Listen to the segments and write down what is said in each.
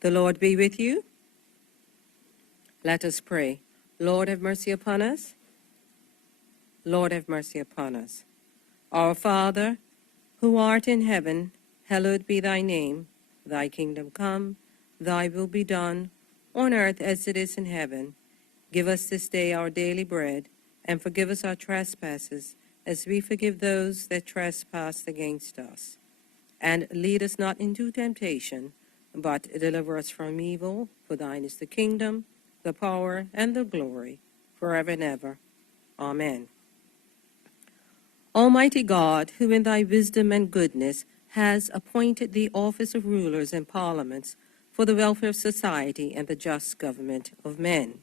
The Lord be with you. Let us pray. Lord, have mercy upon us. Lord, have mercy upon us. Our Father, who art in heaven, hallowed be thy name. Thy kingdom come, thy will be done, on earth as it is in heaven. Give us this day our daily bread, and forgive us our trespasses, as we forgive those that trespass against us. And lead us not into temptation, but deliver us from evil. For thine is the kingdom, the power, and the glory, forever and ever. Amen. Almighty God, who in thy wisdom and goodness has appointed the office of rulers and parliaments for the welfare of society and the just government of men,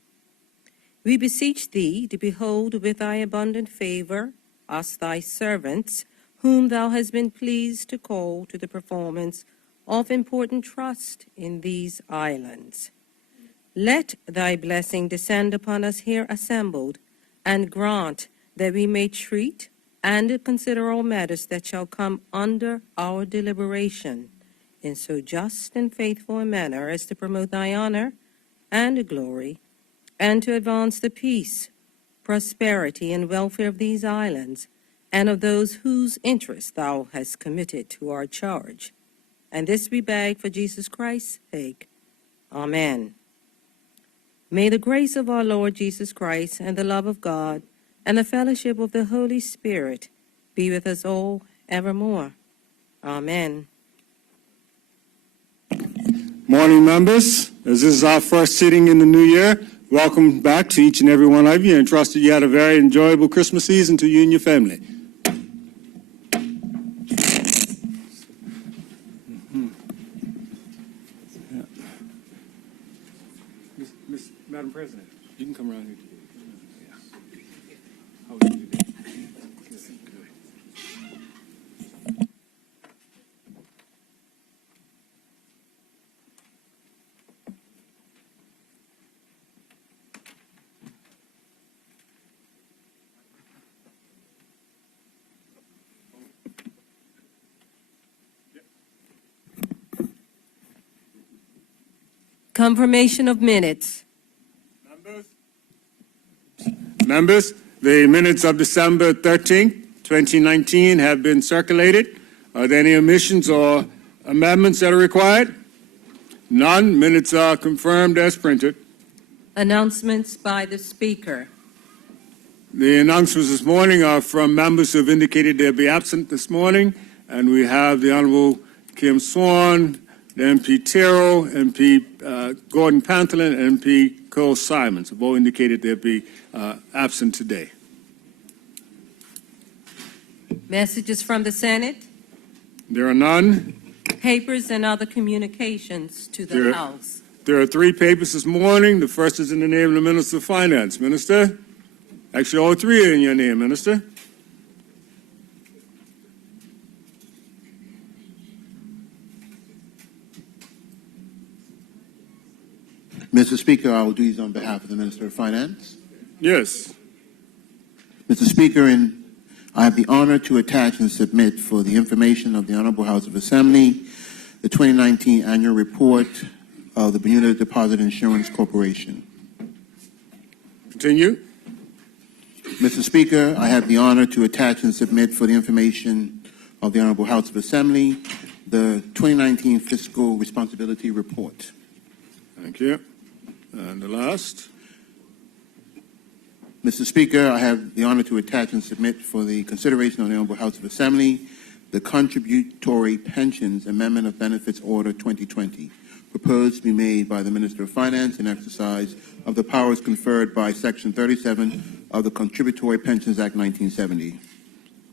we beseech thee to behold with thy abundant favor us thy servants, whom thou hast been pleased to call to the performance of important trust in these islands. Let thy blessing descend upon us here assembled, and grant that we may treat and consider all matters that shall come under our deliberation in so just and faithful a manner as to promote thy honor and glory, and to advance the peace, prosperity, and welfare of these islands, and of those whose interests thou hast committed to our charge. And this we beg for Jesus Christ's sake. Amen. May the grace of our Lord Jesus Christ, and the love of God, and the fellowship of the Holy Spirit be with us all evermore. Amen. Morning, members. As this is our first sitting in the new year, welcome back to each and every one of you, and trust that you had a very enjoyable Christmas season to you and your family. Madam President, you can come around here. How are you today? Confirmation of minutes. Members, the minutes of December 13, 2019 have been circulated. Are there any omissions or amendments that are required? None. Minutes are confirmed as printed. Announcements by the Speaker. The announcements this morning are from members who have indicated they'll be absent this morning, and we have the Honorable Kim Swan, the MP Terrell, MP Gordon Pantolin, and MP Cole Simons have all indicated they'll be absent today. Messages from the Senate. There are none. Papers and other communications to the House. There are 3 papers this morning. The first is in the name of the Minister of Finance. Minister? Actually, all 3 are in your name, Minister. Mr. Speaker, I will do these on behalf of the Minister of Finance. Yes. Mr. Speaker, I have the honor to attach and submit for the information of the Honorable House of Assembly the 2019 annual report of the Bermuda Deposit Insurance Corporation. Continue. Mr. Speaker, I have the honor to attach and submit for the information of the Honorable House of Assembly the 2019 Fiscal Responsibility Report. Thank you. And the last. Mr. Speaker, I have the honor to attach and submit for the consideration of the Honorable House of Assembly the Contributory Pensions Amendment of Benefits Order 2020, proposed to be made by the Minister of Finance in exercise of the powers conferred by Section 37 of the Contributory Pensions Act 1970.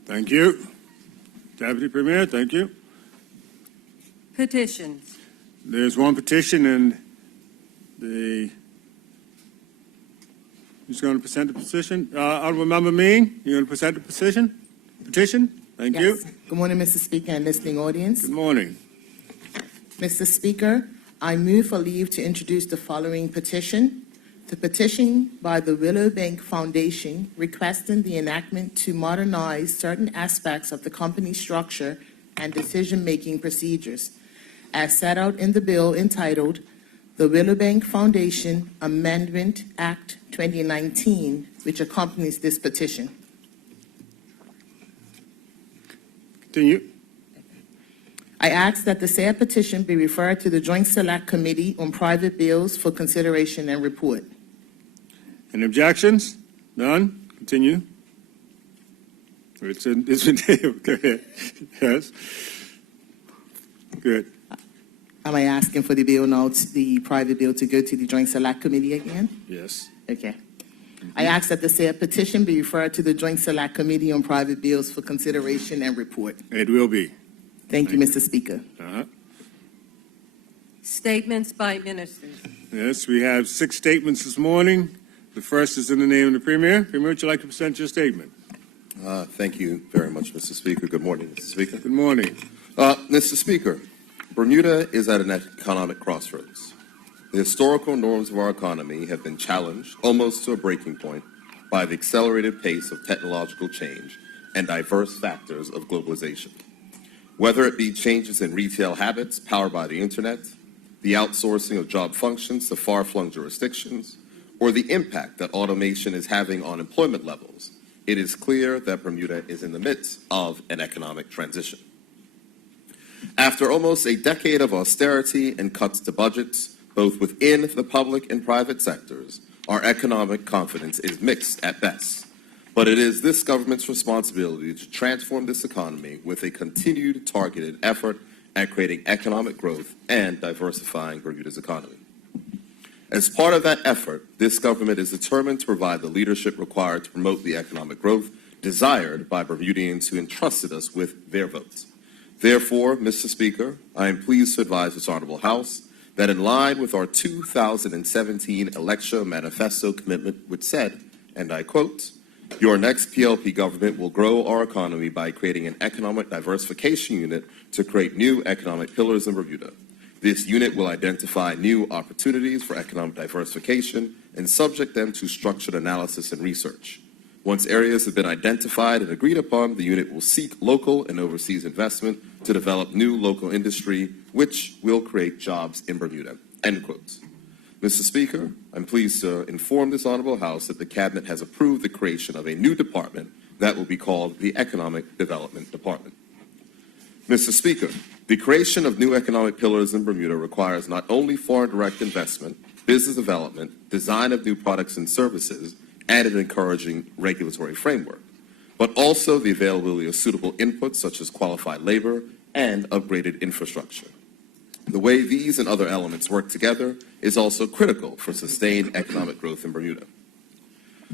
Thank you. Deputy Premier, thank you. Petitions. There's one petition, and who's going to present the petition? Honorable Member Mean, you're going to present the petition? Thank you. Good morning, Mr. Speaker and listening audience. Good morning. Mr. Speaker, I move for leave to introduce the following petition. The petition by the Willow Bank Foundation requesting the enactment to modernize certain aspects of the company structure and decision-making procedures, as set out in the bill entitled the Willow Bank Foundation Amendment Act 2019, which accompanies this petition. Continue. I ask that the said petition be referred to the Joint Select Committee on Private Bills for consideration and report. Any objections? None? Continue. It's been tabled. Go ahead. Yes. Good. Am I asking for the bill now, the private bill, to go to the Joint Select Committee again? Yes. Okay. I ask that the said petition be referred to the Joint Select Committee on Private Bills for consideration and report. It will be. Thank you, Mr. Speaker. Statements by ministers. Yes, we have 6 statements this morning. The first is in the name of the Premier. Premier, would you like to present your statement? Thank you very much, Mr. Speaker. Good morning, Mr. Speaker. Good morning. Mr. Speaker, Bermuda is at an economic crossroads. The historical norms of our economy have been challenged almost to a breaking point by the accelerated pace of technological change and diverse factors of globalization. Whether it be changes in retail habits powered by the internet, the outsourcing of job functions to far-flung jurisdictions, or the impact that automation is having on employment levels, it is clear that Bermuda is in the midst of an economic transition. After almost a decade of austerity and cuts to budgets, both within the public and private sectors, our economic confidence is mixed at best. But it is this government's responsibility to transform this economy with a continued targeted effort at creating economic growth and diversifying Bermuda's economy. As part of that effort, this government is determined to provide the leadership required to promote the economic growth desired by Bermudians who entrusted us with their votes. Therefore, Mr. Speaker, I am pleased to advise this Honorable House that in line with our 2017 election manifesto commitment, which said, and I quote, "Your next PLP government will grow our economy by creating an economic diversification unit to create new economic pillars in Bermuda. This unit will identify new opportunities for economic diversification and subject them to structured analysis and research. Once areas have been identified and agreed upon, the unit will seek local and overseas investment to develop new local industry, which will create jobs in Bermuda." End quote. Mr. Speaker, I'm pleased to inform this Honorable House that the Cabinet has approved the creation of a new department that will be called the Economic Development Department. Mr. Speaker, the creation of new economic pillars in Bermuda requires not only foreign direct investment, business development, design of new products and services, and an encouraging regulatory framework, but also the availability of suitable inputs such as qualified labor and upgraded infrastructure. The way these and other elements work together is also critical for sustained economic growth in Bermuda.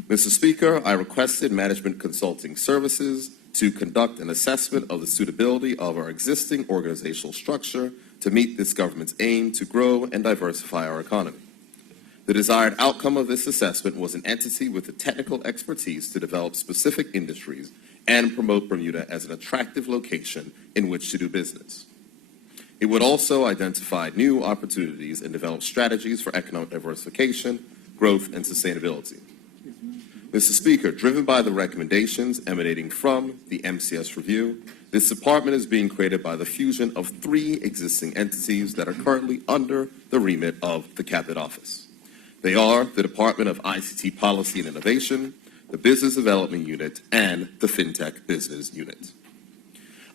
Mr. Speaker, I requested Management Consulting Services to conduct an assessment of the suitability of our existing organizational structure to meet this government's aim to grow and diversify our economy. The desired outcome of this assessment was an entity with the technical expertise to develop specific industries and promote Bermuda as an attractive location in which to do business. It would also identify new opportunities and develop strategies for economic diversification, growth, and sustainability. Mr. Speaker, driven by the recommendations emanating from the MCS review, this department is being created by the fusion of 3 existing entities that are currently under the remit of the Cabinet Office. They are the Department of ICT Policy and Innovation, the Business Development Unit, and the FinTech Business Unit.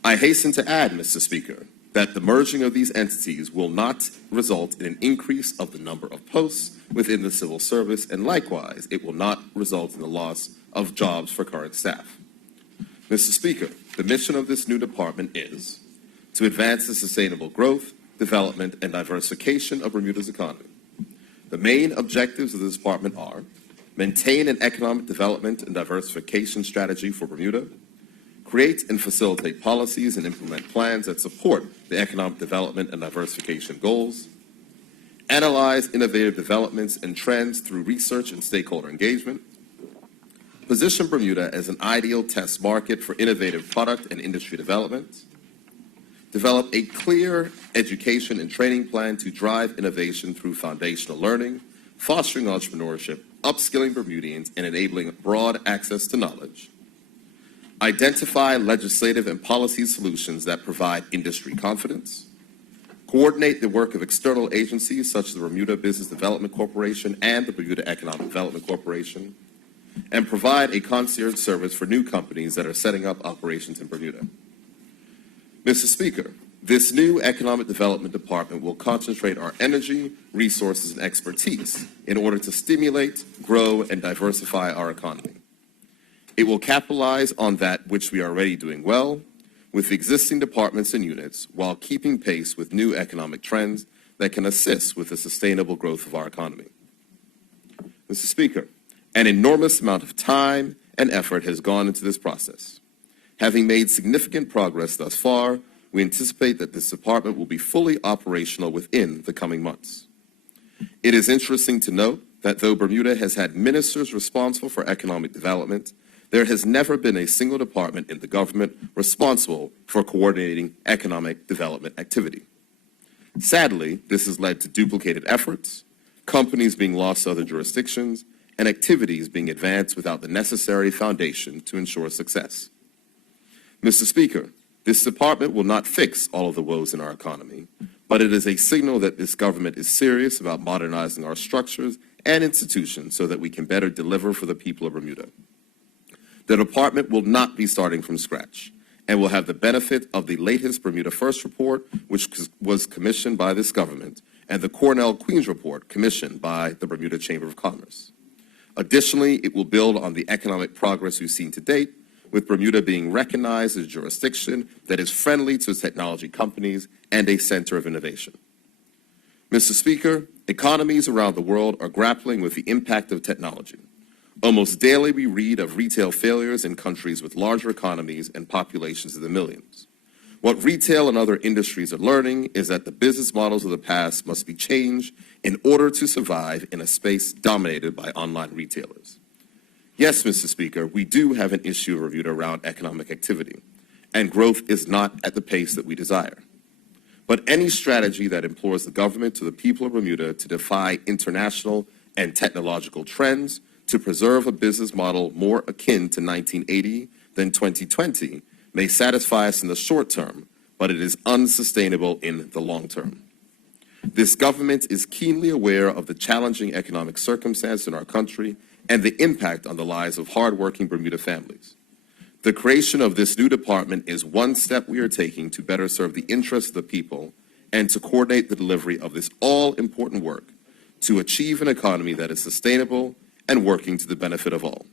I hasten to add, Mr. Speaker, that the merging of these entities will not result in an increase of the number of posts within the civil service, and likewise, it will not result in the loss of jobs for current staff. Mr. Speaker, the mission of this new department is to advance the sustainable growth, development, and diversification of Bermuda's economy. The main objectives of this department are maintain an economic development and diversification strategy for Bermuda, create and facilitate policies and implement plans that support the economic development and diversification goals, analyze innovative developments and trends through research and stakeholder engagement, position Bermuda as an ideal test market for innovative product and industry development, develop a clear education and training plan to drive innovation through foundational learning, fostering entrepreneurship, upskilling Bermudians, and enabling broad access to knowledge. Identify legislative and policy solutions that provide industry confidence. coordinate the work of external agencies such as the Bermuda Business Development Corporation and the Bermuda Economic Development Corporation, and provide a concierge service for new companies that are setting up operations in Bermuda. Mr. Speaker, this new Economic Development Department will concentrate our energy, resources, and expertise in order to stimulate, grow, and diversify our economy. It will capitalize on that which we are already doing well with existing departments and units while keeping pace with new economic trends that can assist with the sustainable growth of our economy. Mr. Speaker, an enormous amount of time and effort has gone into this process. Having made significant progress thus far, we anticipate that this department will be fully operational within the coming months. It is interesting to note that though Bermuda has had ministers responsible for economic development, there has never been a single department in the government responsible for coordinating economic development activity. Sadly, this has led to duplicated efforts, companies being lost to other jurisdictions, and activities being advanced without the necessary foundation to ensure success. Mr. Speaker, this department will not fix all of the woes in our economy, but it is a signal that this government is serious about modernizing our structures and institutions so that we can better deliver for the people of Bermuda. The department will not be starting from scratch and will have the benefit of the latest Bermuda First report, which was commissioned by this government, and the Cornell Queens report commissioned by the Bermuda Chamber of Commerce. Additionally, it will build on the economic progress we've seen to date, with Bermuda being recognized as a jurisdiction that is friendly to technology companies and a center of innovation. Mr. Speaker, economies around the world are grappling with the impact of technology. Almost daily we read of retail failures in countries with larger economies and populations of the millions. What retail and other industries are learning is that the business models of the past must be changed in order to survive in a space dominated by online retailers. Yes, Mr. Speaker, we do have an issue of Bermuda around economic activity, and growth is not at the pace that we desire. But any strategy that implores the government to the people of Bermuda to defy international and technological trends to preserve a business model more akin to 1980 than 2020 may satisfy us in the short term, but it is unsustainable in the long term. This government is keenly aware of the challenging economic circumstances in our country and the impact on the lives of hardworking Bermuda families. The creation of this new department is one step we are taking to better serve the interests of the people and to coordinate the delivery of this all-important work to achieve an economy that is sustainable and working to the benefit of all.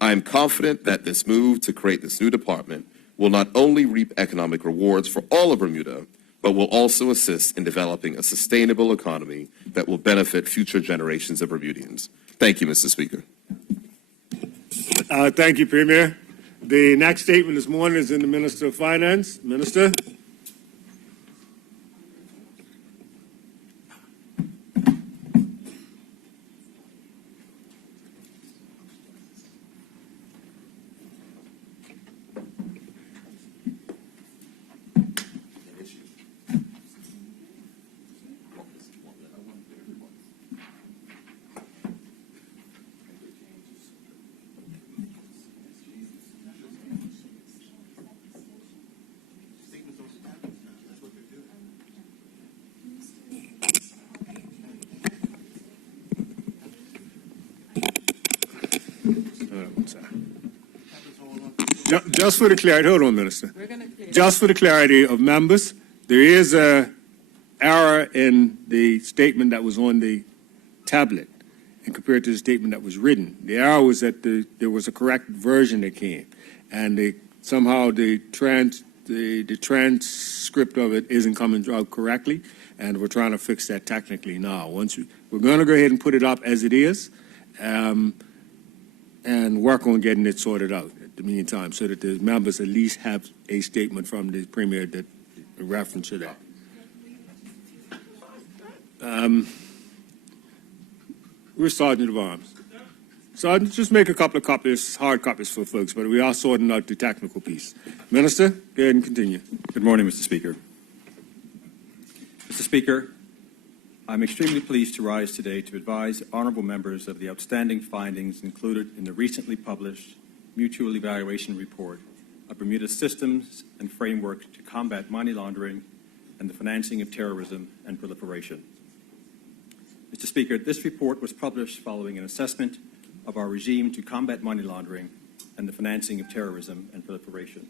I am confident that this move to create this new department will not only reap economic rewards for all of Bermuda, but will also assist in developing a sustainable economy that will benefit future generations of Bermudians. Thank you, Mr. Speaker. Thank you, Premier. The next statement this morning is in the Minister of Finance. Minister. Just for the clarity, hold on, Minister. Just for the clarity of members, there is an error in the statement that was on the tablet and compared to the statement that was written. The error was that there was a correct version that came, and somehow the transcript of it isn't coming out correctly, and we're trying to fix that technically now. We're going to go ahead and put it up as it is, and work on getting it sorted out at the meantime, so that the members at least have a statement from the Premier that reference to that. Where's Sergeant of Arms? Sergeant, just make a couple of copies, hard copies for folks, but we are sorting out the technical piece. Minister, go ahead and continue. Good morning, Mr. Speaker. Mr. Speaker, I'm extremely pleased to rise today to advise honourable members of the outstanding findings included in the recently published Mutual Evaluation Report of Bermuda's Systems and Framework to Combat Money Laundering and the financing of terrorism and proliferation. Mr. Speaker, this report was published following an assessment of our regime to combat money laundering and the financing of terrorism and proliferation.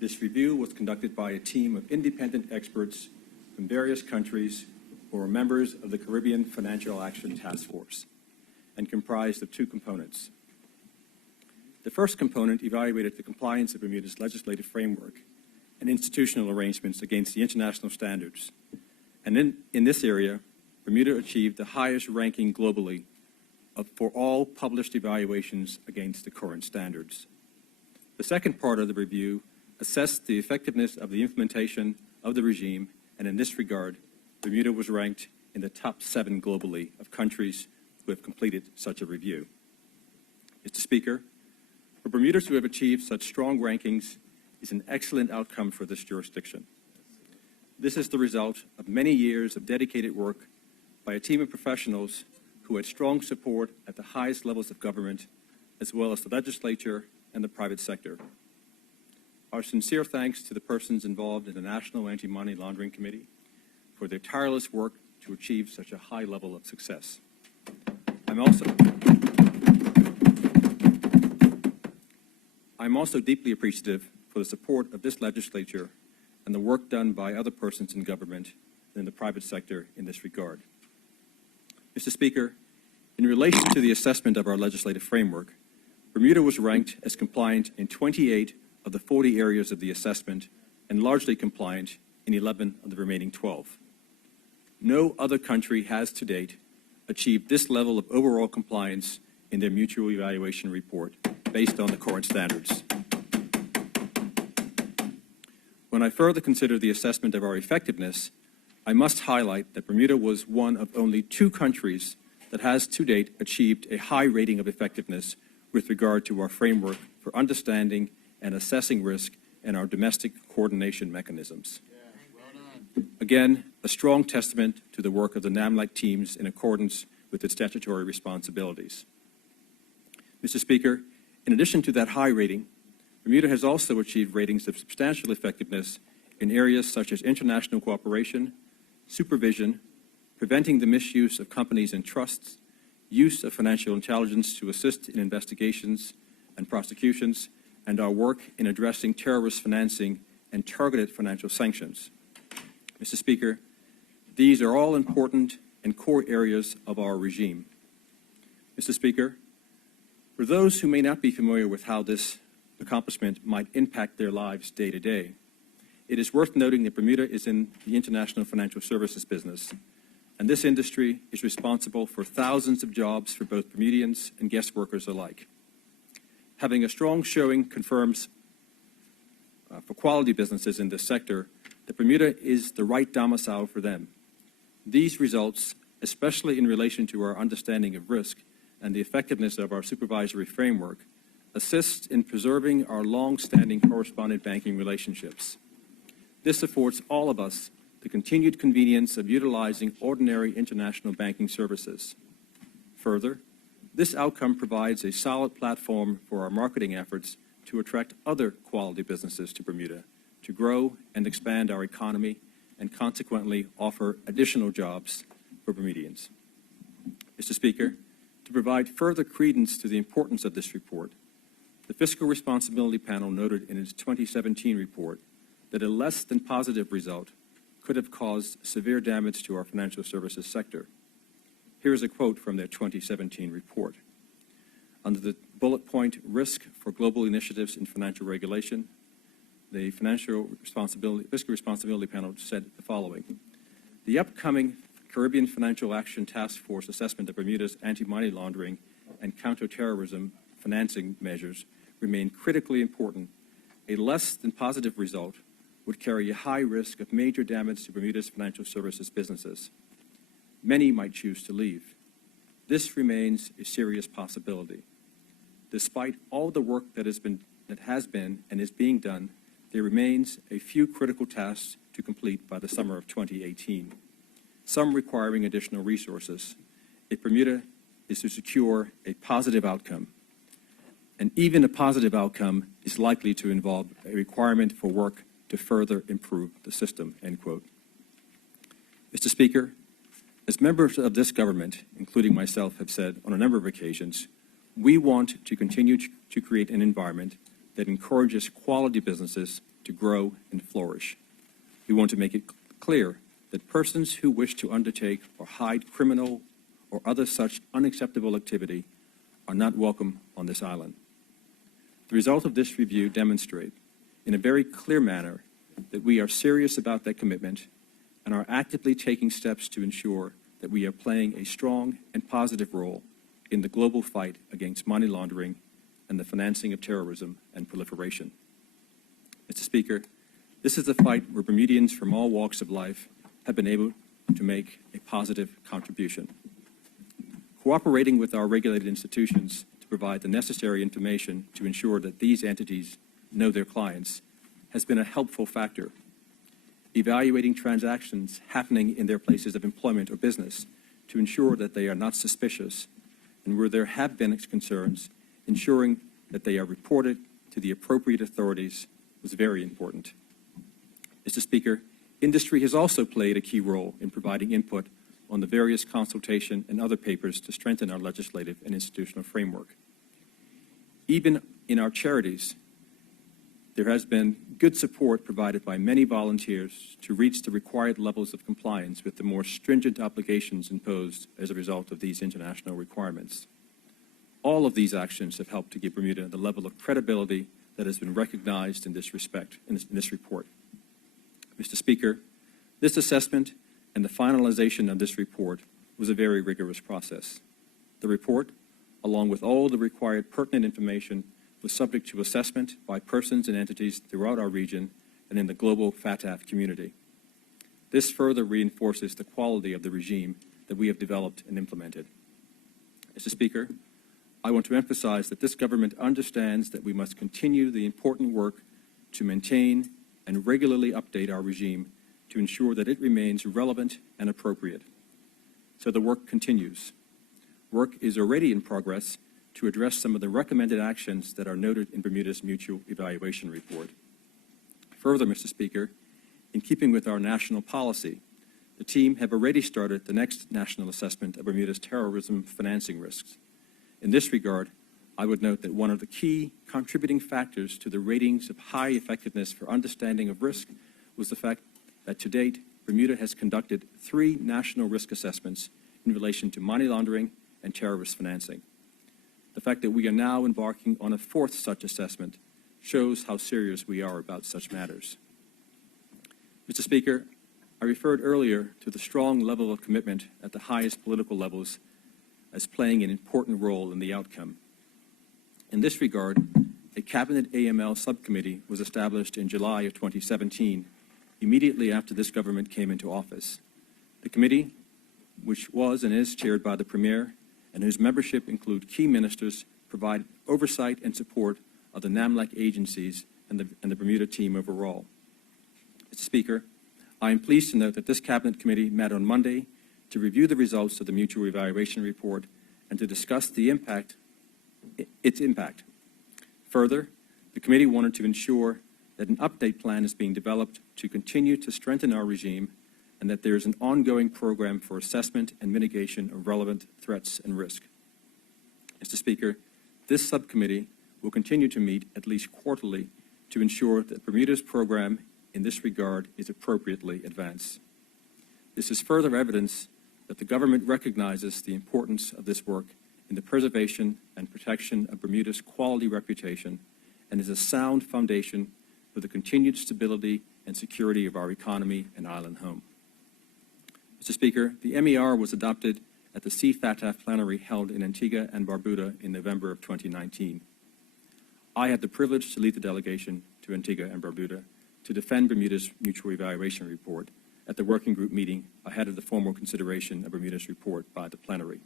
This review was conducted by a team of independent experts from various countries who are members of the Caribbean Financial Action Task Force and comprised of two components. The first component evaluated the compliance of Bermuda's legislative framework and institutional arrangements against the international standards. And in this area, Bermuda achieved the highest ranking globally for all published evaluations against the current standards. The second part of the review assessed the effectiveness of the implementation of the regime, and in this regard, Bermuda was ranked in the top 7 globally of countries who have completed such a review. Mr. Speaker, for Bermuda to have achieved such strong rankings is an excellent outcome for this jurisdiction. This is the result of many years of dedicated work by a team of professionals who had strong support at the highest levels of government, as well as the legislature and the private sector. Our sincere thanks to the persons involved in the National Anti-Money Laundering Committee for their tireless work to achieve such a high level of success. I'm also deeply appreciative for the support of this legislature and the work done by other persons in government and in the private sector in this regard. Mr. Speaker, in relation to the assessment of our legislative framework, Bermuda was ranked as compliant in 28 of the 40 areas of the assessment and largely compliant in 11 of the remaining 12. No other country has to date achieved this level of overall compliance in their mutual evaluation report based on the current standards. When I further consider the assessment of our effectiveness, I must highlight that Bermuda was one of only 2 countries that has to date achieved a high rating of effectiveness with regard to our framework for understanding and assessing risk and our domestic coordination mechanisms. Again, a strong testament to the work of the NAMLAC teams in accordance with its statutory responsibilities. Mr. Speaker, in addition to that high rating, Bermuda has also achieved ratings of substantial effectiveness in areas such as international cooperation, supervision, preventing the misuse of companies and trusts, use of financial intelligence to assist in investigations and prosecutions, and our work in addressing terrorist financing and targeted financial sanctions. Mr. Speaker, these are all important and core areas of our regime. Mr. Speaker, for those who may not be familiar with how this accomplishment might impact their lives day to day, it is worth noting that Bermuda is in the international financial services business, and this industry is responsible for thousands of jobs for both Bermudians and guest workers alike. Having a strong showing confirms for quality businesses in this sector that Bermuda is the right domicile for them. These results, especially in relation to our understanding of risk and the effectiveness of our supervisory framework, assist in preserving our long-standing correspondent banking relationships. This affords all of us the continued convenience of utilizing ordinary international banking services. Further, this outcome provides a solid platform for our marketing efforts to attract other quality businesses to Bermuda, to grow and expand our economy, and consequently offer additional jobs for Bermudians. Mr. Speaker, to provide further credence to the importance of this report, the Fiscal Responsibility Panel noted in its 2017 report that a less than positive result could have caused severe damage to our financial services sector. Here is a quote from their 2017 report. Under the bullet point, Risk for Global Initiatives in Financial Regulation, the Fiscal Responsibility Panel said the following: the upcoming Caribbean Financial Action Task Force assessment of Bermuda's anti-money laundering and counterterrorism financing measures remain critically important. A less than positive result would carry a high risk of major damage to Bermuda's financial services businesses. Many might choose to leave. This remains a serious possibility. Despite all the work that has been and is being done, there remains a few critical tasks to complete by the summer of 2018, some requiring additional resources if Bermuda is to secure a positive outcome. And even a positive outcome is likely to involve a requirement for work to further improve the system, end quote. Mr. Speaker, as members of this government, including myself, have said on a number of occasions, we want to continue to create an environment that encourages quality businesses to grow and flourish. We want to make it clear that persons who wish to undertake or hide criminal or other such unacceptable activity are not welcome on this island. The result of this review demonstrate in a very clear manner that we are serious about that commitment and are actively taking steps to ensure that we are playing a strong and positive role in the global fight against money laundering and the financing of terrorism and proliferation. Mr. Speaker, this is a fight where Bermudians from all walks of life have been able to make a positive contribution. Cooperating with our regulated institutions to provide the necessary information to ensure that these entities know their clients has been a helpful factor. Evaluating transactions happening in their places of employment or business to ensure that they are not suspicious, and where there have been concerns, ensuring that they are reported to the appropriate authorities was very important. Mr. Speaker, industry has also played a key role in providing input on the various consultation and other papers to strengthen our legislative and institutional framework. Even in our charities, there has been good support provided by many volunteers to reach the required levels of compliance with the more stringent obligations imposed as a result of these international requirements. All of these actions have helped to give Bermuda the level of credibility that has been recognized in this respect, in this report. Mr. Speaker, this assessment and the finalization of this report was a very rigorous process. The report, along with all the required pertinent information, was subject to assessment by persons and entities throughout our region and in the global FATF community. This further reinforces the quality of the regime that we have developed and implemented. Mr. Speaker, I want to emphasize that this government understands that we must continue the important work to maintain and regularly update our regime to ensure that it remains relevant and appropriate. So the work continues. Work is already in progress to address some of the recommended actions that are noted in Bermuda's Mutual Evaluation Report. Further, Mr. Speaker, in keeping with our national policy, the team have already started the next national assessment of Bermuda's terrorism financing risks. In this regard, I would note that one of the key contributing factors to the ratings of high effectiveness for understanding of risk was the fact that to date, Bermuda has conducted 3 national risk assessments in relation to money laundering and terrorist financing. The fact that we are now embarking on a 4th such assessment shows how serious we are about such matters. Mr. Speaker, I referred earlier to the strong level of commitment at the highest political levels as playing an important role in the outcome. In this regard, a Cabinet AML subcommittee was established in July of 2017, immediately after this government came into office. The committee, which was and is chaired by the Premier, and whose membership include key ministers, provide oversight and support of the NAMLEC agencies and the Bermuda team overall. Mr. Speaker, I am pleased to note that this Cabinet Committee met on Monday to review the results of the Mutual Evaluation Report and to discuss its impact. Further, the committee wanted to ensure that an update plan is being developed to continue to strengthen our regime and that there is an ongoing program for assessment and mitigation of relevant threats and risk. Mr. Speaker, this subcommittee will continue to meet at least quarterly to ensure that Bermuda's program in this regard is appropriately advanced. This is further evidence that the government recognizes the importance of this work in the preservation and protection of Bermuda's quality reputation and is a sound foundation for the continued stability and security of our economy and island home. Mr. Speaker, the MER was adopted at the CFATF plenary held in Antigua and Barbuda in November of 2019. I had the privilege to lead the delegation to Antigua and Barbuda to defend Bermuda's Mutual Evaluation Report at the working group meeting ahead of the formal consideration of Bermuda's report by the plenary.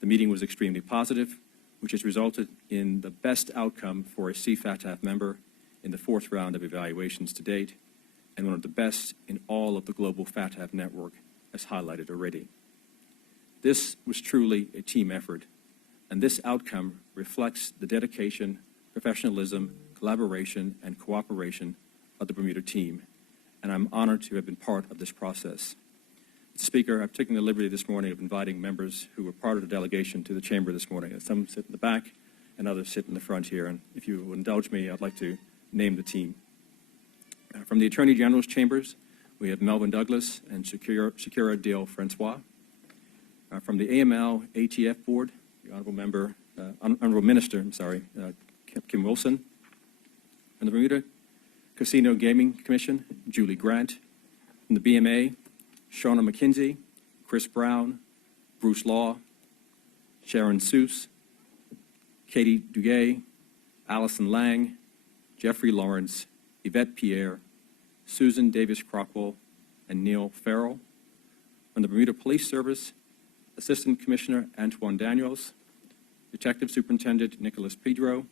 The meeting was extremely positive, which has resulted in the best outcome for a CFATF member in the 4th round of evaluations to date, and one of the best in all of the global FATF network, as highlighted already. This was truly a team effort, and this outcome reflects the dedication, professionalism, collaboration, and cooperation of the Bermuda team, and I'm honored to have been part of this process. Mr. Speaker, I've taken the liberty this morning of inviting members who were part of the delegation to the chamber this morning. Some sit in the back and others sit in the front here, and if you will indulge me, I'd like to name the team. From the Attorney General's chambers, we have Melvin Douglas and Shakira Dale Francois. From the AML ATF Board, the Honorable Minister, Kim Wilson. From the Bermuda Casino Gaming Commission, Julie Grant. From the BMA, Shauna McKinsey, Chris Brown, Bruce Law, Sharon Seuss, Katie Duguay, Allison Lang, Jeffrey Lawrence, Yvette Pierre, Susan Davis Crockwell, and Neil Farrell. From the Bermuda Police Service, Assistant Commissioner Antoine Daniels, Detective Superintendent Nicholas Pedro,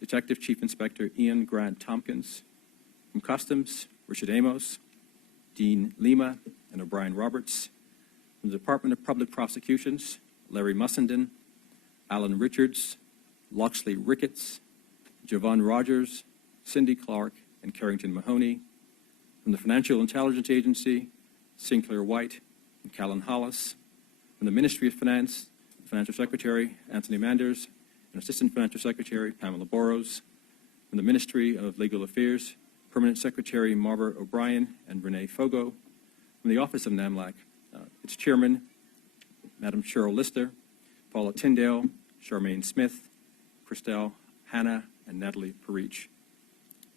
Detective Chief Inspector Ian Grant Tompkins. From Customs, Richard Amos, Dean Lima, and O'Brien Roberts. From the Department of Public Prosecutions, Larry Mussenden, Alan Richards, Loxley Ricketts, Jovan Rogers, Cindy Clark, and Carrington Mahoney. From the Financial Intelligence Agency, Sinclair White and Callan Hollis. From the Ministry of Finance, Financial Secretary Anthony Manders and Assistant Financial Secretary Pamela Burrows. From the Ministry of Legal Affairs, Permanent Secretary Marva O'Brien and Renee Fogo. From the Office of NAMLAC, its Chairman, Madam Cheryl Lister, Paula Tyndale, Charmaine Smith, Christelle Hanna, and Natalie Parich.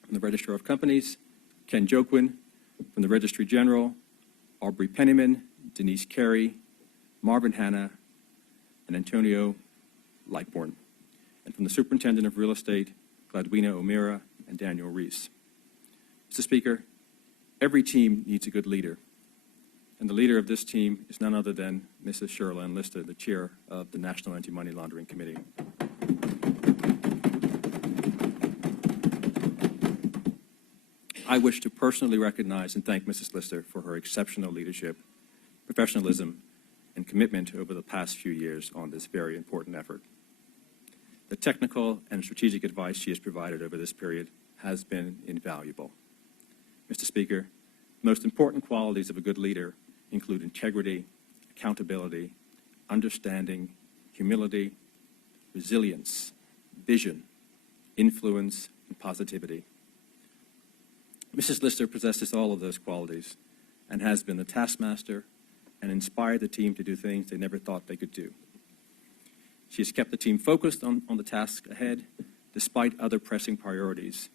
From the Registrar of Companies, Ken Joquin. From the Registry General, Aubrey Penniman, Denise Carey, Marvin Hanna, and Antonio Lightborn. And from the Superintendent of Real Estate, Gladwina O'Meara and Daniel Reese. Mr. Speaker, every team needs a good leader. And the leader of this team is none other than Mrs. Cheryl Ann Lister, the chair of the National Anti-Money Laundering Committee. I wish to personally recognize and thank Mrs. Lister for her exceptional leadership, professionalism, and commitment over the past few years on this very important effort. The technical and strategic advice she has provided over this period has been invaluable. Mr. Speaker, the most important qualities of a good leader include integrity, accountability, understanding, humility, resilience, vision, influence, and positivity. Mrs. Lister possesses all of those qualities and has been the taskmaster and inspired the team to do things they never thought they could do. She has kept the team focused on the task ahead despite other pressing priorities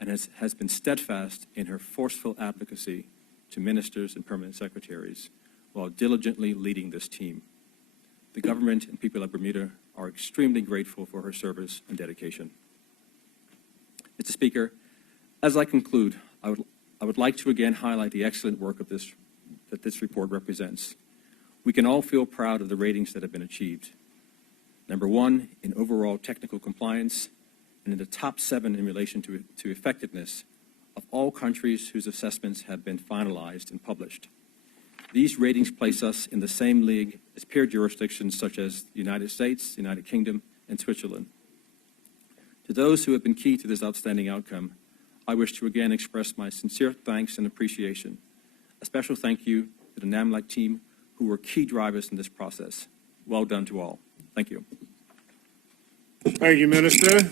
and has been steadfast in her forceful advocacy to ministers and permanent secretaries while diligently leading this team. The government and people of Bermuda are extremely grateful for her service and dedication. Mr. Speaker, as I conclude, I would like to again highlight the excellent work of that this report represents. We can all feel proud of the ratings that have been achieved. Number one, in overall technical compliance, and in the top 7 in relation to effectiveness of all countries whose assessments have been finalized and published. These ratings place us in the same league as peer jurisdictions such as the United States, the United Kingdom, and Switzerland. To those who have been key to this outstanding outcome, I wish to again express my sincere thanks and appreciation. A special thank you to the NAMLAC team who were key drivers in this process. Well done to all. Thank you. Thank you, Minister.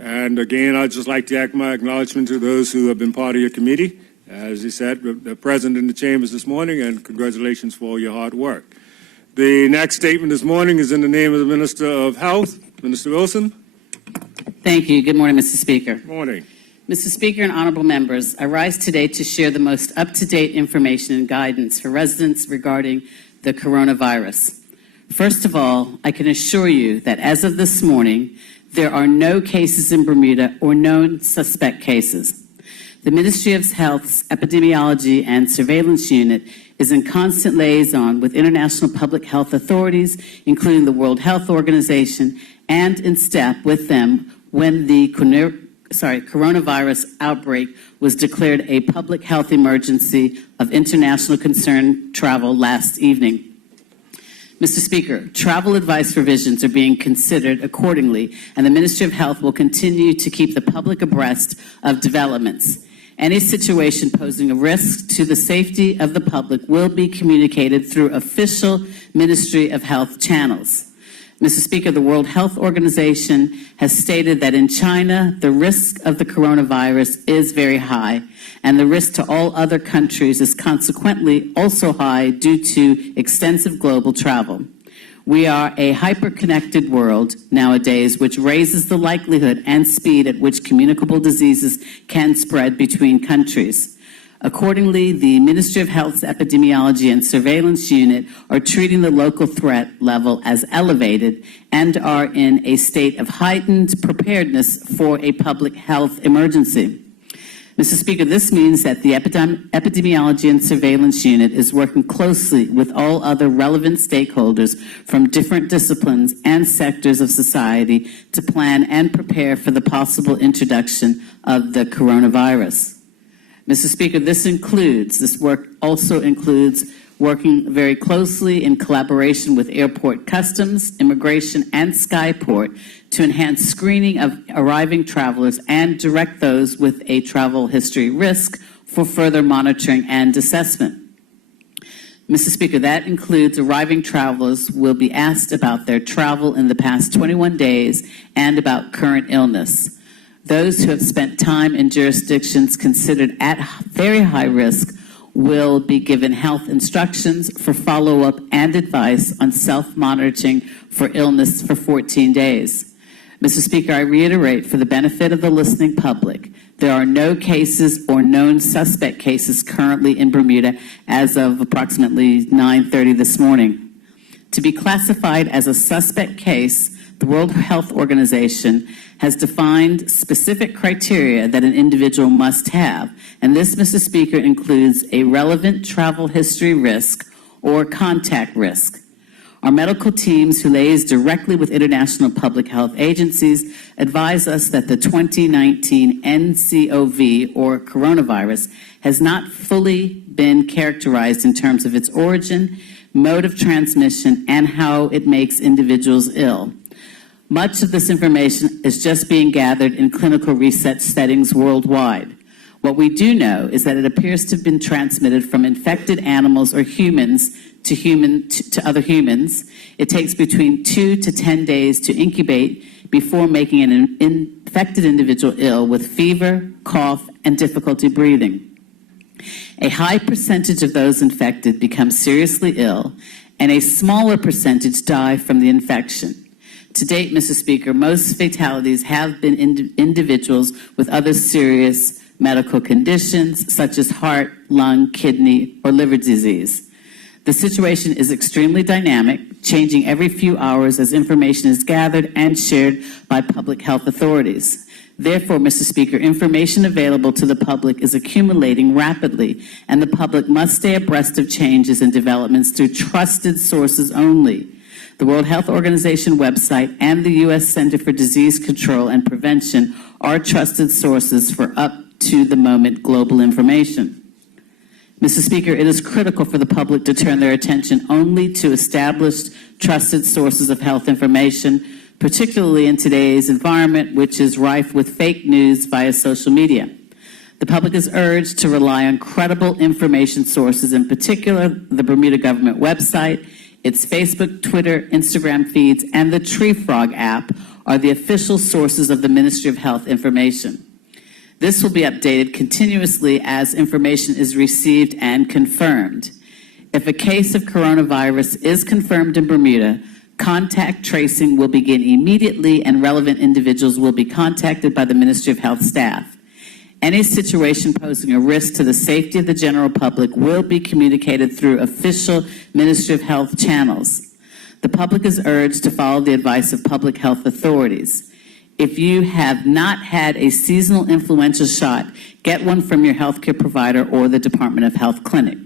And again, I'd just like to add my acknowledgement to those who have been part of your committee. As he said, the present in the chambers this morning, and congratulations for all your hard work. The next statement this morning is in the name of the Minister of Health, Minister Wilson. Thank you. Good morning, Mr. Speaker. Good morning. Mr. Speaker and honorable members, I rise today to share the most up-to-date information and guidance for residents regarding the coronavirus. First of all, I can assure you that as of this morning, there are no cases in Bermuda or known suspect cases. The Ministry of Health's Epidemiology and Surveillance Unit is in constant liaison with international public health authorities, including the World Health Organization, and in step with them when the coronavirus outbreak was declared a public health emergency of international concern travel last evening. Mr. Speaker, travel advice revisions are being considered accordingly, and the Ministry of Health will continue to keep the public abreast of developments. Any situation posing a risk to the safety of the public will be communicated through official Ministry of Health channels. Mr. Speaker, the World Health Organization has stated that in China, the risk of the coronavirus is very high, and the risk to all other countries is consequently also high due to extensive global travel. We are a hyper-connected world nowadays, which raises the likelihood and speed at which communicable diseases can spread between countries. Accordingly, the Ministry of Health's Epidemiology and Surveillance Unit are treating the local threat level as elevated and are in a state of heightened preparedness for a public health emergency. Mr. Speaker, this means that the Epidemiology and Surveillance Unit is working closely with all other relevant stakeholders from different disciplines and sectors of society to plan and prepare for the possible introduction of the coronavirus. Mr. Speaker, this work also includes working very closely in collaboration with Airport Customs, Immigration, and Skyport to enhance screening of arriving travelers and direct those with a travel history risk for further monitoring and assessment. Mr. Speaker, that includes arriving travelers will be asked about their travel in the past 21 days and about current illness. Those who have spent time in jurisdictions considered at very high risk will be given health instructions for follow-up and advice on self-monitoring for illness for 14 days. Mr. Speaker, I reiterate for the benefit of the listening public, there are no cases or known suspect cases currently in Bermuda as of approximately 9:30 this morning. To be classified as a suspect case, the World Health Organization has defined specific criteria that an individual must have, and this, Mr. Speaker, includes a relevant travel history risk or contact risk. Our medical teams, who liaise directly with international public health agencies, advise us that the 2019 NCOV, or coronavirus, has not fully been characterized in terms of its origin, mode of transmission, and how it makes individuals ill. Much of this information is just being gathered in clinical research settings worldwide. What we do know is that it appears to have been transmitted from infected animals or humans to other humans. It takes between 2 to 10 days to incubate before making an infected individual ill with fever, cough, and difficulty breathing. A high percentage of those infected become seriously ill, and a smaller percentage die from the infection. To date, Mr. Speaker, most fatalities have been individuals with other serious medical conditions, such as heart, lung, kidney, or liver disease. The situation is extremely dynamic, changing every few hours as information is gathered and shared by public health authorities. Therefore, Mr. Speaker, information available to the public is accumulating rapidly, and the public must stay abreast of changes and developments through trusted sources only. The World Health Organization website and the U.S. Center for Disease Control and Prevention are trusted sources for up-to-the-moment global information. Mr. Speaker, it is critical for the public to turn their attention only to established, trusted sources of health information, particularly in today's environment, which is rife with fake news via social media. The public is urged to rely on credible information sources, in particular the Bermuda government website, its Facebook, Twitter, Instagram feeds, and the Tree Frog app are the official sources of the Ministry of Health information. This will be updated continuously as information is received and confirmed. If a case of coronavirus is confirmed in Bermuda, contact tracing will begin immediately and relevant individuals will be contacted by the Ministry of Health staff. Any situation posing a risk to the safety of the general public will be communicated through official Ministry of Health channels. The public is urged to follow the advice of public health authorities. If you have not had a seasonal influenza shot, get one from your healthcare provider or the Department of Health clinic.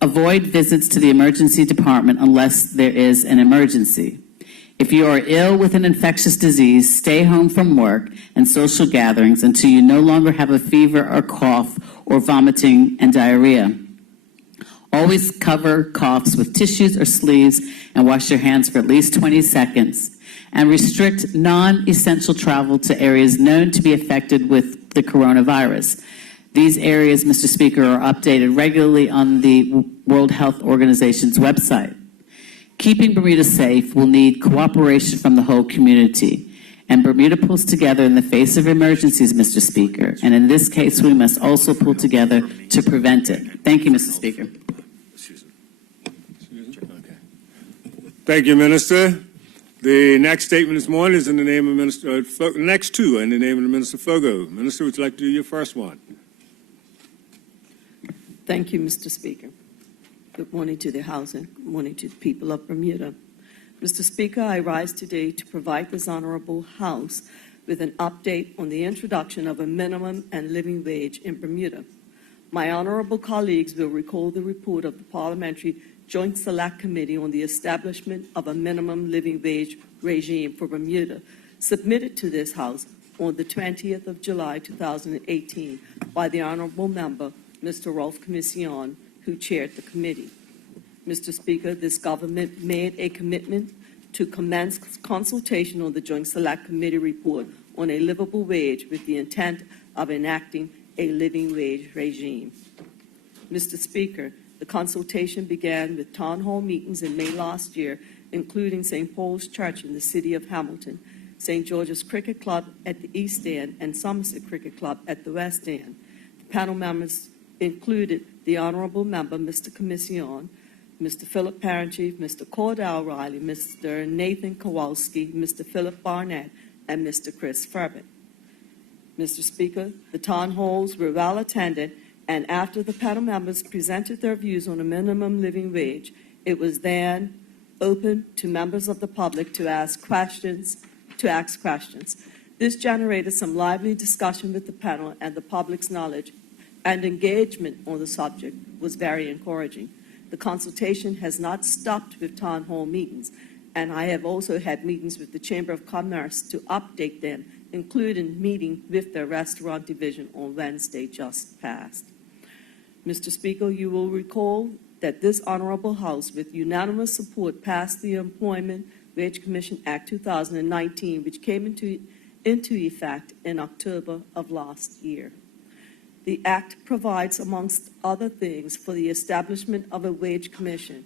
Avoid visits to the emergency department unless there is an emergency. If you are ill with an infectious disease, stay home from work and social gatherings until you no longer have a fever or cough or vomiting and diarrhea. Always cover coughs with tissues or sleeves and wash your hands for at least 20 seconds. And restrict non-essential travel to areas known to be affected with the coronavirus. These areas, Mr. Speaker, are updated regularly on the World Health Organization's website. Keeping Bermuda safe will need cooperation from the whole community, and Bermuda pulls together in the face of emergencies, Mr. Speaker, and in this case, we must also pull together to prevent it. Thank you, Mr. Speaker. Thank you, Minister. The next statement this morning is in the name of Minister, next two in the name of the Minister Fogo. Minister, would you like to do your first one? Thank you, Mr. Speaker. Good morning to the House and good morning to the people of Bermuda. Mr. Speaker, I rise today to provide this honorable House with an update on the introduction of a minimum and living wage in Bermuda. My honorable colleagues will recall the report of the Parliamentary Joint Select Committee on the establishment of a minimum living wage regime for Bermuda, submitted to this House on the 20th of July 2018 by the honorable member, Mr. Rolf Commission, who chaired the committee. Mr. Speaker, this government made a commitment to commence consultation on the Joint Select Committee report on a livable wage with the intent of enacting a living wage regime. Mr. Speaker, the consultation began with town hall meetings in May last year, including St. Paul's Church in the city of Hamilton, St. George's Cricket Club at the East End, and Somerset Cricket Club at the West End. The panel members included the Honourable Member, Mr. Commission, Mr. Philip Parentchief, Mr. Cordell Riley, Mr. Nathan Kowalski, Mr. Philip Barnett, and Mr. Chris Furbett. Mr. Speaker, the town halls were well attended, and after the panel members presented their views on a minimum living wage, it was then open to members of the public to ask questions. This generated some lively discussion with the panel, and the public's knowledge and engagement on the subject was very encouraging. The consultation has not stopped with town hall meetings, and I have also had meetings with the Chamber of Commerce to update them, including meeting with their restaurant division on Wednesday just past. Mr. Speaker, you will recall that this honorable House, with unanimous support, passed the Employment Wage Commission Act 2019, which came into effect in October of last year. The Act provides, amongst other things, for the establishment of a wage commission.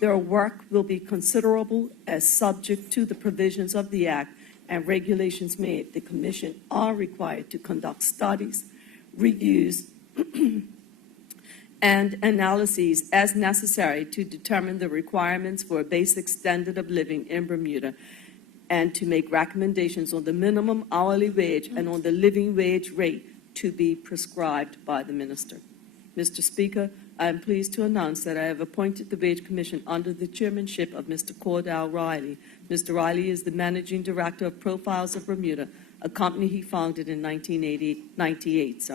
Their work will be considerable as subject to the provisions of the Act and regulations made. The Commission are required to conduct studies, reviews, and analyses as necessary to determine the requirements for a basic standard of living in Bermuda, and to make recommendations on the minimum hourly wage and on the living wage rate to be prescribed by the Minister. Mr. Speaker, I am pleased to announce that I have appointed the Wage Commission under the chairmanship of Mr. Cordell Riley. Mr. Riley is the Managing Director of Profiles of Bermuda, a company he founded in 1998.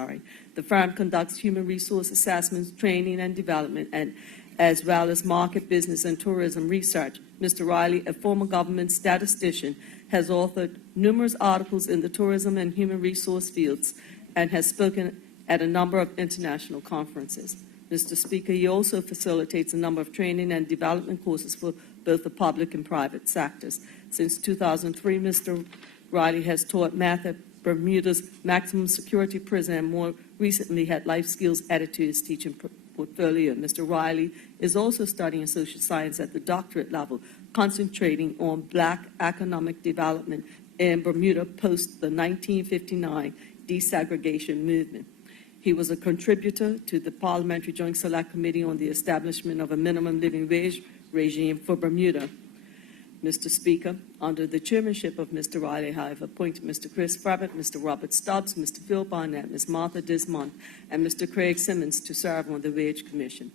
The firm conducts human resource assessments, training and development, and as well as market, business, and tourism research. Mr. Riley, a former government statistician, has authored numerous articles in the tourism and human resource fields and has spoken at a number of international conferences. Mr. Speaker, he also facilitates a number of training and development courses for both the public and private sectors. Since 2003, Mr. Riley has taught math at Bermuda's maximum security prison and more recently had life skills added to his teaching portfolio. Mr. Riley is also studying social science at the doctorate level, concentrating on Black economic development in Bermuda post the 1959 desegregation movement. He was a contributor to the Parliamentary Joint Select Committee on the establishment of a minimum living wage regime for Bermuda. Mr. Speaker, under the chairmanship of Mr. Riley, I have appointed Mr. Chris Furbett, Mr. Robert Stubbs, Mr. Phil Barnett, Ms. Martha Dismont, and Mr. Craig Simmons to serve on the Wage Commission.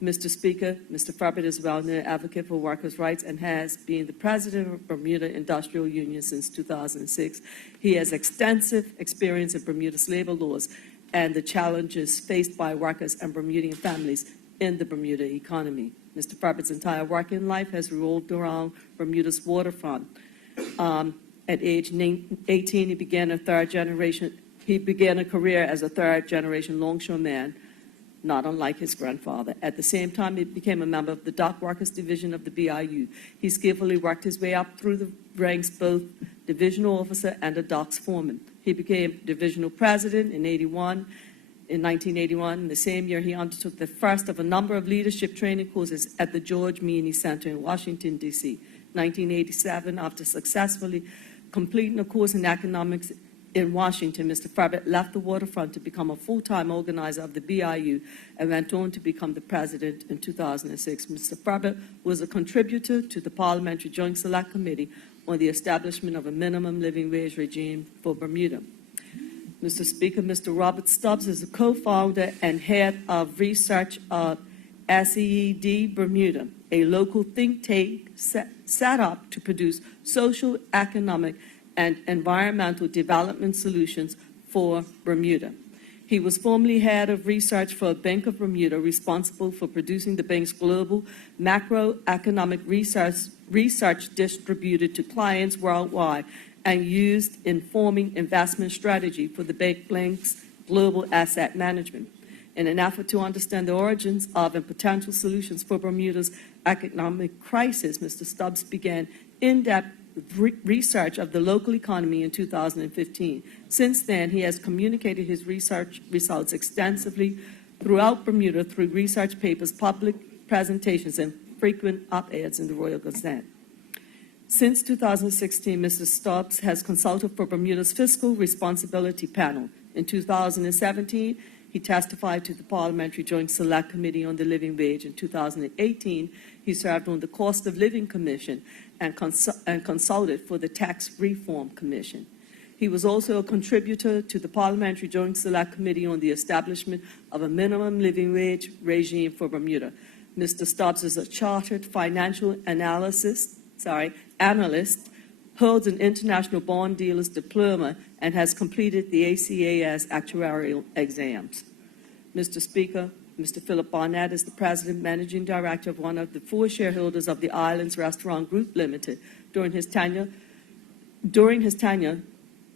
Mr. Speaker, Mr. Furbett is a well-known advocate for workers' rights and has been the president of Bermuda Industrial Union since 2006. He has extensive experience in Bermuda's labor laws and the challenges faced by workers and Bermudian families in the Bermuda economy. Mr. Furbett's entire working life has revolved around Bermuda's waterfront. At age 18, he began a career as a third-generation longshoreman, not unlike his grandfather. At the same time, he became a member of the Dock Workers Division of the BIU. He skillfully worked his way up through the ranks, both divisional officer and a docks foreman. He became divisional president in '81 In 1981, in the same year, he undertook the first of a number of leadership training courses at the George Meany Center in Washington, D.C. 1987, after successfully completing a course in economics in Washington, Mr. Furbitt left the waterfront to become a full-time organizer of the BIU and went on to become the president in 2006. Mr. Furbitt was a contributor to the Parliamentary Joint Select Committee on the establishment of a minimum living wage regime for Bermuda. Mr. Speaker, Mr. Robert Stubbs is a co-founder and head of research of SEED Bermuda, a local think tank set up to produce social, economic, and environmental development solutions for Bermuda. He was formerly head of research for Bank of Bermuda, responsible for producing the bank's global macroeconomic research distributed to clients worldwide and used in forming investment strategy for the bank's global asset management. In an effort to understand the origins of and potential solutions for Bermuda's economic crisis, Mr. Stubbs began in-depth research of the local economy in 2015. Since then, he has communicated his research results extensively throughout Bermuda through research papers, public presentations, and frequent op-eds in the Royal Gazette. Since 2016, Mr. Stubbs has consulted for Bermuda's Fiscal Responsibility Panel. In 2017, he testified to the Parliamentary Joint Select Committee on the Living Wage. In 2018, he served on the Cost of Living Commission and consulted for the Tax Reform Commission. He was also a contributor to the Parliamentary Joint Select Committee on the establishment of a minimum living wage regime for Bermuda. Mr. Stubbs is a chartered financial analyst, holds an international bond dealer's diploma, and has completed the ACAS actuarial exams. Mr. Speaker, Mr. Philip Barnett is the President Managing Director of one of the 4 shareholders of the Islands Restaurant Group Limited. During his tenure,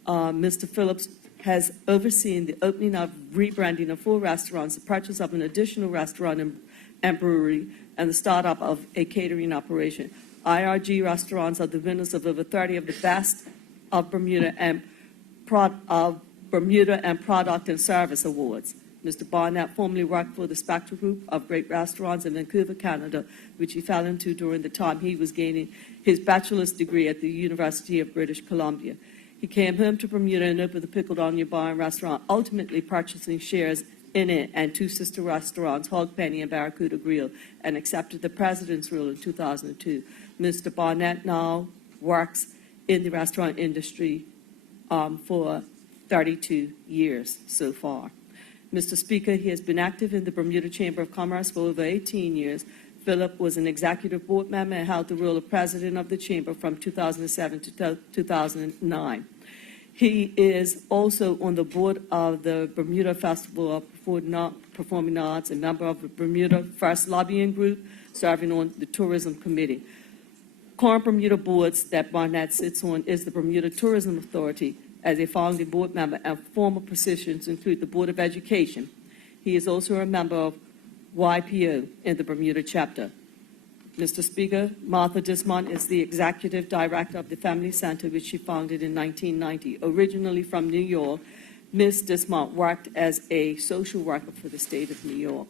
Mr. Phillips has overseen the opening of rebranding of 4 restaurants, the purchase of an additional restaurant and brewery, and the startup of a catering operation. IRG restaurants are the winners of over 30 of the best of Bermuda and Product and Service Awards. Mr. Barnett formerly worked for the Spectra Group of Great Restaurants in Vancouver, Canada, which he fell into during the time he was gaining his bachelor's degree at the University of British Columbia. He came home to Bermuda and opened the Pickled Onion Bar and Restaurant, ultimately purchasing shares in it and 2 sister restaurants, Hog Penny and Barracuda Grill, and accepted the president's rule in 2002. Mr. Barnett now works in the restaurant industry for 32 years so far. Mr. Speaker, he has been active in the Bermuda Chamber of Commerce for over 18 years. Philip was an executive board member and held the role of president of the chamber from 2007 to 2009. He is also on the board of the Bermuda Festival of Performing Arts, a member of the Bermuda First Lobbying Group, serving on the Tourism Committee. Current Bermuda boards that Barnett sits on is the Bermuda Tourism Authority as a founding board member, and former positions include the Board of Education. He is also a member of YPO in the Bermuda chapter. Mr. Speaker, Martha Dismont is the executive director of the Family Center, which she founded in 1990. Originally from New York, Ms. Dismont worked as a social worker for the state of New York.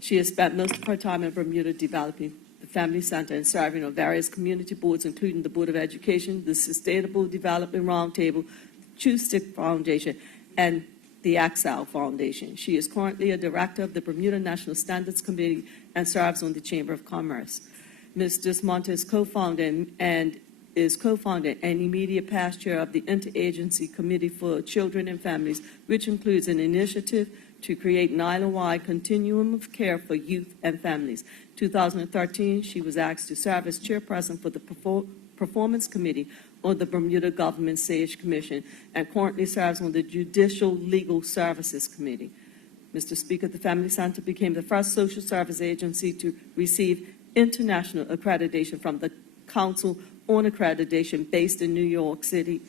She has spent most of her time in Bermuda developing the Family Center and serving on various community boards, including the Board of Education, the Sustainable Development Roundtable, Choose Stick Foundation, and the Axel Foundation. She is currently a director of the Bermuda National Standards Committee and serves on the Chamber of Commerce. Ms. Dismont is co-founder and immediate past chair of the Interagency Committee for Children and Families, which includes an initiative to create an island-wide continuum of care for youth and families. 2013, she was asked to serve as chairperson for the Performance Committee on the Bermuda Government SAGE Commission and currently serves on the Judicial Legal Services Committee. Mr. Speaker, the Family Center became the first social service agency to receive international accreditation from the Council on Accreditation based in New York City.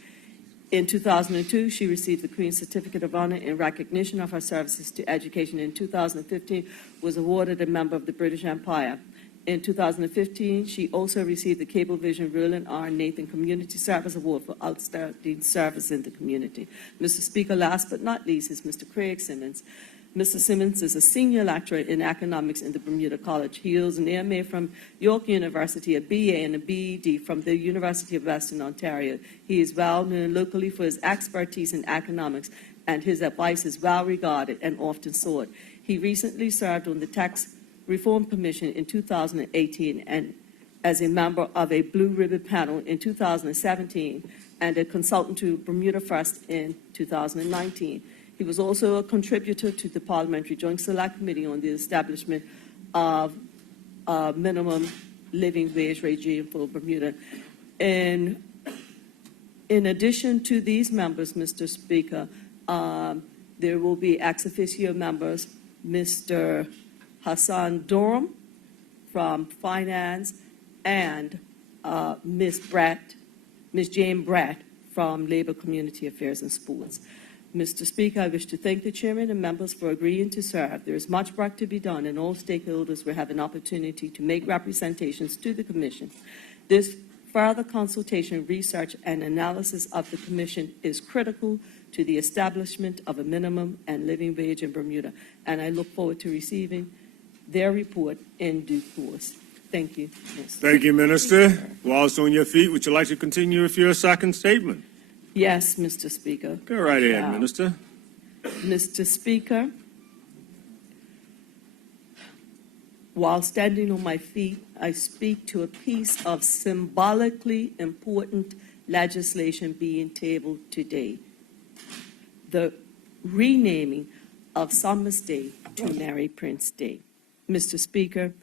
In 2002, she received the Queen's Certificate of Honor in recognition of her services to education. In 2015, was awarded a member of the British Empire. In 2015, she also received the Cablevision Roland R. Nathan Community Service Award for outstanding service in the community. Mr. Speaker, last but not least is Mr. Craig Simmons. Mr. Simmons is a senior lecturer in economics in the Bermuda College. He holds an MA from York University, a BA and a BEd from the University of Western Ontario. He is well known locally for his expertise in economics, and his advice is well regarded and often sought. He recently served on the Tax Reform Commission in 2018 and as a member of a Blue Ribbon panel in 2017 and a consultant to Bermuda First in 2019. He was also a contributor to the Parliamentary Joint Select Committee on the establishment of a minimum living wage regime for Bermuda. In addition to these members, Mr. Speaker, there will be ex officio members, Mr. Hassan Durham from Finance, and Ms. Jane Brett from Labor, Community Affairs and Sports. Mr. Speaker, I wish to thank the Chairman and members for agreeing to serve. There is much work to be done, and all stakeholders will have an opportunity to make representations to the Commission. This further consultation, research, and analysis of the Commission is critical to the establishment of a minimum and living wage in Bermuda, and I look forward to receiving their report in due course. Thank you. Yes. Thank you, Minister. Whilst on your feet, would you like to continue with your second statement? Yes, Mr. Speaker. Go right ahead, Minister. Mr. Speaker, while standing on my feet, I speak to a piece of symbolically important legislation being tabled today: the renaming of Summer's Day to Mary Prince Day. Mr. Speaker,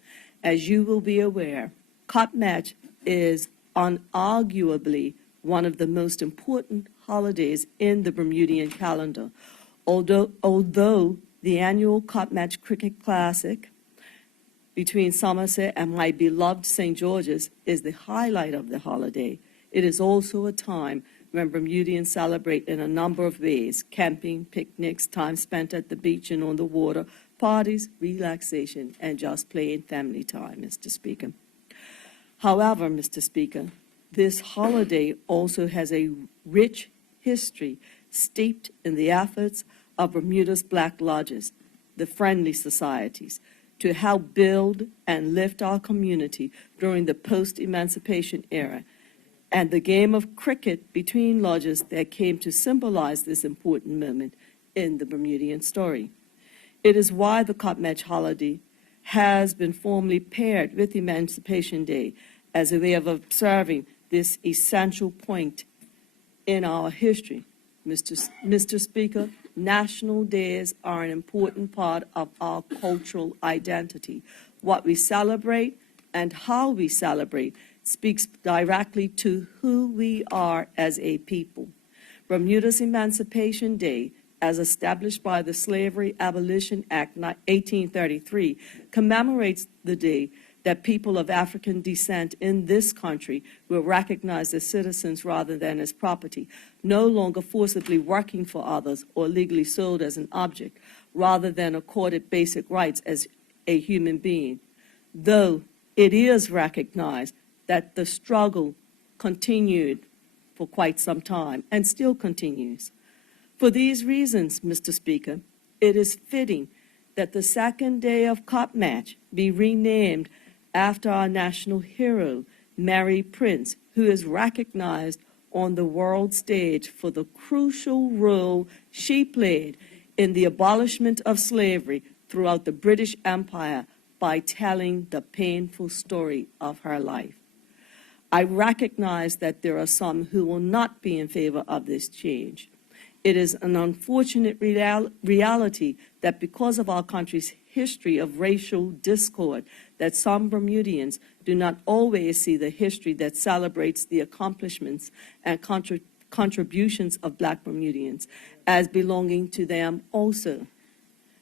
as you will be aware, Cop Match is unarguably one of the most important holidays in the Bermudian calendar. Although the annual Cop Match Cricket Classic between Somerset and my beloved St. George's is the highlight of the holiday, it is also a time when Bermudians celebrate in a number of ways: camping, picnics, time spent at the beach and on the water, parties, relaxation, and just plain family time, Mr. Speaker. However, Mr. Speaker, this holiday also has a rich history steeped in the efforts of Bermuda's Black Lodges, the friendly societies, to help build and lift our community during the post-emancipation era, and the game of cricket between lodges that came to symbolize this important moment in the Bermudian story. It is why the Cop Match holiday has been formally paired with Emancipation Day as a way of observing this essential point in our history. Mr. Speaker, national days are an important part of our cultural identity. What we celebrate and how we celebrate speaks directly to who we are as a people. Bermuda's Emancipation Day, as established by the Slavery Abolition Act 1833, commemorates the day that people of African descent in this country were recognized as citizens rather than as property, no longer forcibly working for others or legally sold as an object, rather than accorded basic rights as a human being. Though it is recognized that the struggle continued for quite some time and still continues. For these reasons, Mr. Speaker, it is fitting that the second day of Cop Match be renamed after our national hero, Mary Prince, who is recognized on the world stage for the crucial role she played in the abolishment of slavery throughout the British Empire by telling the painful story of her life. I recognize that there are some who will not be in favor of this change. It is an unfortunate reality that because of our country's history of racial discord, that some Bermudians do not always see the history that celebrates the accomplishments and contributions of Black Bermudians as belonging to them also.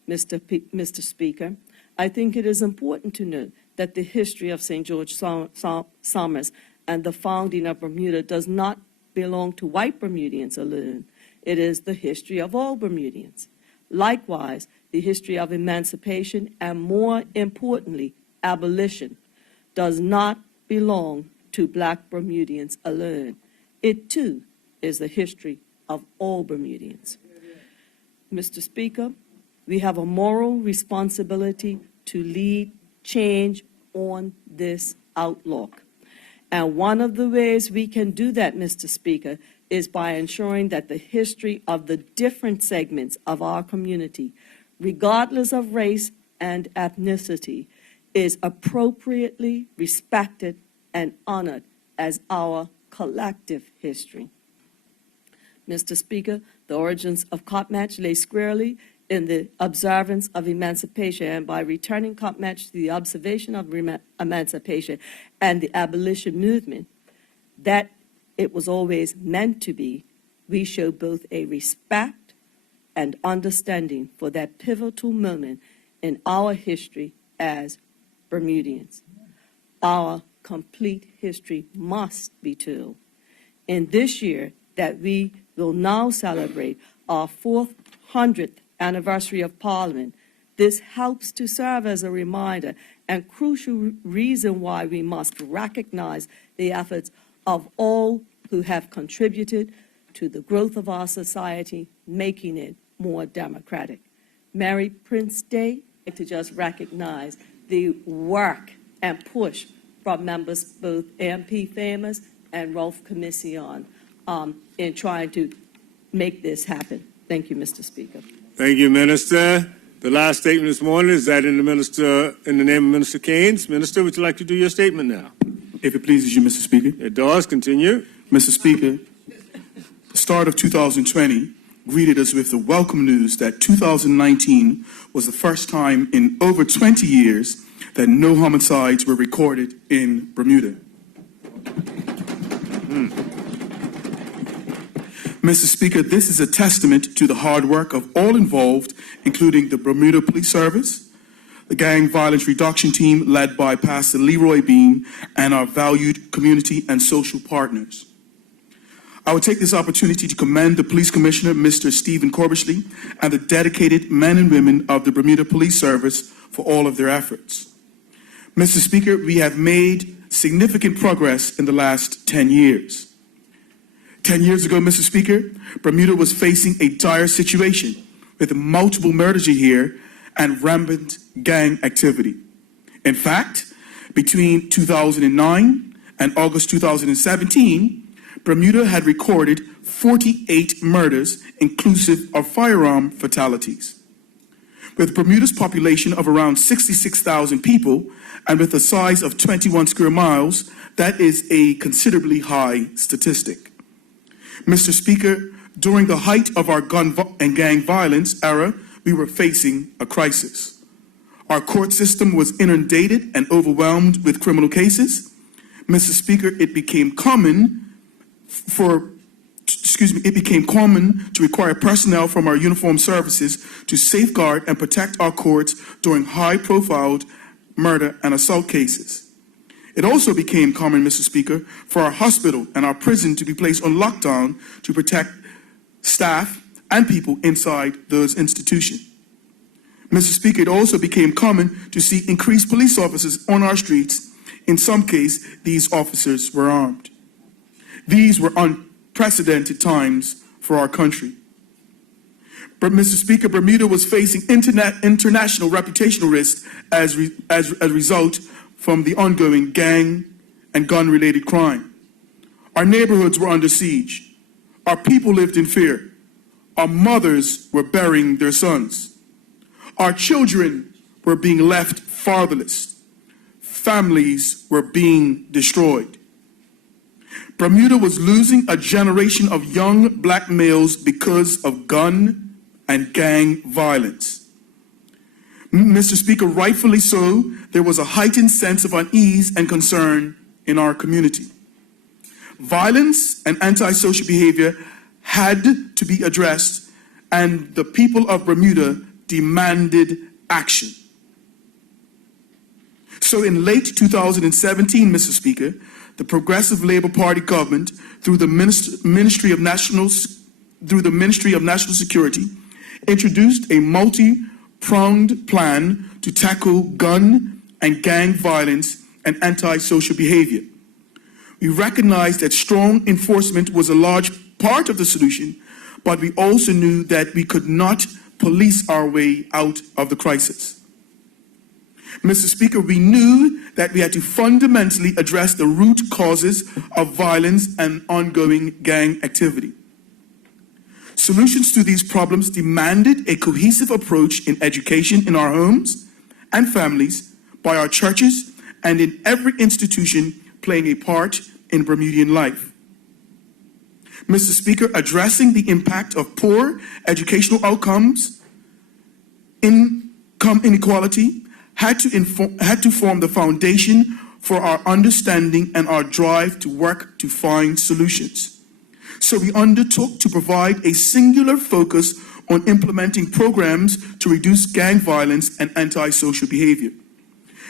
Mr. Speaker, I think it is important to note that the history of St. George Somers and the founding of Bermuda does not belong to white Bermudians alone. It is the history of all Bermudians. Likewise, the history of emancipation and, more importantly, abolition. does not belong to Black Bermudians alone. It too is the history of all Bermudians. Mr. Speaker, we have a moral responsibility to lead change on this outlook. And one of the ways we can do that, Mr. Speaker, is by ensuring that the history of the different segments of our community, regardless of race and ethnicity, is appropriately respected and honored as our collective history. Mr. Speaker, the origins of Copmatch lay squarely in the observance of emancipation, and by returning Copmatch to the observation of emancipation and the abolition movement, that it was always meant to be, we show both a respect and understanding for that pivotal moment in our history as Bermudians. Our complete history must be told. In this year that we will now celebrate our 400th anniversary of Parliament, this helps to serve as a reminder and crucial reason why we must recognize the efforts of all who have contributed to the growth of our society, making it more democratic. Merry Prince Day, I'd like to just recognize the work and push from members both MP Famous and Rolf Commission in trying to make this happen. Thank you, Mr. Speaker. Thank you, Minister. The last statement this morning is that in the name of Minister Keynes. Minister, would you like to do your statement now? If it pleases you, Mr. Speaker. It does. Continue. Mr. Speaker, the start of 2020 greeted us with the welcome news that 2019 was the first time in over 20 years that no homicides were recorded in Bermuda. Mr. Speaker, this is a testament to the hard work of all involved, including the Bermuda Police Service, the Gang Violence Reduction Team led by Pastor Leroy Bean, and our valued community and social partners. I would take this opportunity to commend the Police Commissioner, Mr. Stephen Corbishley, and the dedicated men and women of the Bermuda Police Service for all of their efforts. Mr. Speaker, we have made significant progress in the last 10 years. 10 years ago, Mr. Speaker, Bermuda was facing a dire situation with multiple murders here and rampant gang activity. In fact, between 2009 and August 2017, Bermuda had recorded 48 murders, inclusive of firearm fatalities. With Bermuda's population of around 66,000 people and with a size of 21 square miles, that is a considerably high statistic. Mr. Speaker, during the height of our gun and gang violence era, we were facing a crisis. Our court system was inundated and overwhelmed with criminal cases. Mr. Speaker, it became common to require personnel from our uniformed services to safeguard and protect our courts during high-profile murder and assault cases. It also became common, Mr. Speaker, for our hospital and our prison to be placed on lockdown to protect staff and people inside those institutions. Mr. Speaker, it also became common to see increased police officers on our streets. In some cases, these officers were armed. These were unprecedented times for our country. But, Mr. Speaker, Bermuda was facing international reputational risks as a result from the ongoing gang and gun-related crime. Our neighborhoods were under siege. Our people lived in fear. Our mothers were burying their sons. Our children were being left fatherless. Families were being destroyed. Bermuda was losing a generation of young black males because of gun and gang violence. Mr. Speaker, rightfully so, there was a heightened sense of unease and concern in our community. Violence and antisocial behavior had to be addressed, and the people of Bermuda demanded action. So in late 2017, Mr. Speaker, the Progressive Labour Party government, through the Ministry of National Security, introduced a multi-pronged plan to tackle gun and gang violence and antisocial behavior. We recognized that strong enforcement was a large part of the solution, but we also knew that we could not police our way out of the crisis. Mr. Speaker, we knew that we had to fundamentally address the root causes of violence and ongoing gang activity. Solutions to these problems demanded a cohesive approach in education in our homes and families, by our churches, and in every institution playing a part in Bermudian life. Mr. Speaker, addressing the impact of poor educational outcomes, income inequality, had to form the foundation for our understanding and our drive to work to find solutions. So we undertook to provide a singular focus on implementing programs to reduce gang violence and antisocial behavior.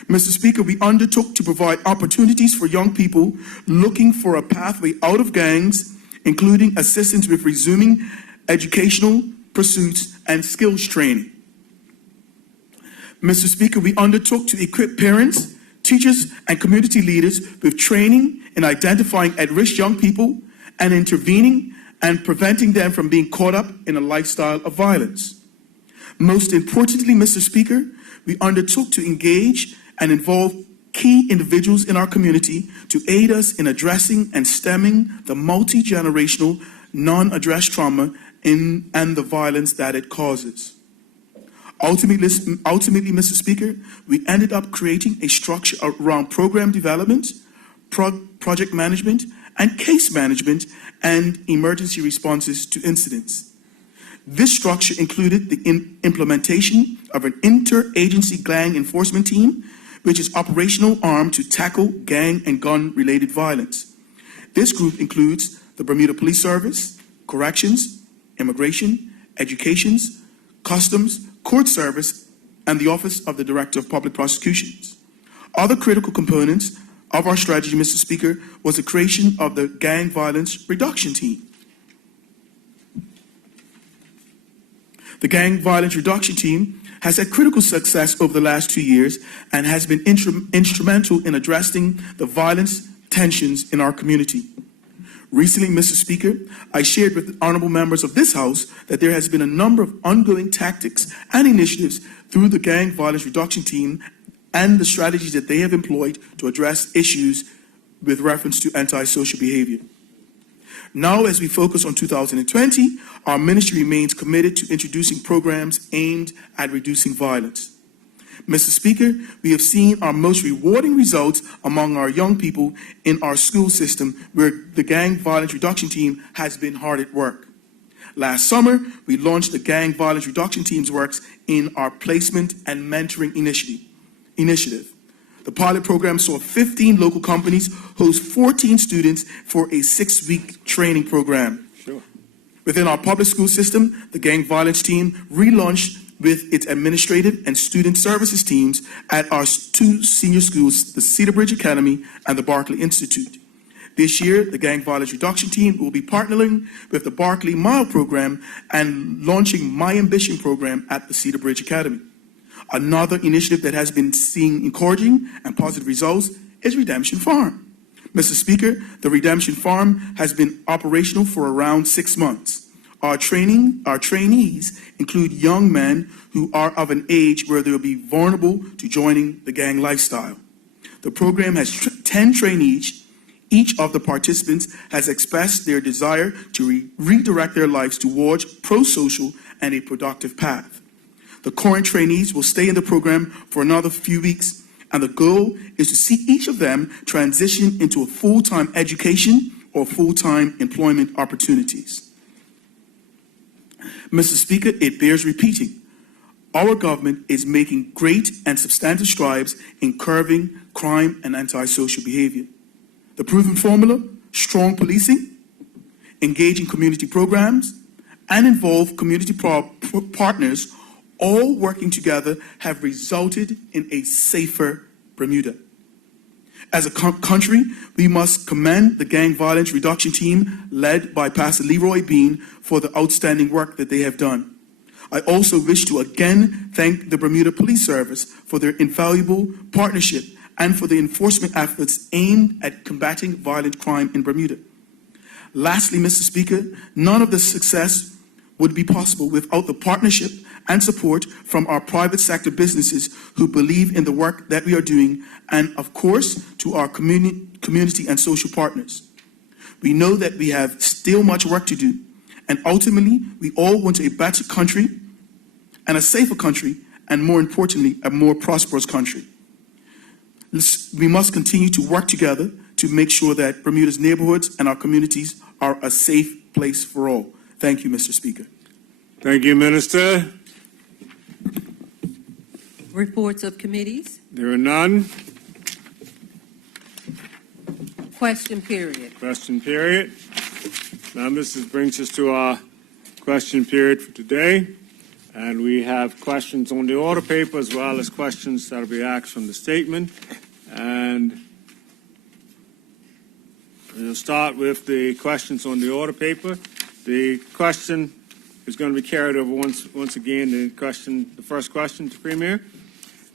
Mr. Speaker, we undertook to provide opportunities for young people looking for a pathway out of gangs, including assistance with resuming educational pursuits and skills training. Mr. Speaker, we undertook to equip parents, teachers, and community leaders with training in identifying at-risk young people and intervening and preventing them from being caught up in a lifestyle of violence. Most importantly, Mr. Speaker, we undertook to engage and involve key individuals in our community to aid us in addressing and stemming the multi-generational non-addressed trauma and the violence that it causes. Ultimately, Mr. Speaker, we ended up creating a structure around program development, project management, and case management and emergency responses to incidents. This structure included the implementation of an interagency gang enforcement team, which is operational arm to tackle gang and gun-related violence. This group includes the Bermuda Police Service, Corrections, Immigration, Educations, Customs, Court Service, and the Office of the Director of Public Prosecutions. Other critical components of our strategy, Mr. Speaker, was the creation of the Gang Violence Reduction Team. The Gang Violence Reduction Team has had critical success over the last 2 years and has been instrumental in addressing the violence tensions in our community. Recently, Mr. Speaker, I shared with the honorable members of this House that there has been a number of ongoing tactics and initiatives through the Gang Violence Reduction Team and the strategies that they have employed to address issues with reference to antisocial behavior. Now, as we focus on 2020, our ministry remains committed to introducing programs aimed at reducing violence. Mr. Speaker, we have seen our most rewarding results among our young people in our school system, where the Gang Violence Reduction Team has been hard at work. Last summer, we launched the Gang Violence Reduction Team's works in our placement and mentoring initiative. The pilot program saw 15 local companies host 14 students for a 6-week training program. Sure. Within our public school system, the Gang Violence Team relaunched with its administrative and student services teams at our 2 senior schools, the Cedar Bridge Academy and the Barclay Institute. This year, the Gang Violence Reduction Team will be partnering with the Barclay Mile program and launching My Ambition program at the Cedar Bridge Academy. Another initiative that has been seeing encouraging and positive results is Redemption Farm. Mr. Speaker, the Redemption Farm has been operational for around 6 months. Our trainees include young men who are of an age where they will be vulnerable to joining the gang lifestyle. The program has 10 trainees. Each of the participants has expressed their desire to redirect their lives towards pro-social and a productive path. The current trainees will stay in the program for another few weeks, and the goal is to see each of them transition into a full-time education or full-time employment opportunities. Mr. Speaker, it bears repeating. Our government is making great and substantive strides in curbing crime and antisocial behavior. The proven formula: strong policing, engaging community programs, and involve community partners, all working together, have resulted in a safer Bermuda. As a country, we must commend the Gang Violence Reduction Team led by Pastor Leroy Bean for the outstanding work that they have done. I also wish to again thank the Bermuda Police Service for their invaluable partnership and for the enforcement efforts aimed at combating violent crime in Bermuda. Lastly, Mr. Speaker, none of this success would be possible without the partnership and support from our private sector businesses who believe in the work that we are doing, and of course, to our community and social partners. We know that we have still much work to do, and ultimately, we all want a better country and a safer country, and more importantly, a more prosperous country. We must continue to work together to make sure that Bermuda's neighborhoods and our communities are a safe place for all. Thank you, Mr. Speaker. Thank you, Minister. Reports of committees. There are none. Question period. Question period. Members, this brings us to our question period for today. And we have questions on the order paper as well as questions that will be asked from the statement. And we'll start with the questions on the order paper. The question is going to be carried over once again. The first question to Premier.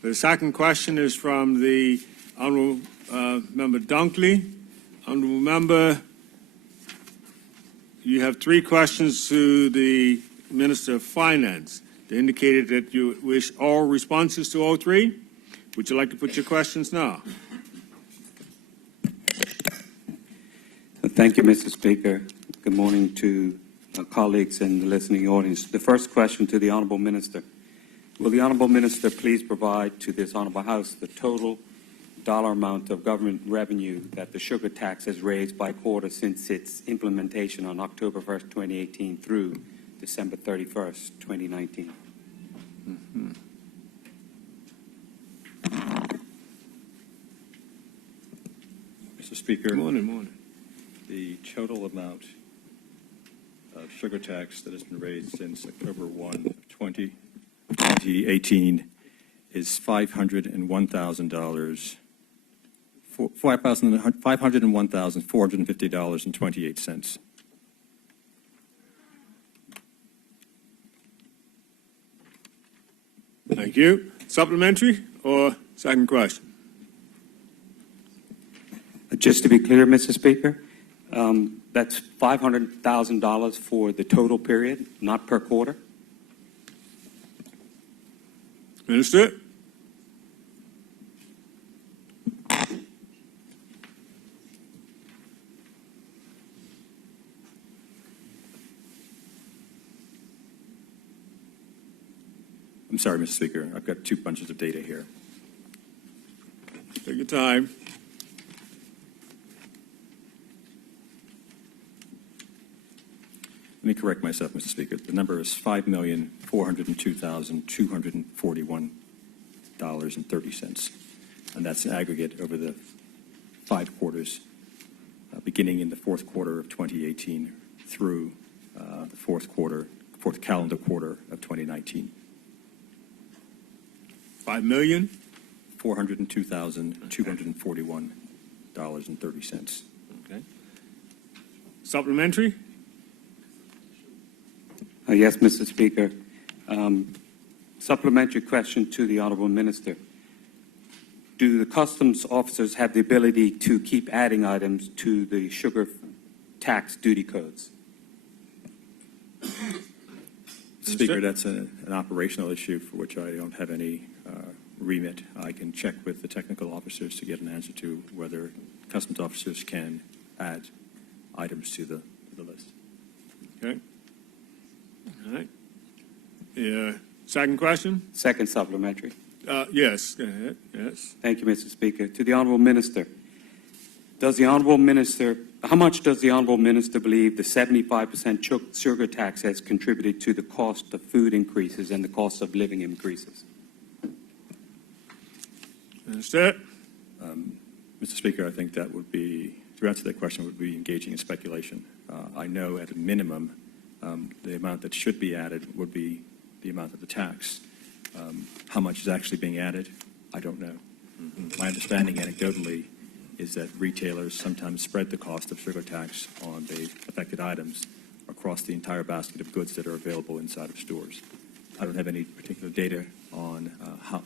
The second question is from the Honourable Member Dunkley. Honourable Member, you have 3 questions to the Minister of Finance. They indicated that you wish all responses to all 3. Would you like to put your questions now? Thank you, Mr. Speaker. Good morning to colleagues in the listening audience. The first question to the Honourable Minister. Will the Honourable Minister please provide to this Honourable House the total dollar amount of government revenue that the sugar tax has raised by quarter since its implementation on October 1st, 2018 through December 31st, 2019? Mr. Speaker, Good morning. the total amount of sugar tax that has been raised since October 1, 2018 is $501,450.28. Thank you. Supplementary or second question? Just to be clear, Mr. Speaker, that's $500,000 for the total period, not per quarter? Minister? I'm sorry, Mr. Speaker. I've got 2 bunches of data here. Take your time. Let me correct myself, Mr. Speaker. The number is $5,402,241.30, and that's an aggregate over the 5 quarters, beginning in the 4th quarter of 2018 through the 4th calendar quarter of 2019. $5,402,241.30. Okay. Supplementary? Yes, Mr. Speaker. Supplementary question to the Honourable Minister. Do the customs officers have the ability to keep adding items to the sugar tax duty codes? Speaker, that's an operational issue for which I don't have any remit. I can check with the technical officers to get an answer to whether customs officers can add items to the list. Okay. All right. Yeah. Second question? Second supplementary. Yes. Go ahead. Yes. Thank you, Mr. Speaker. To the Honourable Minister, how much does the Honourable Minister believe the 75% sugar tax has contributed to the cost of food increases and the cost of living increases? Minister? Mr. Speaker, I think that would be, to answer that question, would be engaging in speculation. I know at a minimum the amount that should be added would be the amount of the tax. How much is actually being added, I don't know. My understanding anecdotally is that retailers sometimes spread the cost of sugar tax on the affected items across the entire basket of goods that are available inside of stores. I don't have any particular data on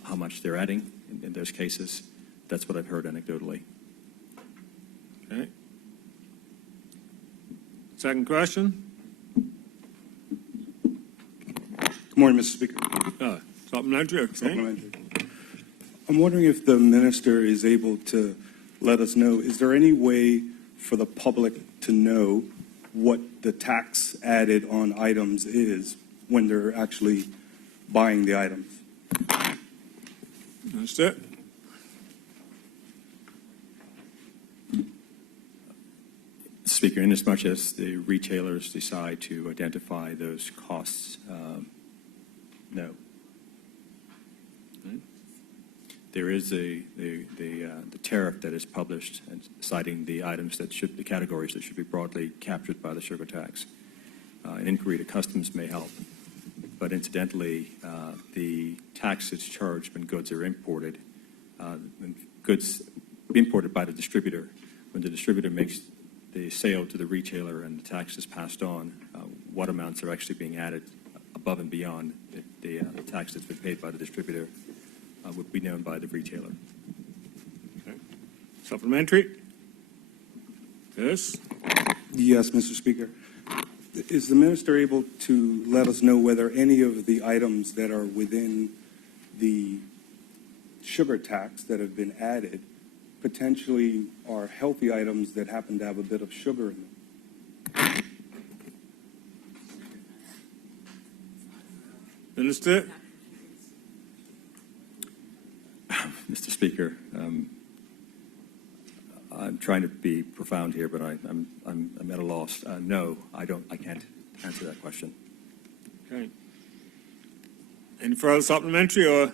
how much they're adding in those cases, That's what I've heard anecdotally. Okay. Second question. Good morning, Mr. Speaker. Supplementary. Okay. Supplementary. I'm wondering if the minister is able to let us know, is there any way for the public to know what the tax added on items is when they're actually buying the items? That's it. Speaker, inasmuch as the retailers decide to identify those costs, no. Right. There is the tariff that is published and citing the items that should, the categories that should be broadly captured by the sugar tax. An inquiry to customs may help, but incidentally, the tax is charged when goods are imported, when goods imported by the distributor. When the distributor makes the sale to the retailer and the tax is passed on, what amounts are actually being added above and beyond the tax that's been paid by the distributor would be known by the retailer. Okay. Supplementary. Yes. Yes, Mr. Speaker. Is the minister able to let us know whether any of the items that are within the sugar tax that have been added potentially are healthy items that happen to have a bit of sugar in them? Minister. Mr. Speaker, I'm trying to be profound here, but I'm at a loss. No, I can't answer that question. Okay. Any further supplementary or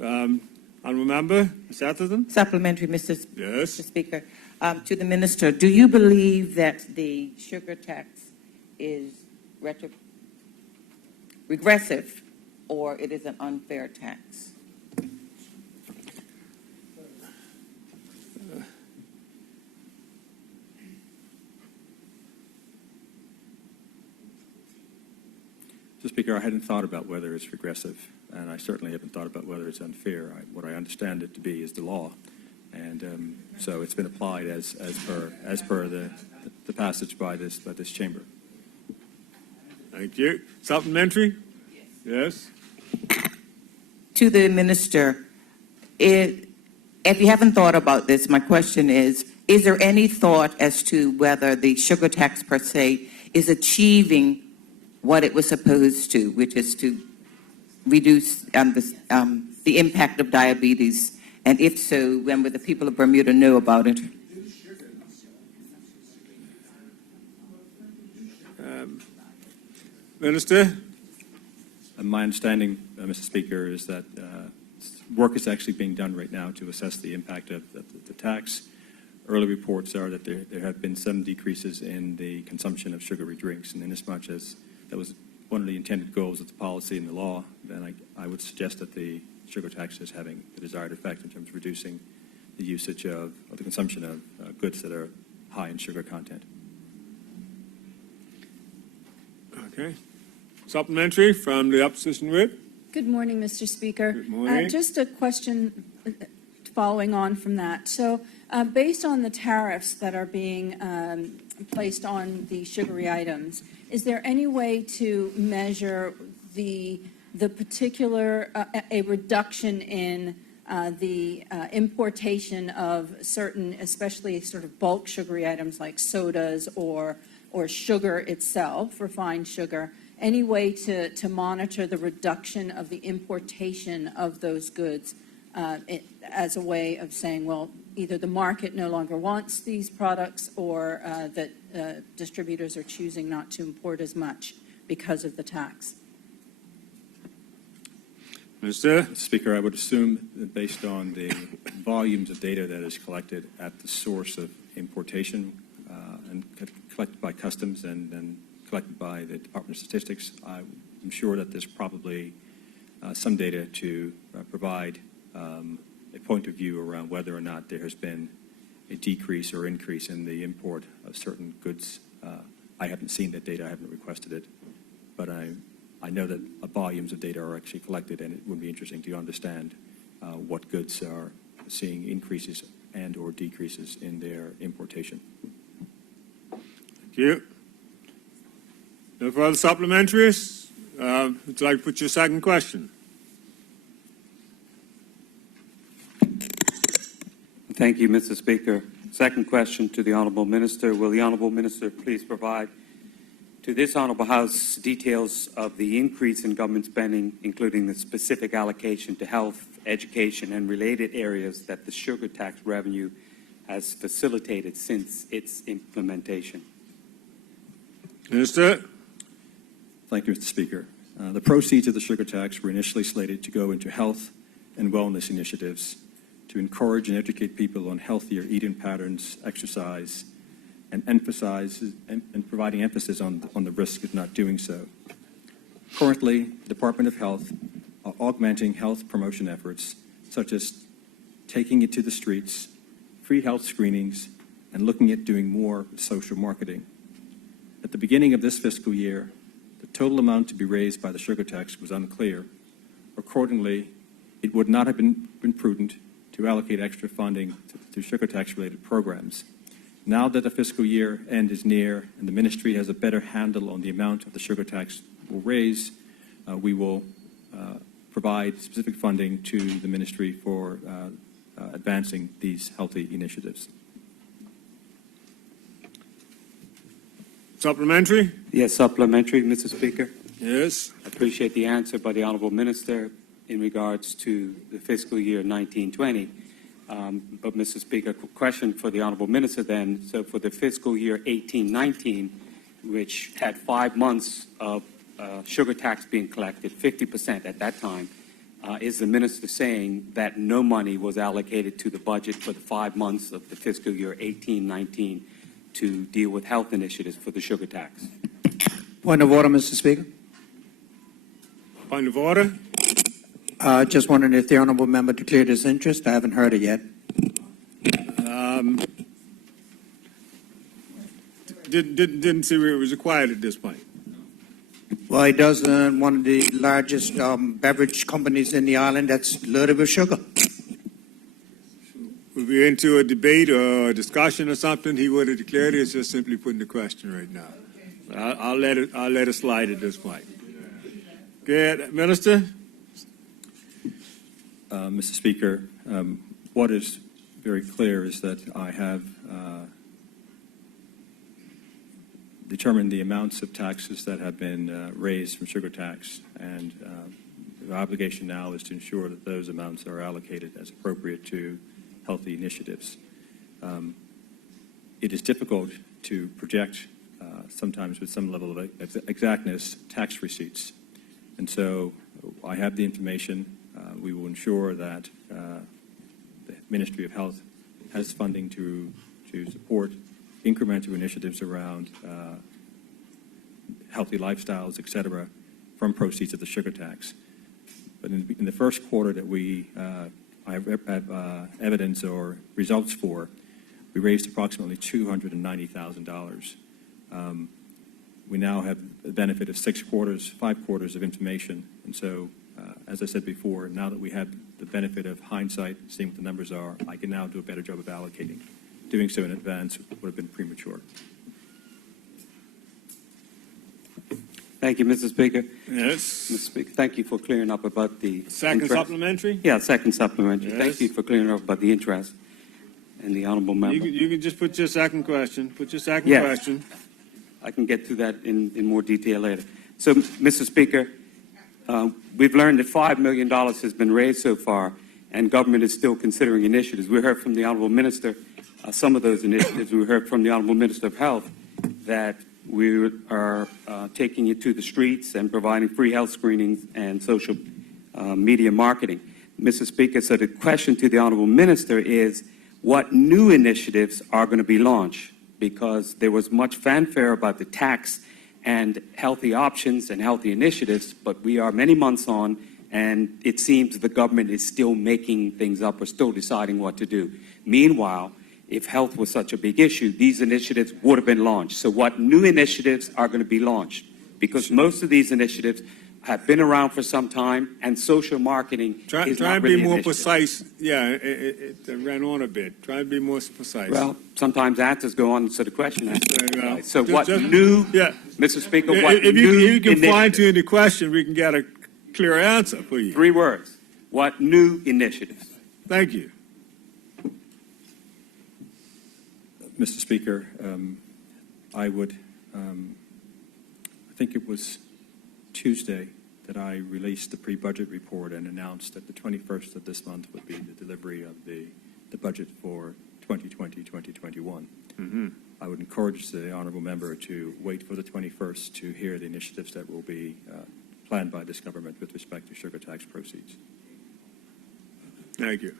honourable member, Ms. Atherton? Supplementary, Mr. Yes. Mr. Speaker. To the minister, do you believe that the sugar tax is regressive or it is an unfair tax? Mr. Speaker, I hadn't thought about whether it's regressive, and I certainly haven't thought about whether it's unfair. What I understand it to be is the law, and so it's been applied as per the passage by this chamber. Thank you. Supplementary? Yes. To the minister, if you haven't thought about this, my question is there any thought as to whether the sugar tax per se is achieving what it was supposed to, which is to reduce the impact of diabetes? And if so, when will the people of Bermuda know about it? Minister? My understanding, Mr. Speaker, is that work is actually being done right now to assess the impact of the tax. Early reports are that there have been some decreases in the consumption of sugary drinks, and inasmuch as that was one of the intended goals of the policy and the law, then I would suggest that the sugar tax is having the desired effect in terms of reducing the usage of or the consumption of goods that are high in sugar content. Okay. Supplementary from the opposition whip. Good morning, Mr. Speaker. Good morning. Just a question following on from that. So based on the tariffs that are being placed on the sugary items, is there any way to measure the particular, a reduction in the importation of certain, especially sort of bulk sugary items like sodas or sugar itself, refined sugar? Any way to monitor the reduction of the importation of those goods as a way of saying, well, either the market no longer wants these products or that distributors are choosing not to import as much because of the tax? Minister? Mr. Speaker, I would assume that based on the volumes of data that is collected at the source of importation and collected by customs and collected by the Department of Statistics, I'm sure that there's probably some data to provide a point of view around whether or not there has been a decrease or increase in the import of certain goods. I haven't seen that data, I haven't requested it, but I know that volumes of data are actually collected, and it would be interesting to understand what goods are seeing increases and or decreases in their importation. Thank you. No further supplementaries? Would you like to put your second question? Thank you, Mr. Speaker. Second question to the Honorable Minister. Will the Honorable Minister please provide to this Honorable House details of the increase in government spending, including the specific allocation to health, education, and related areas that the sugar tax revenue has facilitated since its implementation? Minister? Thank you, Mr. Speaker. The proceeds of the sugar tax were initially slated to go into health and wellness initiatives to encourage and educate people on healthier eating patterns, exercise, and providing emphasis on the risk of not doing so. Currently, the Department of Health are augmenting health promotion efforts, such as taking it to the streets, free health screenings, and looking at doing more social marketing. At the beginning of this fiscal year, the total amount to be raised by the sugar tax was unclear. Accordingly, it would not have been prudent to allocate extra funding to sugar tax-related programs. Now that the fiscal year end is near and the ministry has a better handle on the amount of the sugar tax will raise, we will provide specific funding to the ministry for advancing these healthy initiatives. Supplementary? Yes, supplementary, Mr. Speaker. Yes. I appreciate the answer by the Honorable Minister in regards to the fiscal year 1920. But, Mr. Speaker, question for the Honorable Minister then. So for the fiscal year 1819, which had 5 months of sugar tax being collected, 50% at that time, is the Minister saying that no money was allocated to the budget for the 5 months of the fiscal year 1819 to deal with health initiatives for the sugar tax? Point of order, Mr. Speaker. Point of order. Just wondering if the honourable member declared his interest. I haven't heard it yet. Didn't see where it was required at this point. Well, he does one of the largest beverage companies in the island that's loaded with sugar. If we're into a debate or a discussion or something, he would have declared it. It's just simply putting the question right now. But I'll let it slide at this point. Good, Minister. Mr. Speaker, what is very clear is that I have determined the amounts of taxes that have been raised from sugar tax, and the obligation now is to ensure that those amounts are allocated as appropriate to healthy initiatives. It is difficult to project, sometimes with some level of exactness, tax receipts. And so I have the information. We will ensure that the Ministry of Health has funding to support incremental initiatives around healthy lifestyles, et cetera, from proceeds of the sugar tax. But in the first quarter that I have evidence or results for, we raised approximately $290,000. We now have the benefit of 5 quarters of information. And so, as I said before, now that we have the benefit of hindsight, seeing what the numbers are, I can now do a better job of allocating. Doing so in advance would have been premature. Thank you, Mr. Speaker. Yes. Mr. Speaker, thank you for clearing up about the Second interest. supplementary? Yeah, second supplementary. Yes. Thank you for clearing up about the interest and the honorable member. You can just put your second question. Put your second Yes. question. I can get to that in more detail later. So, Mr. Speaker, we've learned that $5 million has been raised so far, and government is still considering initiatives. We heard from the Honorable Minister some of those initiatives. We heard from the Honorable Minister of Health that we are taking it to the streets and providing free health screenings and social media marketing. Mr. Speaker, so the question to the Honorable Minister is, what new initiatives are going to be launched? Because there was much fanfare about the tax and healthy options and healthy initiatives, but we are many months on, and it seems the government is still making things up or still deciding what to do. Meanwhile, if health was such a big issue, these initiatives would have been launched. So what new initiatives are going to be launched? Because most of these initiatives have been around for some time, and social marketing Try is and not be really an more initiative. precise. Yeah, it ran on a bit. Try and be more precise. Well, sometimes answers go on to the question. So Just- what just- new, Yeah. Mr. Speaker, what If new you can fine initiative? tune the question, we can get a clear answer for you. 3 words. What new initiatives? Thank you. Mr. Speaker, I think it was Tuesday that I released the pre-budget report and announced that the 21st of this month would be the delivery of the budget for 2020-2021. I would encourage the honourable member to wait for the 21st to hear the initiatives that will be planned by this government with respect to sugar tax proceeds. Thank you.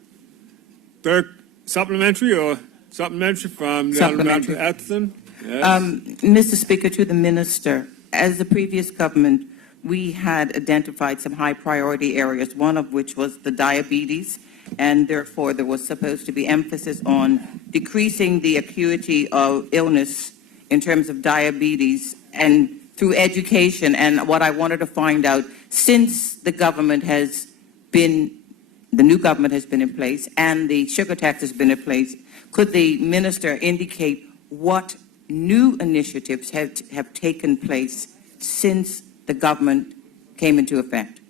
Third supplementary from the Honourable Member Atherton? Yes. Mr. Speaker, to the minister, as the previous government, we had identified some high priority areas, one of which was the diabetes, and therefore there was supposed to be emphasis on decreasing the acuity of illness in terms of diabetes and through education. And what I wanted to find out, since the new government has been in place and the sugar tax has been in place, could the minister indicate what new initiatives have taken place since the government came into effect?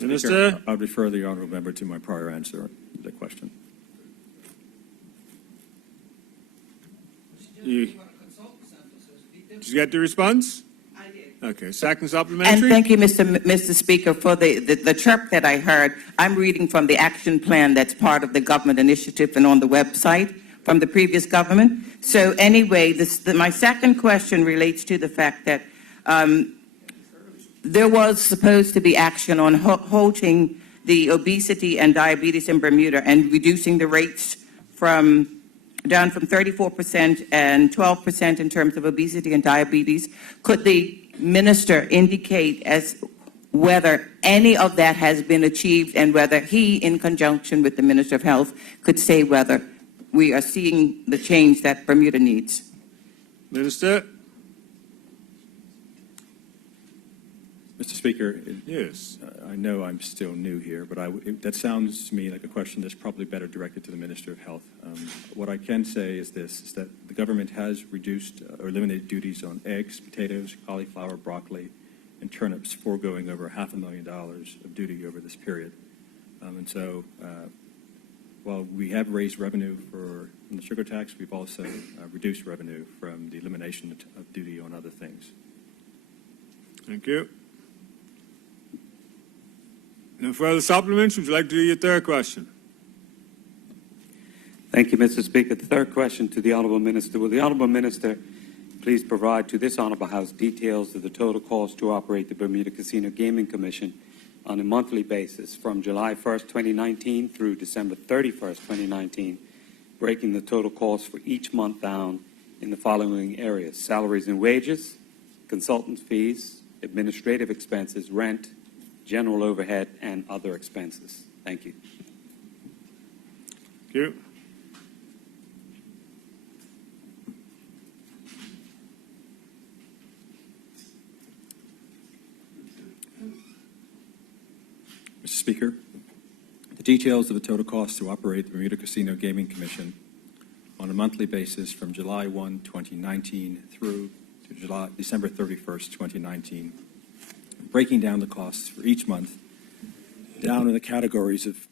Minister? I'll refer the honourable member to my prior answer to the question. Did you get the response? I did. Okay. Second And supplementary? thank you, Mr. Speaker, for the chirp that I heard. I'm reading from the action plan that's part of the government initiative and on the website from the previous government. So anyway, my second question relates to the fact that there was supposed to be action on halting the obesity and diabetes in Bermuda and reducing the rates down from 34% and 12% in terms of obesity and diabetes. Could the minister indicate as whether any of that has been achieved and whether he, in conjunction with the Minister of Health, could say whether we are seeing the change that Bermuda needs? Minister? Mr. Speaker, Yes. I know I'm still new here, but that sounds to me like a question that's probably better directed to the Minister of Health. What I can say is this, is that the government has reduced or eliminated duties on eggs, potatoes, cauliflower, broccoli, and turnips, foregoing over $500,000 of duty over this period. And so while we have raised revenue from the sugar tax, we've also reduced revenue from the elimination of duty on other things. Thank you. No further supplements? Would you like to do your third question? Thank you, Mr. Speaker. The third question to the Honourable Minister. Will the Honourable Minister please provide to this Honourable House details of the total cost to operate the Bermuda Casino Gaming Commission on a monthly basis from July 1st, 2019 through December 31st, 2019, breaking the total cost for each month down in the following areas: salaries and wages, consultant fees, administrative expenses, rent, general overhead, and other expenses. Thank you. Thank you. Mr. Speaker, the details of the total cost to operate the Bermuda Casino Gaming Commission on a monthly basis from July 1, 2019 through to December 31st, 2019, breaking down the costs for each month down in the categories of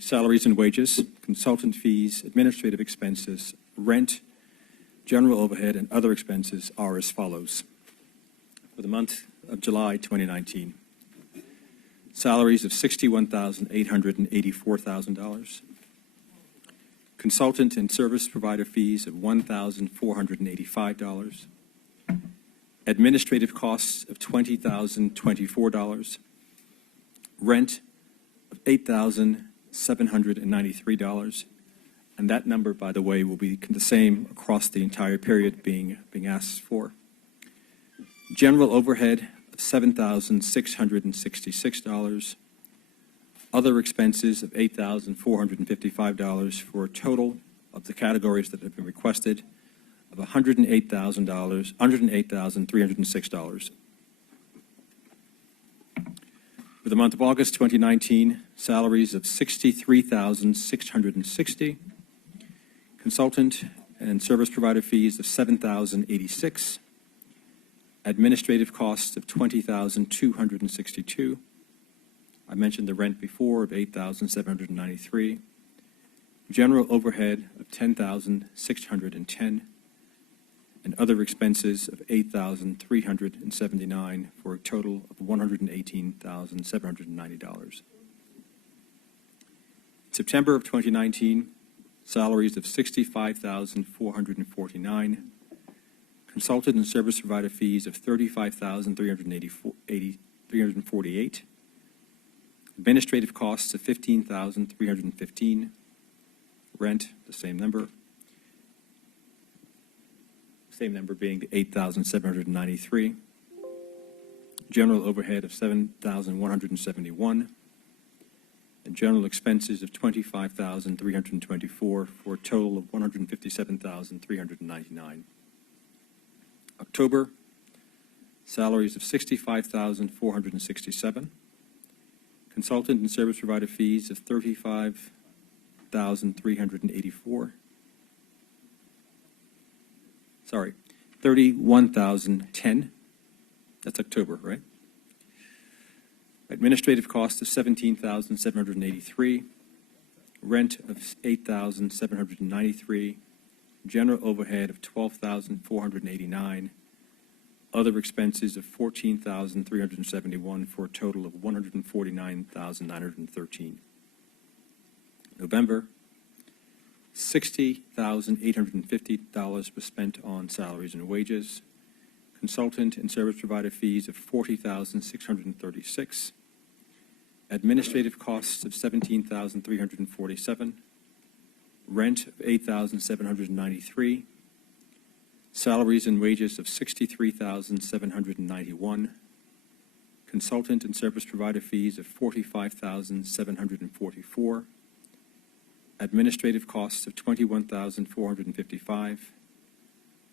salaries and wages, consultant fees, administrative expenses, rent, general overhead, and other expenses are as follows. For the month of July 2019, salaries of $61,884,000, consultant and service provider fees of $1,485, administrative costs of $20,024, rent of $8,793, and that number, by the way, will be the same across the entire period being asked for. General overhead of $7,666, other expenses of $8,455 for a total of the categories that have been requested of $108,306. For the month of August 2019, salaries of $63,660, consultant and service provider fees of $7,086, administrative costs of $20,262. I mentioned the rent before of $8,793, general overhead of $10,610, and other expenses of $8,379 for a total of $118,790. September of 2019, salaries of $65,449, consultant and service provider fees of $35,348, administrative costs of $15,315, rent, the same number being the $8,793, general overhead of $7,171, and general expenses of $25,324 for a total of $157,399. October, salaries of $65,467, consultant and service provider fees of $31,010. That's October, right? Administrative costs of $17,783, rent of $8,793, general overhead of $12,489, other expenses of $14,371 for a total of $149,913. November, $60,850 was spent on salaries and wages, consultant and service provider fees of $40,636, administrative costs of $17,347, rent of $8,793, salaries and wages of $63,791, consultant and service provider fees of $45,744, administrative costs of $21,455,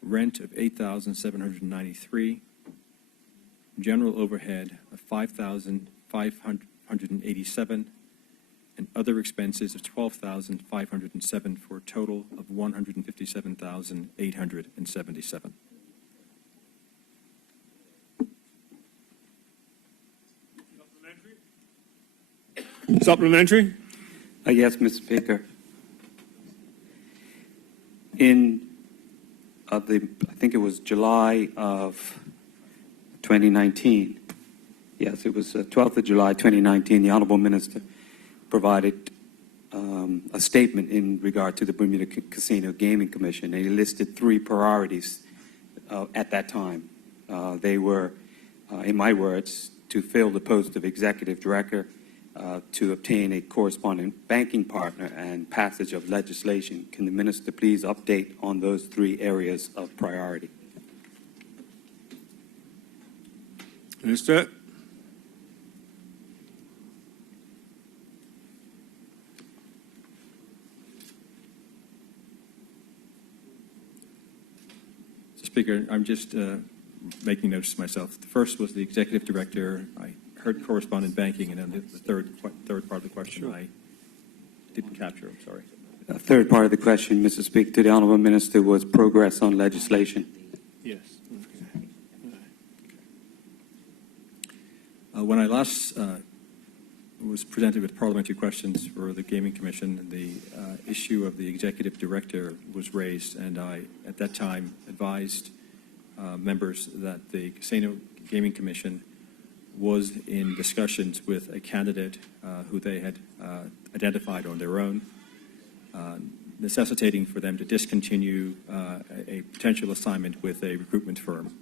rent of $8,793, general overhead of $5,587, and other expenses of $12,507 for a total of $157,877. Supplementary? Yes, Mr. Speaker. In I think it was July of 2019. Yes, it was 12th of July 2019. The Honorable Minister provided a statement in regard to the Bermuda Casino Gaming Commission. And he listed three priorities at that time. They were, in my words, to fill the post of Executive Director, to obtain a correspondent banking partner, and passage of legislation. Can the Minister please update on those three areas of priority? Minister? Mr. Speaker, I'm just making notes myself. The first was the Executive Director. I heard correspondent banking, and then the third part of the question I didn't capture. I'm sorry. Third part of the question, Mr. Speaker, to the Honorable Minister, was progress on legislation. Yes. When I last was presented with parliamentary questions for the Gaming Commission, the issue of the Executive Director was raised, and I, at that time, advised members that the Casino Gaming Commission was in discussions with a candidate who they had identified on their own, necessitating for them to discontinue a potential assignment with a recruitment firm.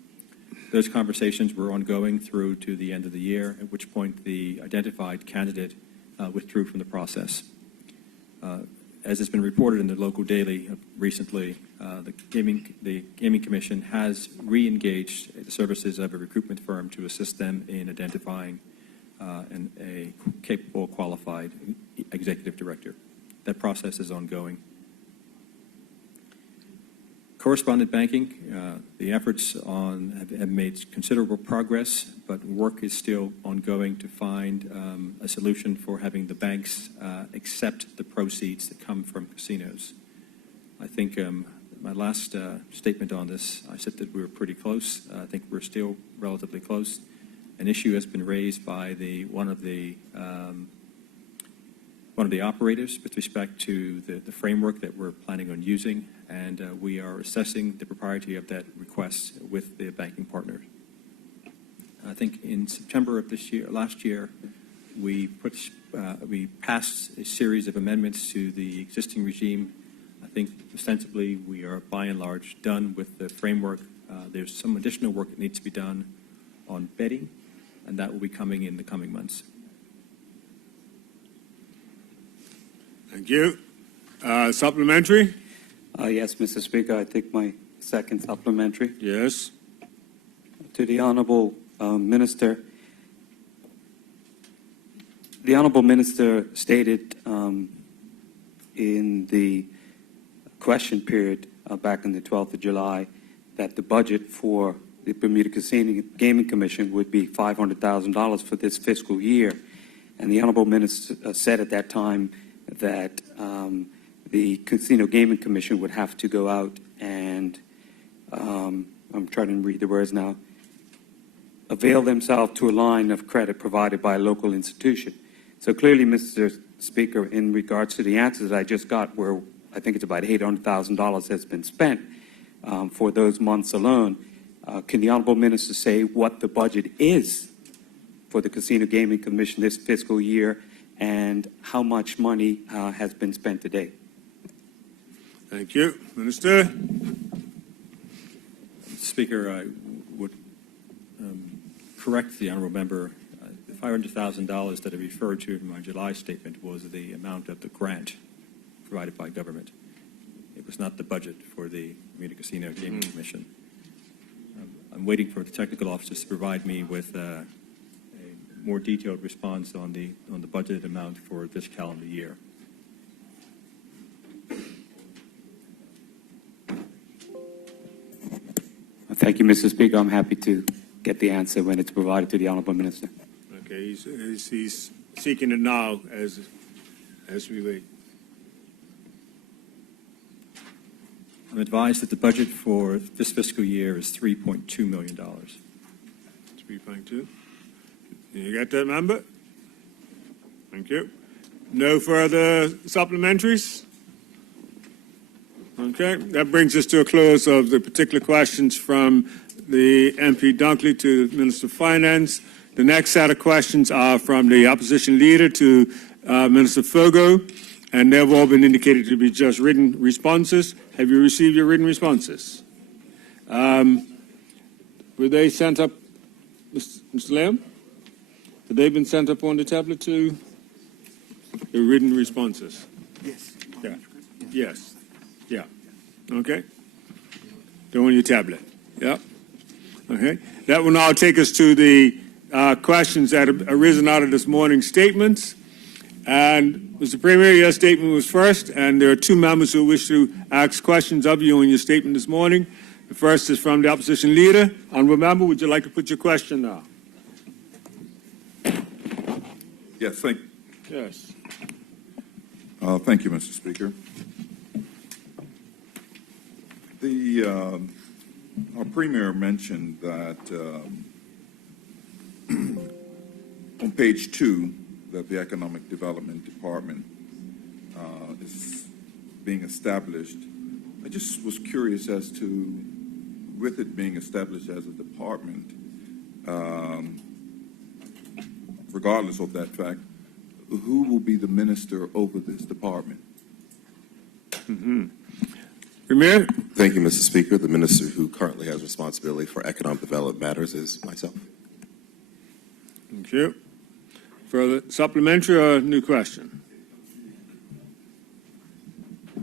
Those conversations were ongoing through to the end of the year, at which point the identified candidate withdrew from the process. As has been reported in the local daily recently, the Gaming Commission has re-engaged the services of a recruitment firm to assist them in identifying a capable, qualified executive director. That process is ongoing. Correspondent banking, the efforts have made considerable progress, but work is still ongoing to find a solution for having the banks accept the proceeds that come from casinos. I think my last statement on this, I said that we were pretty close. I think we're still relatively close. An issue has been raised by one of the operators with respect to the framework that we're planning on using, and we are assessing the propriety of that request with the banking partner. I think in September of last year, we passed a series of amendments to the existing regime. I think ostensibly we are by and large done with the framework. There's some additional work that needs to be done on betting, and that will be coming in the coming months. Thank you. Supplementary? Yes, Mr. Speaker, I think my second supplementary. Yes. To the Honorable Minister. The Honorable Minister stated in the question period back on the 12th of July that the budget for the Bermuda Casino Gaming Commission would be $500,000 for this fiscal year. And the Honorable Minister said at that time that the Casino Gaming Commission would have to go out and, I'm trying to read the words now, avail themselves to a line of credit provided by a local institution. So clearly, Mr. Speaker, in regards to the answers I just got, where I think it's about $800,000 has been spent for those months alone, can the Honorable Minister say what the budget is for the Casino Gaming Commission this fiscal year and how much money has been spent to date? Thank you. Minister? Speaker, I would correct the honourable member. The $500,000 that I referred to in my July statement was the amount of the grant provided by government. It was not the budget for the Bermuda Casino Gaming Commission. I'm waiting for the technical officers to provide me with a more detailed response on the budgeted amount for this calendar year. Thank you, Mr. Speaker. I'm happy to get the answer when it's provided to the Honorable Minister. Okay, he's seeking it now as we wait. I'm advised that the budget for this fiscal year is $3.2 million. 3.2. You got that, member? Thank you. No further supplementaries? Okay, that brings us to a close of the particular questions from the MP Dunkley to the Minister of Finance. The next set of questions are from the opposition leader to Minister Fogo, and they've all been indicated to be just written responses. Have you received your written responses? Were they sent up, Mr. Lamb? Have they been sent up on the tablet to the written responses? Yes. Yeah. Yes. Yeah. Okay. They're on your tablet. Yeah. Okay. That will now take us to the questions that have arisen out of this morning's statements. And Mr. Premier, your statement was first, and there are two members who wish to ask questions of you on your statement this morning. The first is from the opposition leader. Honourable member, would you like to put your question now? Yes, thank Yes. Thank you, Mr. Speaker. Our Premier mentioned that on page 2 that the Economic Development Department is being established. I just was curious as to, with it being established as a department, regardless of that fact, who will be the minister over this department? Premier? Thank you, Mr. Speaker. The minister who currently has responsibility for economic development matters is myself. Thank you. Further supplementary or new question?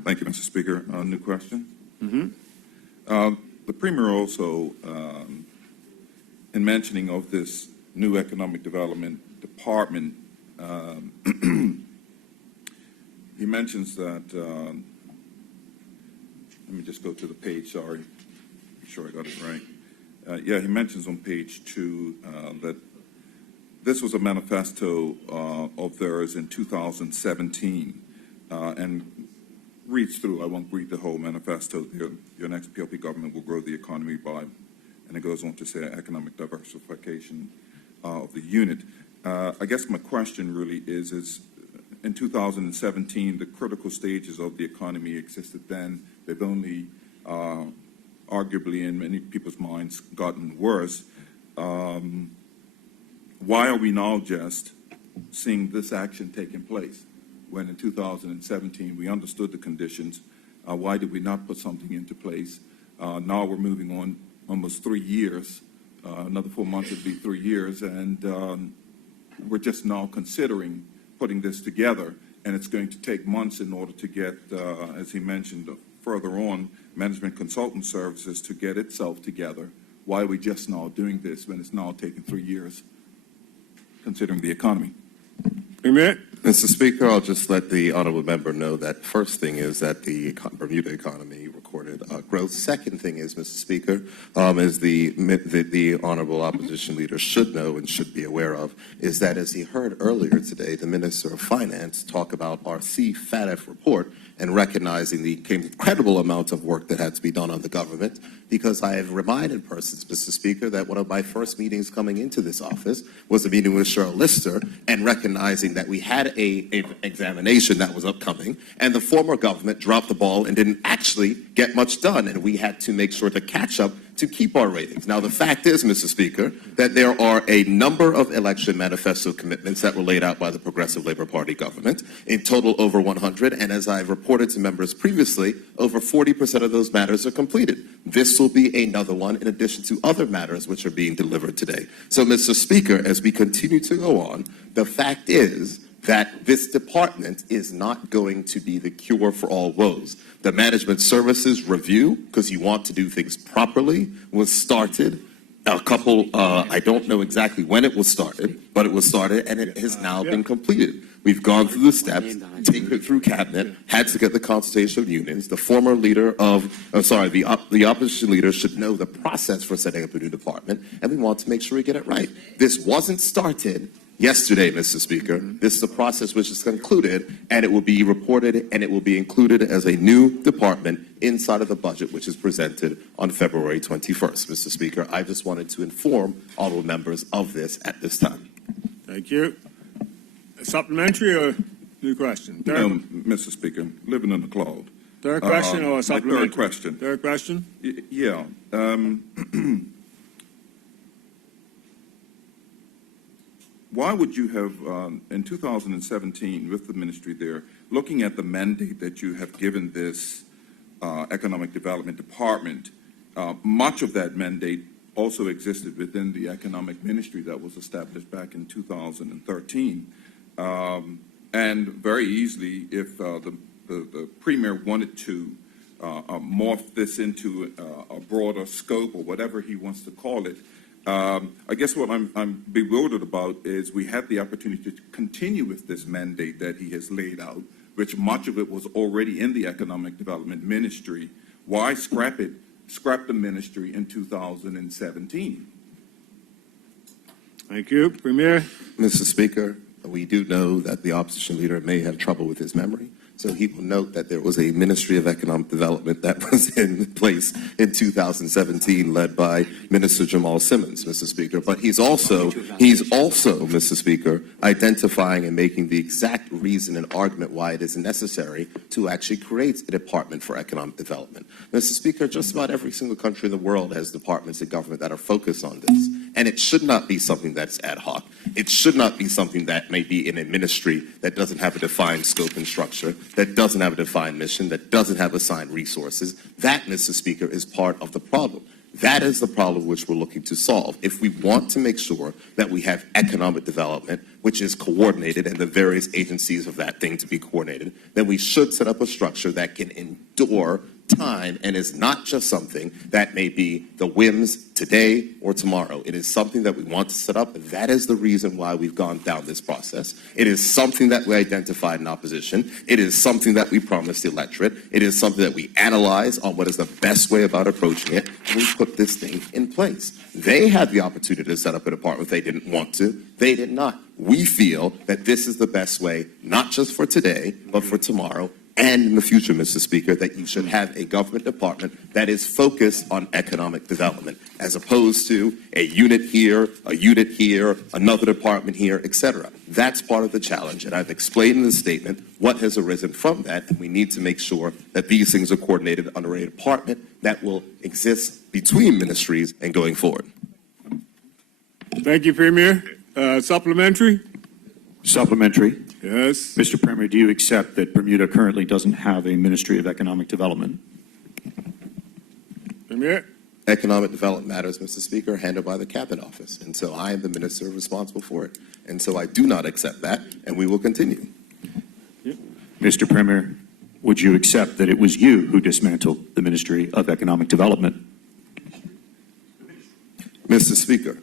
Thank you, Mr. Speaker. New question. Mm-hmm. The Premier also, in mentioning of this new economic development department, he mentions that let me just go to the page, sorry. Make sure I got it right. Yeah, he mentions on page 2 that this was a manifesto of theirs in 2017, and reads through, I won't read the whole manifesto. Your next PLP government will grow the economy by, and it goes on to say economic diversification of the unit. I guess my question really is in 2017, the critical stages of the economy existed then. They've only, arguably in many people's minds, gotten worse. Why are we now just seeing this action taking place when in 2017 we understood the conditions? Why did we not put something into place? Now we're moving on almost 3 years. Another 4 months would be 3 years, and we're just now considering putting this together, and it's going to take months in order to get, as he mentioned further on, management consultant services to get itself together. Why are we just now doing this when it's now taking 3 years, considering the economy? Premier? Mr. Speaker, I'll just let the honorable member know that first thing is that the Bermuda economy recorded growth. Second thing is, Mr. Speaker, is the honorable opposition leader should know and should be aware of, is that as he heard earlier today, the Minister of Finance talk about our CFATF report and recognizing the incredible amount of work that had to be done on the government, because I have reminded persons, Mr. Speaker, that one of my first meetings coming into this office was a meeting with Cheryl Lister and recognizing that we had an examination that was upcoming, and the former government dropped the ball and didn't actually get much done, and we had to make sure to catch up to keep our ratings. Now, the fact is, Mr. Speaker, that there are a number of election manifesto commitments that were laid out by the Progressive Labor Party government, in total over 100, and as I've reported to members previously, over 40% of those matters are completed. This will be another one in addition to other matters which are being delivered today. So, Mr. Speaker, as we continue to go on, the fact is that this department is not going to be the cure for all woes. The management services review, because you want to do things properly, was started. A couple, I don't know exactly when it was started, but it was started and it has now been completed. We've gone through the steps, taken it through cabinet, had to get the consultation of unions. The former leader of, the opposition leader should know the process for setting up a new department, and we want to make sure we get it right. This wasn't started yesterday, Mr. Speaker. This is a process which is concluded, and it will be reported and it will be included as a new department inside of the budget, which is presented on February 21st. Mr. Speaker, I just wanted to inform all members of this at this time. Thank you. A supplementary or new question? No, Mr. Speaker, living in the cloud. Third question or supplementary? Third question. Third question? Yeah. Why would you have, in 2017, with the ministry there, looking at the mandate that you have given this Economic Development Department, much of that mandate also existed within the Economic Ministry that was established back in 2013. And very easily, if the Premier wanted to morph this into a broader scope or whatever he wants to call it, I guess what I'm bewildered about is we had the opportunity to continue with this mandate that he has laid out, which much of it was already in the Economic Development Ministry. Why scrap it? Scrap the ministry in 2017. Thank you. Premier? Mr. Speaker, we do know that the opposition leader may have trouble with his memory. So he will note that there was a Ministry of Economic Development that was in place in 2017, led by Minister Jamal Simmons, Mr. Speaker. But he's also, Mr. Speaker, identifying and making the exact reason and argument why it is necessary to actually create a Department for Economic Development. Mr. Speaker, just about every single country in the world has departments of government that are focused on this. And it should not be something that's ad hoc. It should not be something that may be in a ministry that doesn't have a defined scope and structure, that doesn't have a defined mission, that doesn't have assigned resources. That, Mr. Speaker, is part of the problem. That is the problem which we're looking to solve. If we want to make sure that we have economic development, which is coordinated, and the various agencies of that thing to be coordinated, then we should set up a structure that can endure time and is not just something that may be the whims today or tomorrow. It is something that we want to set up. That is the reason why we've gone down this process. It is something that we identified in opposition. It is something that we promised the electorate. It is something that we analyze on what is the best way about approaching it. And we put this thing in place. They had the opportunity to set up a department if they didn't want to. They did not. We feel that this is the best way, not just for today, but for tomorrow and in the future, Mr. Speaker, that you should have a government department that is focused on economic development, as opposed to a unit here, another department here, etc. That's part of the challenge, and I've explained in the statement what has arisen from that, and we need to make sure that these things are coordinated under a department that will exist between ministries and going forward. Thank you, Premier. Supplementary? Supplementary. Yes. Mr. Premier, do you accept that Bermuda currently doesn't have a Ministry of Economic Development? Premier? Economic development matters, Mr. Speaker, are handled by the Cabinet Office, and so I am the minister responsible for it. And so I do not accept that, and we will continue. Mr. Premier, would you accept that it was you who dismantled the Ministry of Economic Development? Mr. Speaker,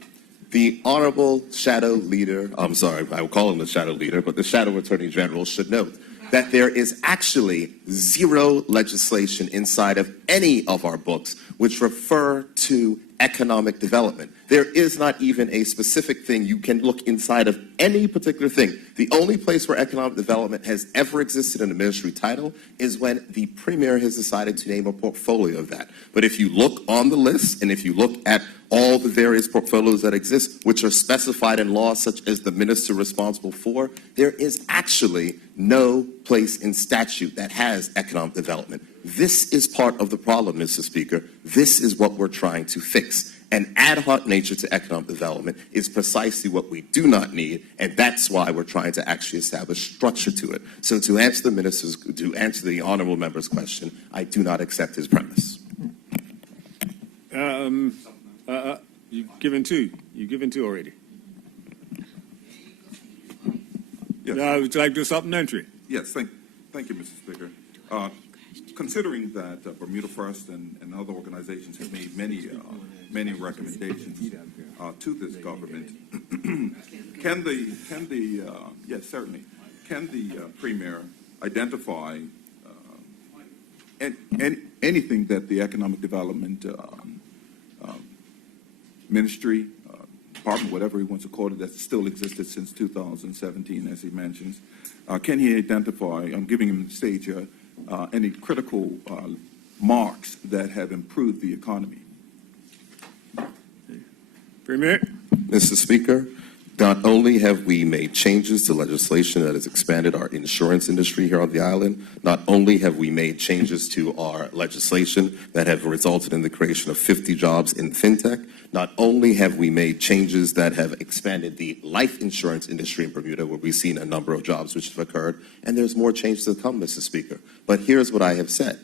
the Honorable Shadow Leader, I'm sorry, I will call him the Shadow Leader, but the Shadow Attorney General should note that there is actually zero legislation inside of any of our books which refer to economic development. There is not even a specific thing. You can look inside of any particular thing. The only place where economic development has ever existed in a ministry title is when the Premier has decided to name a portfolio of that. But if you look on the list, and if you look at all the various portfolios that exist, which are specified in law, such as the minister responsible for, there is actually no place in statute that has economic development. This is part of the problem, Mr. Speaker. This is what we're trying to fix. An ad hoc nature to economic development is precisely what we do not need, and that's why we're trying to actually establish structure to it. So to answer the honorable member's question, I do not accept his premise. You've given two. You've given two already. Yes. Would you like to do supplementary? Yes, thank you, Mr. Speaker. Considering that Bermuda First and other organizations have made many recommendations to this government, can the Premier identify anything that the Economic Development Ministry, department, whatever he wants to call it, that still existed since 2017, as he mentions, can he identify, I'm giving him the stage here, any critical marks that have improved the economy? Premier? Mr. Speaker, not only have we made changes to legislation that has expanded our insurance industry here on the island, not only have we made changes to our legislation that have resulted in the creation of 50 jobs in fintech, not only have we made changes that have expanded the life insurance industry in Bermuda, where we've seen a number of jobs which have occurred, and there's more change to come, Mr. Speaker. But here's what I have said.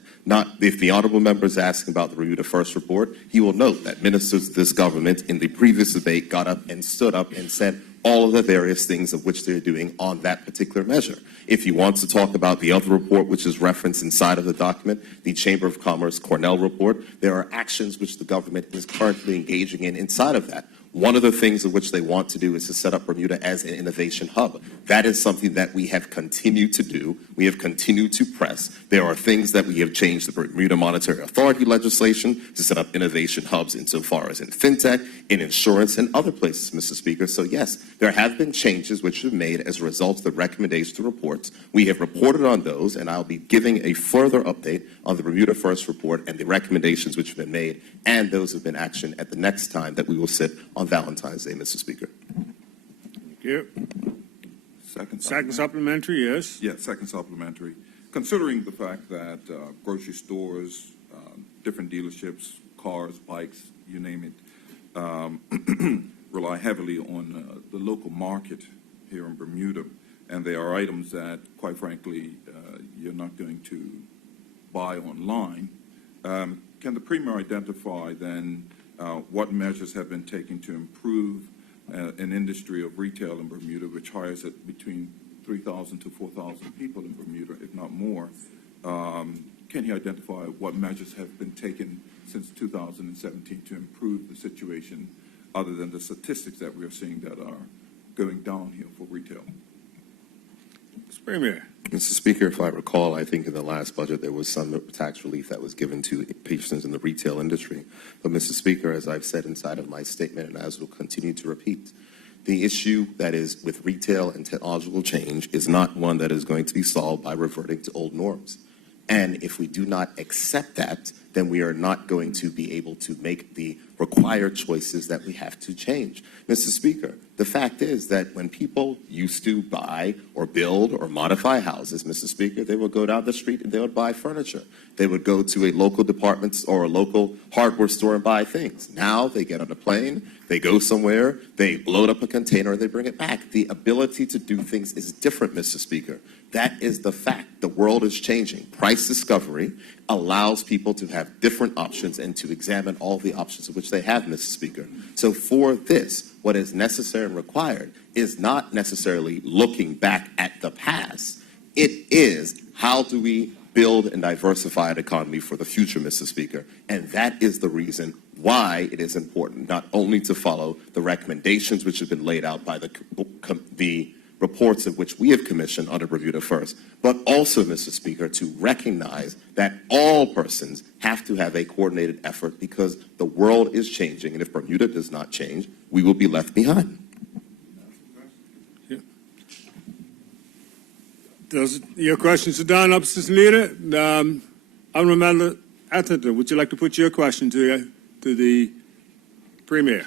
If the honorable member is asking about the Bermuda First report, he will note that ministers of this government in the previous debate got up and stood up and said all of the various things of which they're doing on that particular measure. If he wants to talk about the other report, which is referenced inside of the document, the Chamber of Commerce Cornell report, there are actions which the government is currently engaging in inside of that. One of the things of which they want to do is to set up Bermuda as an innovation hub. That is something that we have continued to do. We have continued to press. There are things that we have changed the Bermuda Monetary Authority legislation to set up innovation hubs insofar as in fintech, in insurance, and other places, Mr. Speaker. So yes, there have been changes which have been made as a result of the recommendations to reports. We have reported on those, and I'll be giving a further update on the Bermuda First report and the recommendations which have been made, and those have been action at the next time that we will sit on Valentine's Day, Mr. Speaker. Thank you. Second supplementary, yes. Yes, second supplementary. Considering the fact that grocery stores, different dealerships, cars, bikes, you name it, rely heavily on the local market here in Bermuda, and there are items that, quite frankly, you're not going to buy online, can the Premier identify then what measures have been taken to improve an industry of retail in Bermuda, which hires between 3,000 to 4,000 people in Bermuda, if not more, can he identify what measures have been taken since 2017 to improve the situation, other than the statistics that we are seeing that are going downhill for retail? Mr. Premier. Mr. Speaker, if I recall, I think in the last budget there was some tax relief that was given to patrons in the retail industry. But, Mr. Speaker, as I've said inside of my statement, and as we'll continue to repeat, the issue that is with retail and technological change is not one that is going to be solved by reverting to old norms. And if we do not accept that, then we are not going to be able to make the required choices that we have to change. Mr. Speaker, the fact is that when people used to buy or build or modify houses, Mr. Speaker, they would go down the street and they would buy furniture. They would go to a local department or a local hardware store and buy things. Now they get on a plane, they go somewhere, they load up a container, and they bring it back. The ability to do things is different, Mr. Speaker. That is the fact. The world is changing. Price discovery allows people to have different options and to examine all the options of which they have, Mr. Speaker. So for this, what is necessary and required is not necessarily looking back at the past. It is how do we build and diversify an economy for the future, Mr. Speaker. And that is the reason why it is important not only to follow the recommendations which have been laid out by the reports of which we have commissioned under Bermuda First, but also, Mr. Speaker, to recognize that all persons have to have a coordinated effort because the world is changing, and if Bermuda does not change, we will be left behind. Your questions are done, Opposition Leader. Honourable Member Atherton, would you like to put your question to the Premier?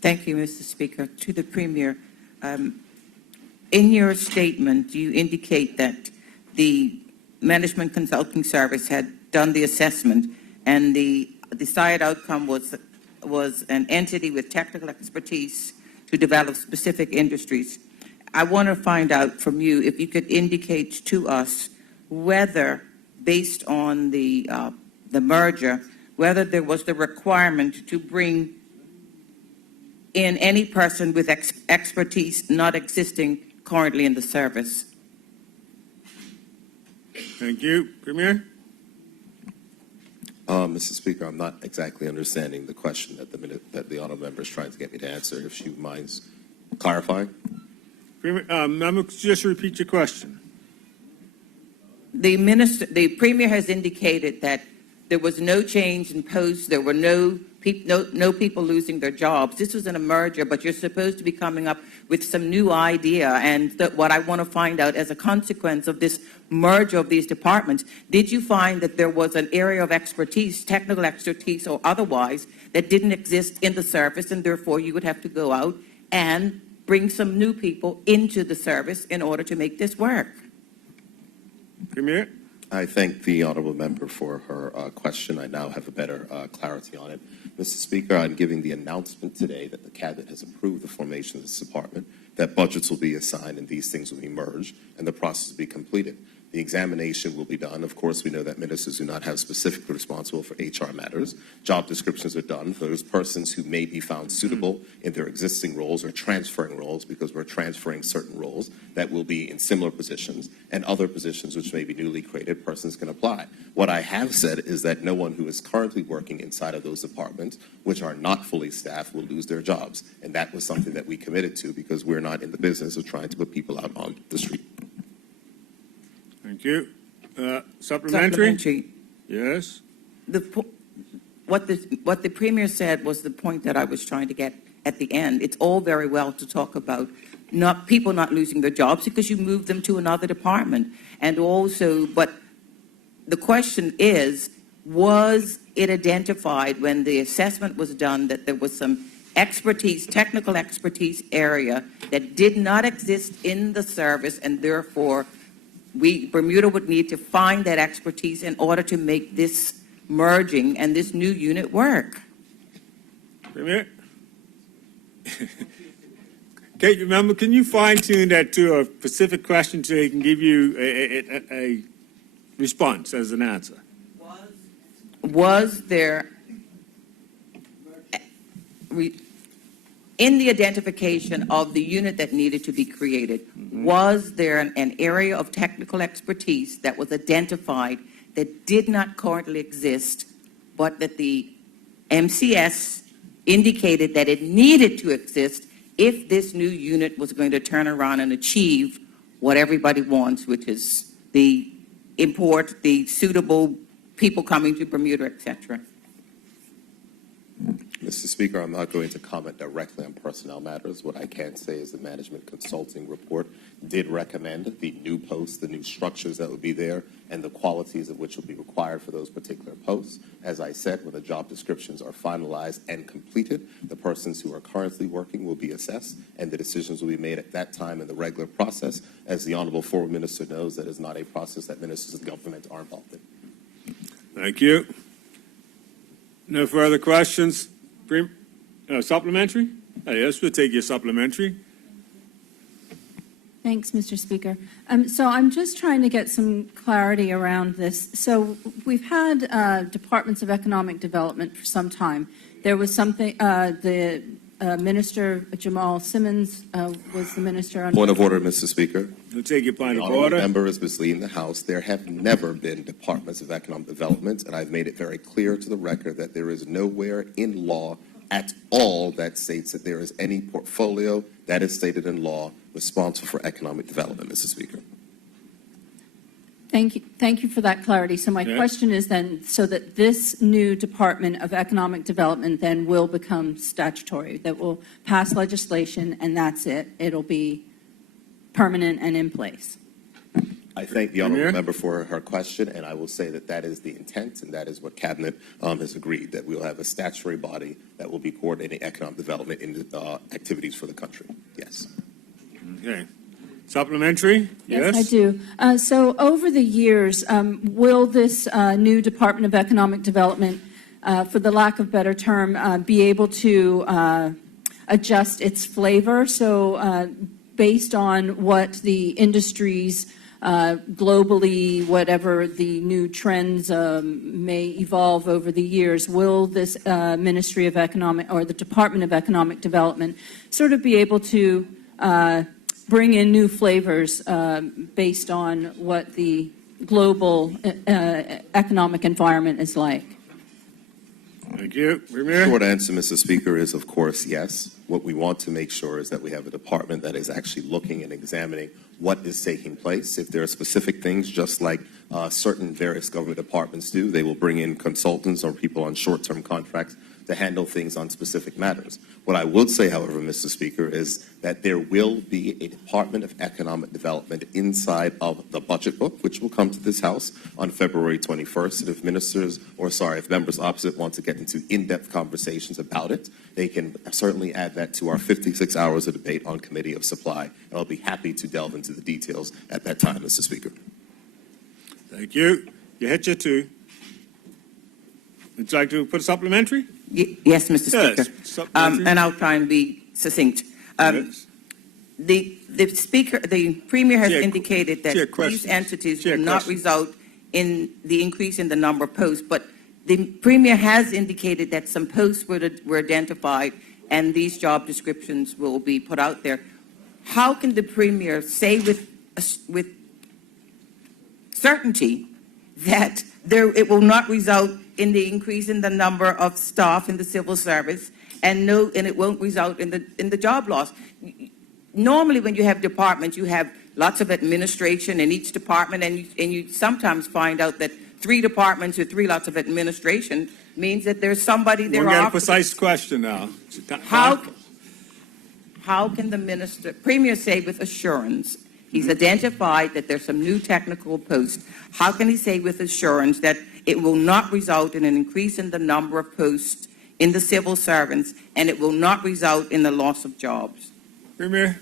Thank you, Mr. Speaker. To the Premier, in your statement, you indicate that the Management Consulting Service had done the assessment, and the desired outcome was an entity with technical expertise to develop specific industries. I want to find out from you if you could indicate to us whether, based on the merger, whether there was the requirement to bring in any person with expertise not existing currently in the service. Thank you. Premier? Mr. Speaker, I'm not exactly understanding the question that the honourable member is trying to get me to answer. If she minds clarifying. Member, could you just repeat your question? The Premier has indicated that there was no change in posts, there were no people losing their jobs. This was in a merger, but you're supposed to be coming up with some new idea. And what I want to find out, as a consequence of this merger of these departments, did you find that there was an area of expertise, technical expertise or otherwise, that didn't exist in the service, and therefore you would have to go out and bring some new people into the service in order to make this work? Premier? I thank the honourable member for her question. I now have a better clarity on it. Mr. Speaker, I'm giving the announcement today that the Cabinet has approved the formation of this department, that budgets will be assigned and these things will be merged and the process will be completed. The examination will be done. Of course, we know that ministers do not have specifically responsible for HR matters. Job descriptions are done for those persons who may be found suitable in their existing roles or transferring roles, because we're transferring certain roles that will be in similar positions, and other positions which may be newly created, persons can apply. What I have said is that no one who is currently working inside of those departments, which are not fully staffed, will lose their jobs. And that was something that we committed to, because we're not in the business of trying to put people out on the street. Thank you. Supplementary? Yes. What the Premier said was the point that I was trying to get at the end. It's all very well to talk about people not losing their jobs because you move them to another department. And also, but the question is, was it identified when the assessment was done that there was some expertise, technical expertise area that did not exist in the service, and therefore Bermuda would need to find that expertise in order to make this merging and this new unit work? Premier? Okay, remember, can you fine-tune that to a specific question so he can give you a response as an answer? Was there, in the identification of the unit that needed to be created, was there an area of technical expertise that was identified that did not currently exist, but that the MCS indicated that it needed to exist if this new unit was going to turn around and achieve what everybody wants, which is the import, the suitable people coming to Bermuda, etc. Mr. Speaker, I'm not going to comment directly on personnel matters. What I can say is the management consulting report did recommend the new posts, the new structures that would be there, and the qualities of which will be required for those particular posts. As I said, when the job descriptions are finalized and completed, the persons who are currently working will be assessed, and the decisions will be made at that time in the regular process. As the Honorable Foreign Minister knows, that is not a process that ministers of government are involved in. Thank you. No further questions? Supplementary? Yes, we'll take your supplementary. Thanks, Mr. Speaker. So I'm just trying to get some clarity around this. So we've had departments of economic development for some time. There was something, the Minister Jamal Simmons was the minister on... Point of order, Mr. Speaker. We'll take your point The of honorable order. member is misleading the House. There have never been departments of economic development, and I've made it very clear to the record that there is nowhere in law at all that states that there is any portfolio that is stated in law responsible for economic development, Mr. Speaker. Thank you for that clarity. So my question is then, so that this new Department of Economic Development then will become statutory, that will pass legislation, and that's it. It'll be permanent and in place. I thank the honorable member for her question, and I will say that that is the intent, and that is what Cabinet has agreed, that we'll have a statutory body that will be coordinating economic development in activities for the country. Yes. Okay. Supplementary? Yes, I do. So over the years, will this new Department of Economic Development, for the lack of a better term, be able to adjust its flavor? So based on what the industries globally, whatever the new trends may evolve over the years, will this Ministry of Economic, or the Department of Economic Development, sort of be able to bring in new flavors based on what the global economic environment is like? Thank you. Premier? Short answer, Mr. Speaker, is of course yes. What we want to make sure is that we have a department that is actually looking and examining what is taking place. If there are specific things, just like certain various government departments do, they will bring in consultants or people on short-term contracts to handle things on specific matters. What I would say, however, Mr. Speaker, is that there will be a Department of Economic Development inside of the budget book, which will come to this House on February 21st. And if if members opposite want to get into in-depth conversations about it, they can certainly add that to our 56 hours of debate on Committee of Supply. And I'll be happy to delve into the details at that time, Mr. Speaker. Thank you. You hit your two. Would you like to put a supplementary? Yes, Mr. Speaker. And I'll try and be succinct. The Speaker, the Premier has indicated that these entities will not result in the increase in the number of posts, but the Premier has indicated that some posts were identified and these job descriptions will be put out there. How can the Premier say with certainty that it will not result in the increase in the number of staff in the civil service, and it won't result in the job loss? Normally, when you have departments, you have lots of administration in each department, and you sometimes find out that 3 departments with 3 lots of administration means that there's somebody there. We'll get a precise question now. How can the Premier say with assurance, he's identified that there's some new technical posts, how can he say with assurance that it will not result in an increase in the number of posts in the civil servants, and it will not result in the loss of jobs? Premier?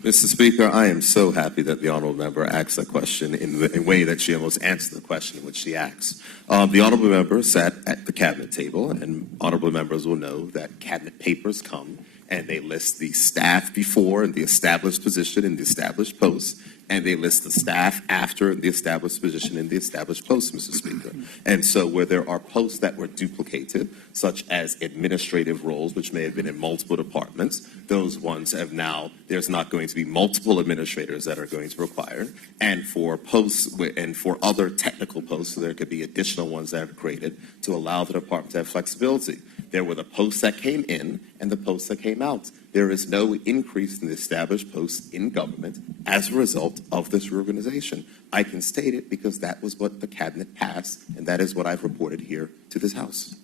Mr. Speaker, I am so happy that the honourable member asked that question in the way that she almost answered the question in which she asked. The honourable member sat at the cabinet table, and honourable members will know that cabinet papers come and they list the staff before and the established position and the established posts, and they list the staff after the established position in the established post, Mr. Speaker. And so where there are posts that were duplicated, such as administrative roles, which may have been in multiple departments, those ones have now, there's not going to be multiple administrators that are going to require. And for posts and for other technical posts, so there could be additional ones that are created to allow the department to have flexibility. There were the posts that came in and the posts that came out. There is no increase in the established posts in government as a result of this reorganization. I can state it because that was what the cabinet passed, and that is what I've reported here to this House.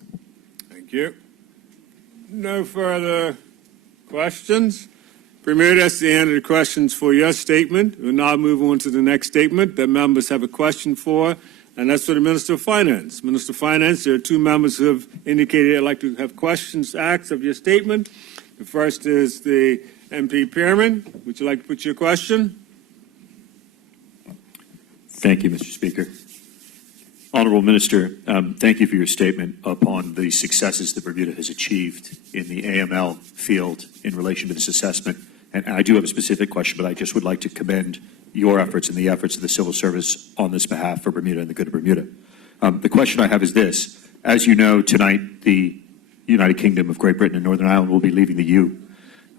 Thank you. No further questions. Premier, that's the end of the questions for your statement. We'll now move on to the next statement that members have a question for, and that's for the Minister of Finance. Minister of Finance, there are two members who have indicated they'd like to have questions asked of your statement. The first is the MP Pearman. Would you like to put your question? Thank you, Mr. Speaker. Honorable Minister, thank you for your statement upon the successes that Bermuda has achieved in the AML field in relation to this assessment. And I do have a specific question, but I just would like to commend your efforts and the efforts of the civil service on this behalf for Bermuda and the good of Bermuda. The question I have is this. As you know, tonight, the United Kingdom of Great Britain and Northern Ireland will be leaving the EU,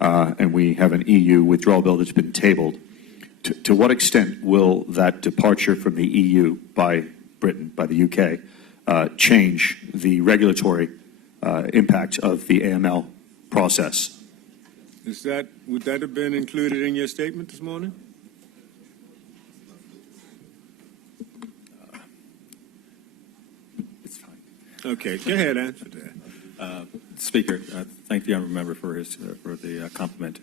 and we have an EU withdrawal bill that's been tabled. To what extent will that departure from the EU by Britain, by the UK, change the regulatory impact of the AML process? Would that have been included in your statement this morning? It's fine. Okay, go ahead, answer that. Speaker, thank the honourable member for the compliment.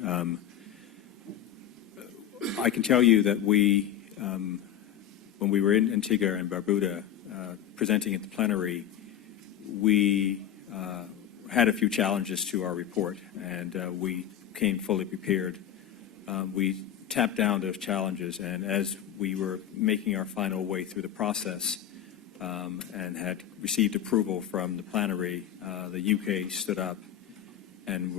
I can tell you that we, when we were in Antigua and Barbuda presenting at the plenary, we had a few challenges to our report, and we came fully prepared. We tapped down those challenges, and as we were making our final way through the process and had received approval from the plenary, the UK stood up and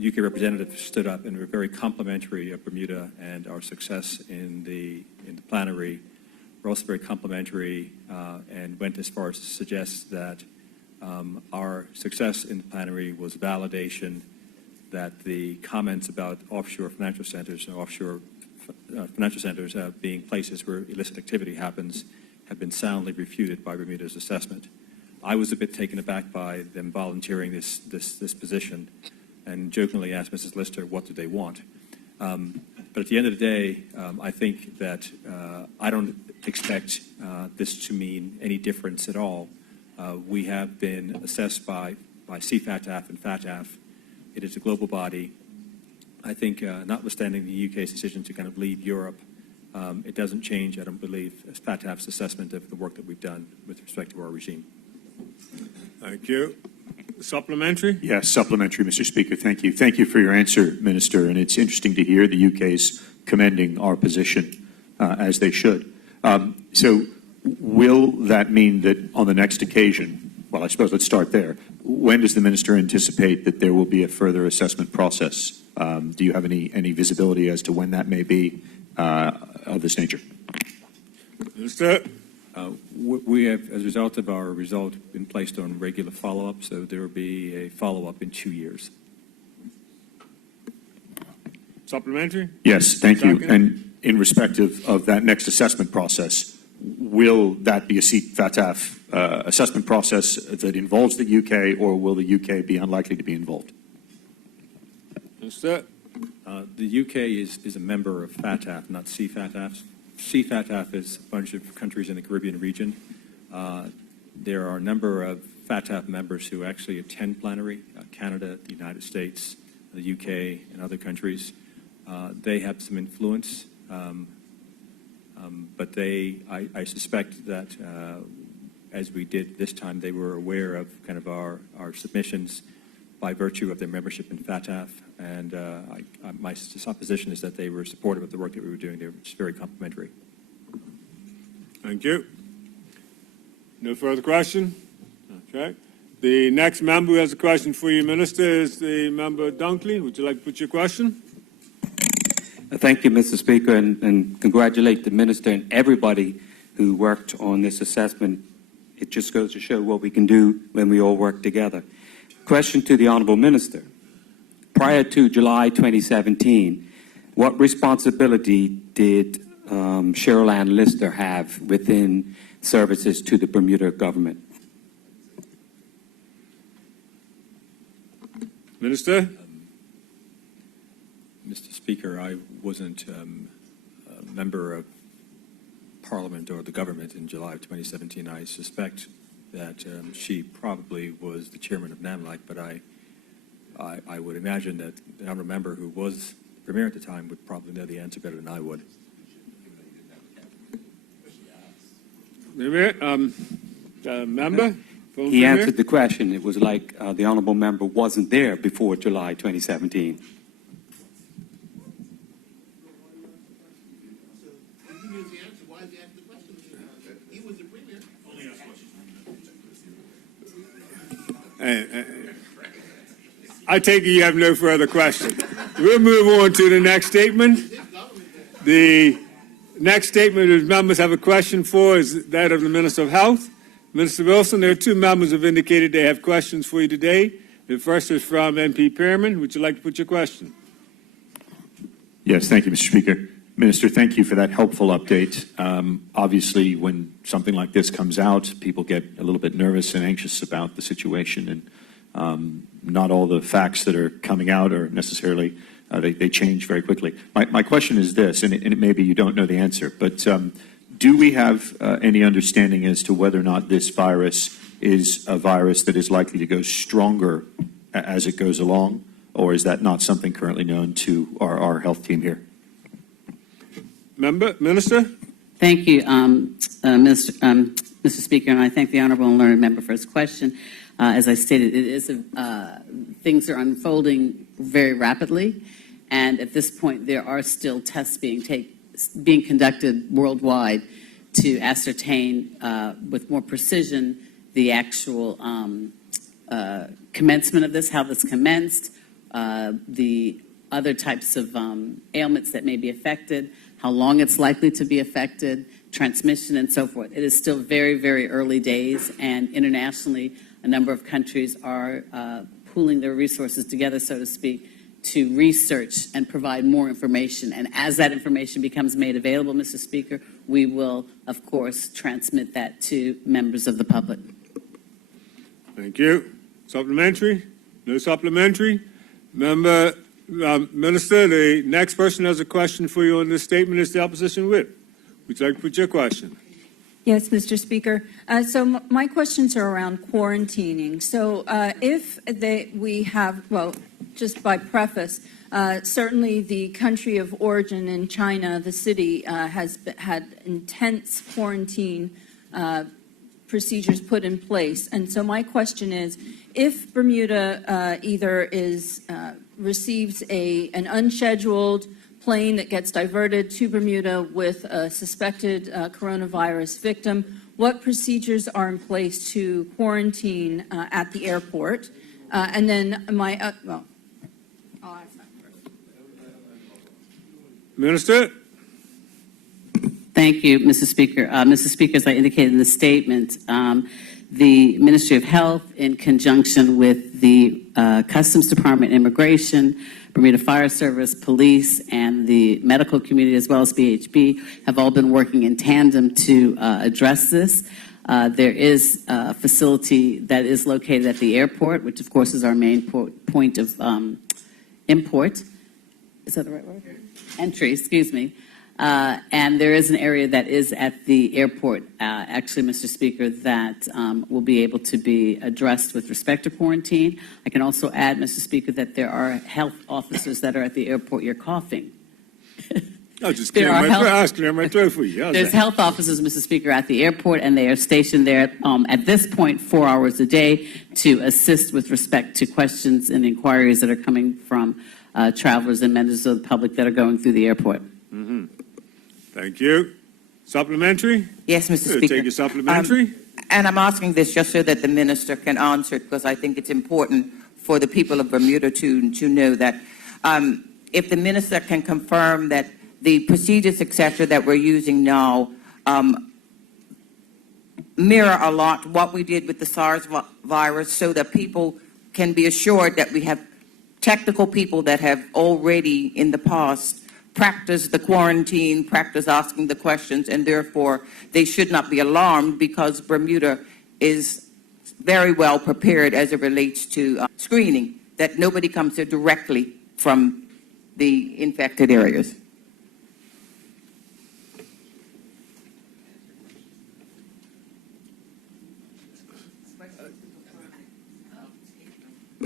UK representatives stood up and were very complimentary of Bermuda and our success in the plenary. We're also very complimentary and went as far as to suggest that our success in the plenary was validation that the comments about offshore financial centers and offshore financial centers being places where illicit activity happens have been soundly refuted by Bermuda's assessment. I was a bit taken aback by them volunteering this position and jokingly asked Mrs. Lister, what do they want? But at the end of the day, I think that I don't expect this to mean any difference at all. We have been assessed by CFATF and FATF. It is a global body. I think notwithstanding the UK's decision to kind of leave Europe, it doesn't change, I don't believe, FATF's assessment of the work that we've done with respect to our regime. Thank you. Supplementary? Yes, supplementary, Mr. Speaker. Thank you. Thank you for your answer, Minister. And it's interesting to hear the UK's commending our position as they should. So will that mean that on the next occasion, well, I suppose let's start there. When does the Minister anticipate that there will be a further assessment process? Do you have any visibility as to when that may be of this nature? Minister? We have, as a result of our result, been placed on regular follow-up, so there will be a follow-up in 2 years. Supplementary? Yes, thank you. Second. And in respect of that next assessment process, will that be a CFATF assessment process that involves the UK, or will the UK be unlikely to be involved? Minister? The UK is a member of FATF, not CFATF. CFATF is a bunch of countries in the Caribbean region. There are a number of FATF members who actually attend plenary, Canada, the United States, the UK, and other countries. They have some influence, but I suspect that as we did this time, they were aware of kind of our submissions by virtue of their membership in FATF, and my supposition is that they were supportive of the work that we were doing. They were just very complimentary. Thank you. No further question? Okay. The next member who has a question for you, Minister, is the member Dunkley. Would you like to put your question? Thank you, Mr. Speaker, and congratulate the minister and everybody who worked on this assessment. It just goes to show what we can do when we all work together. Question to the Honorable Minister. Prior to July 2017, what responsibility did Cheryl Ann Lister have within services to the Bermuda government? Minister? Mr. Speaker, I wasn't a member of Parliament or the government in July of 2017. I suspect that she probably was the chairman of NAMLAC, but I would imagine that the honourable member who was premier at the time would probably know the answer better than I would. Member? He answered the question. It was like the honourable member wasn't there before July 2017. I take it you have no further question. We'll move on to the next statement. The next statement that members have a question for is that of the Minister of Health. Minister Wilson, there are two members who have indicated they have questions for you today. The first is from MP Pearman. Would you like to put your question? Yes, thank you, Mr. Speaker. Minister, thank you for that helpful update. Obviously, when something like this comes out, people get a little bit nervous and anxious about the situation, and not all the facts that are coming out are necessarily, they change very quickly. My question is this, and it may be you don't know the answer, but do we have any understanding as to whether or not this virus is a virus that is likely to go stronger as it goes along, or is that not something currently known to our health team here? Minister? Thank you, Mr. Speaker, and I thank the honourable and learned member for his question. As I stated, it is things are unfolding very rapidly, and at this point, there are still tests being conducted worldwide to ascertain with more precision the actual commencement of this, how this commenced, the other types of ailments that may be affected, how long it's likely to be affected, transmission, and so forth. It is still very, very early days, and internationally, a number of countries are pooling their resources together, so to speak, to research and provide more information. And as that information becomes made available, Mr. Speaker, we will, of course, transmit that to members of the public. Thank you. Supplementary? No supplementary? Minister, the next person has a question for you on this statement is the opposition whip. Would you like to put your question? Yes, Mr. Speaker. So my questions are around quarantining. So we have, well, just by preface, certainly the country of origin in China, the city, has had intense quarantine procedures put in place. And so my question is, if Bermuda either receives an unscheduled plane that gets diverted to Bermuda with a suspected coronavirus victim, what procedures are in place to quarantine at the airport? And then I'll ask that first. Minister? Thank you, Mr. Speaker. Mr. Speaker, as I indicated in the statement, the Ministry of Health, in conjunction with the Customs Department, Immigration, Bermuda Fire Service, Police, and the medical community, as well as BHB, have all been working in tandem to address this. There is a facility that is located at the airport, which, of course, is our main point of import. Is that the right word? Entry, excuse me. And there is an area that is at the airport, actually, Mr. Speaker, that will be able to be addressed with respect to quarantine. I can also add, Mr. Speaker, that there are health officers that are at the airport. You're coughing. I'll just clear my throat for you. There's health officers, Mr. Speaker, at the airport, and they are stationed there at this point 4 hours a day to assist with respect to questions and inquiries that are coming from travelers and members of the public that are going through the airport. Mm-hmm. Thank you. Supplementary? Yes, Mr. Speaker. Take your supplementary. And I'm asking this just so that the minister can answer it, because I think it's important for the people of Bermuda to know that if the minister can confirm that the procedures, et cetera, that we're using now mirror a lot what we did with the SARS virus, so that people can be assured that we have technical people that have already in the past practiced the quarantine, practiced asking the questions, and therefore they should not be alarmed, because Bermuda is very well prepared as it relates to screening, that nobody comes here directly from the infected areas.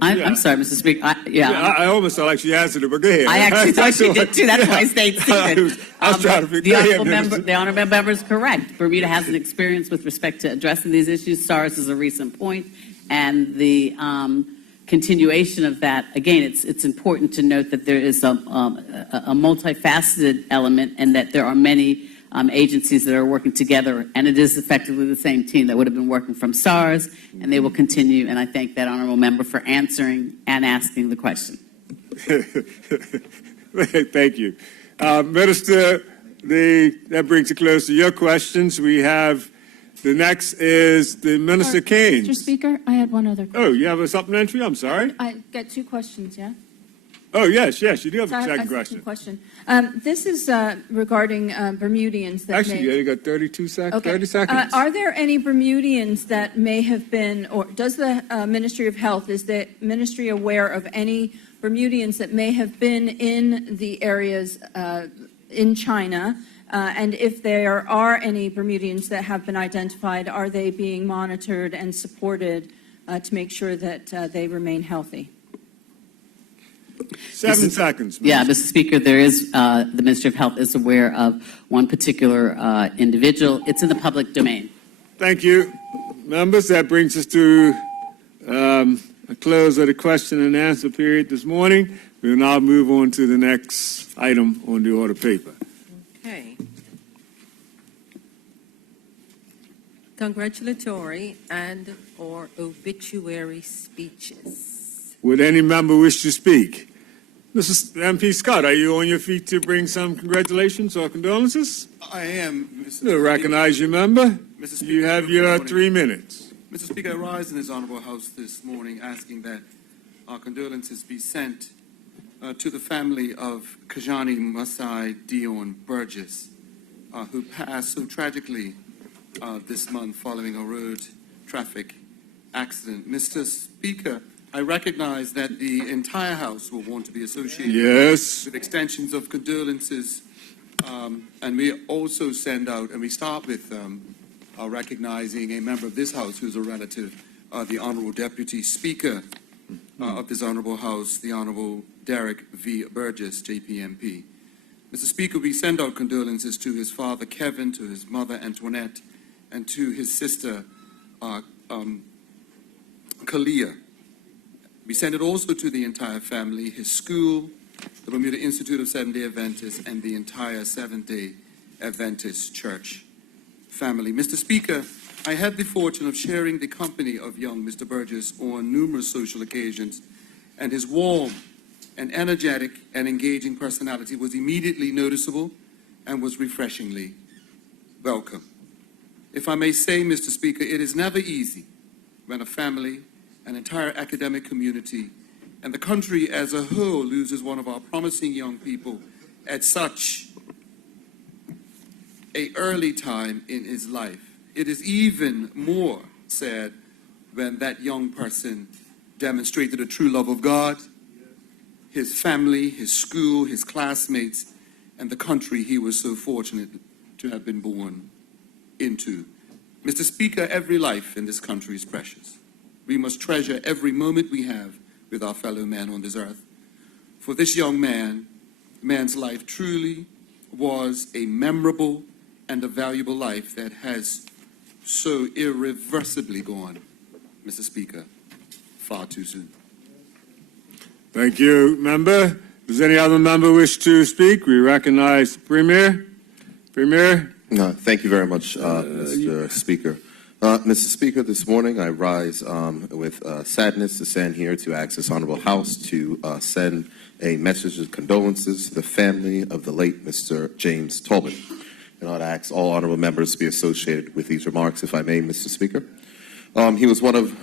I'm sorry, Mr. Speaker. I almost felt like she answered it, but go ahead. I actually thought she did too. That's why I stayed seated. I was trying to figure The honorable member is correct. Bermuda has an experience with respect to addressing these issues. SARS is a recent point, and the continuation of that. Again, it's important to note that there is a multifaceted element, and that there are many agencies that are working together, and it is effectively the same team that would have been working from SARS, and they will continue. And I thank that honorable member for answering and asking the question. Thank you. Minister, that brings it close to your questions. We have, the next is the Minister Keynes. Mr. Speaker, I had one other question. Oh, you have a supplementary? I'm sorry. I got two questions, yeah? Oh, yes, you do have So a I second have question. a question. This is regarding Bermudians that Actually, you got 32 seconds. Okay. 30 seconds. Are there any Bermudians that may have been, or does the Ministry of Health, is the ministry aware of any Bermudians that may have been in the areas in China? And if there are any Bermudians that have been identified, are they being monitored and supported to make sure that they remain healthy? 7 seconds. Yeah, Mr. Speaker, there is, the Ministry of Health is aware of one particular individual. It's in the public domain. Thank you. Members, that brings us to a close of the question and answer period this morning. We will now move on to the next item on the order paper. Okay. Congratulatory and or obituary speeches. Would any member wish to speak? Mrs. MP Scott, are you on your feet to bring some congratulations or condolences? I am, Mr. We'll recognize you, member. Mr. Speaker, You have your 3 minutes. Mr. Speaker, I rise in this honorable House this morning asking that our condolences be sent to the family of Kajani Masai Dion Burgess, who passed so tragically this month following a road traffic accident. Mr. Speaker, I recognize that the entire House will want to be associated with extensions of condolences, and we also send out, and we start with recognizing a member of this House who's a relative, the Honorable Deputy Speaker of this Honorable House, the Honorable Derek V. Burgess, JPMP. Mr. Speaker, we send out condolences to his father, Kevin, to his mother, Antoinette, and to his sister, Kalia. We send it also to the entire family, his school, the Bermuda Institute of Seventh-day Adventists, and the entire Seventh-day Adventist Church family. Mr. Speaker, I had the fortune of sharing the company of young Mr. Burgess on numerous social occasions, and his warm and energetic and engaging personality was immediately noticeable and was refreshingly welcome. If I may say, Mr. Speaker, it is never easy when a family, an entire academic community, and the country as a whole loses one of our promising young people at such an early time in his life. It is even more sad when that young person demonstrated a true love of God, his family, his school, his classmates, and the country he was so fortunate to have been born into. Mr. Speaker, every life in this country is precious. We must treasure every moment we have with our fellow man on this earth. For this young man's life truly was a memorable and a valuable life that has so irreversibly gone, Mr. Speaker, far too soon. Thank you, member. Does any other member wish to speak? We recognize the Premier. Premier? No, thank you very much, Mr. Speaker. Mr. Speaker, this morning I rise with sadness to stand here to ask this honorable House to send a message of condolences to the family of the late Mr. James Tobin. And I'd ask all honorable members to be associated with these remarks, if I may, Mr. Speaker. He was one of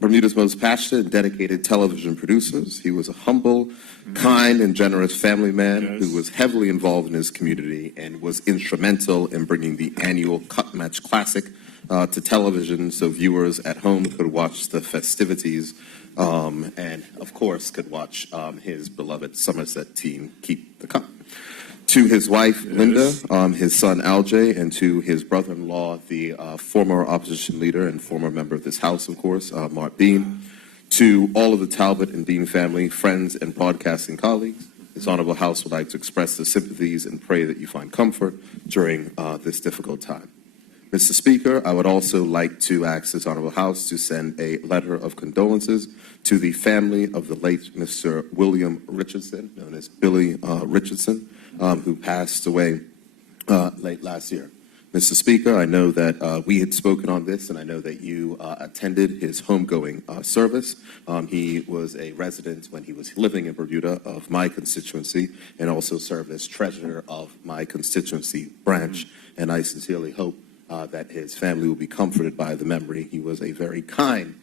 Bermuda's most passionate and dedicated television producers. He was a humble, kind, and generous family man who was heavily involved in his community and was instrumental in bringing the annual Cut Match Classic to television so viewers at home could watch the festivities and, of course, could watch his beloved Somerset team keep the cup. To his wife, Linda, his son, Alj, and to his brother-in-law, the former opposition leader and former member of this House, of course, Mark Dean. To all of the Talbot and Dean family, friends, and broadcasting colleagues, this honorable House would like to express their sympathies and pray that you find comfort during this difficult time. Mr. Speaker, I would also like to ask this honorable House to send a letter of condolences to the family of the late Mr. William Richardson, known as Billy Richardson, who passed away late last year. Mr. Speaker, I know that we had spoken on this, and I know that you attended his homegoing service. He was a resident when he was living in Bermuda of my constituency and also served as treasurer of my constituency branch, and I sincerely hope that his family will be comforted by the memory. He was a very kind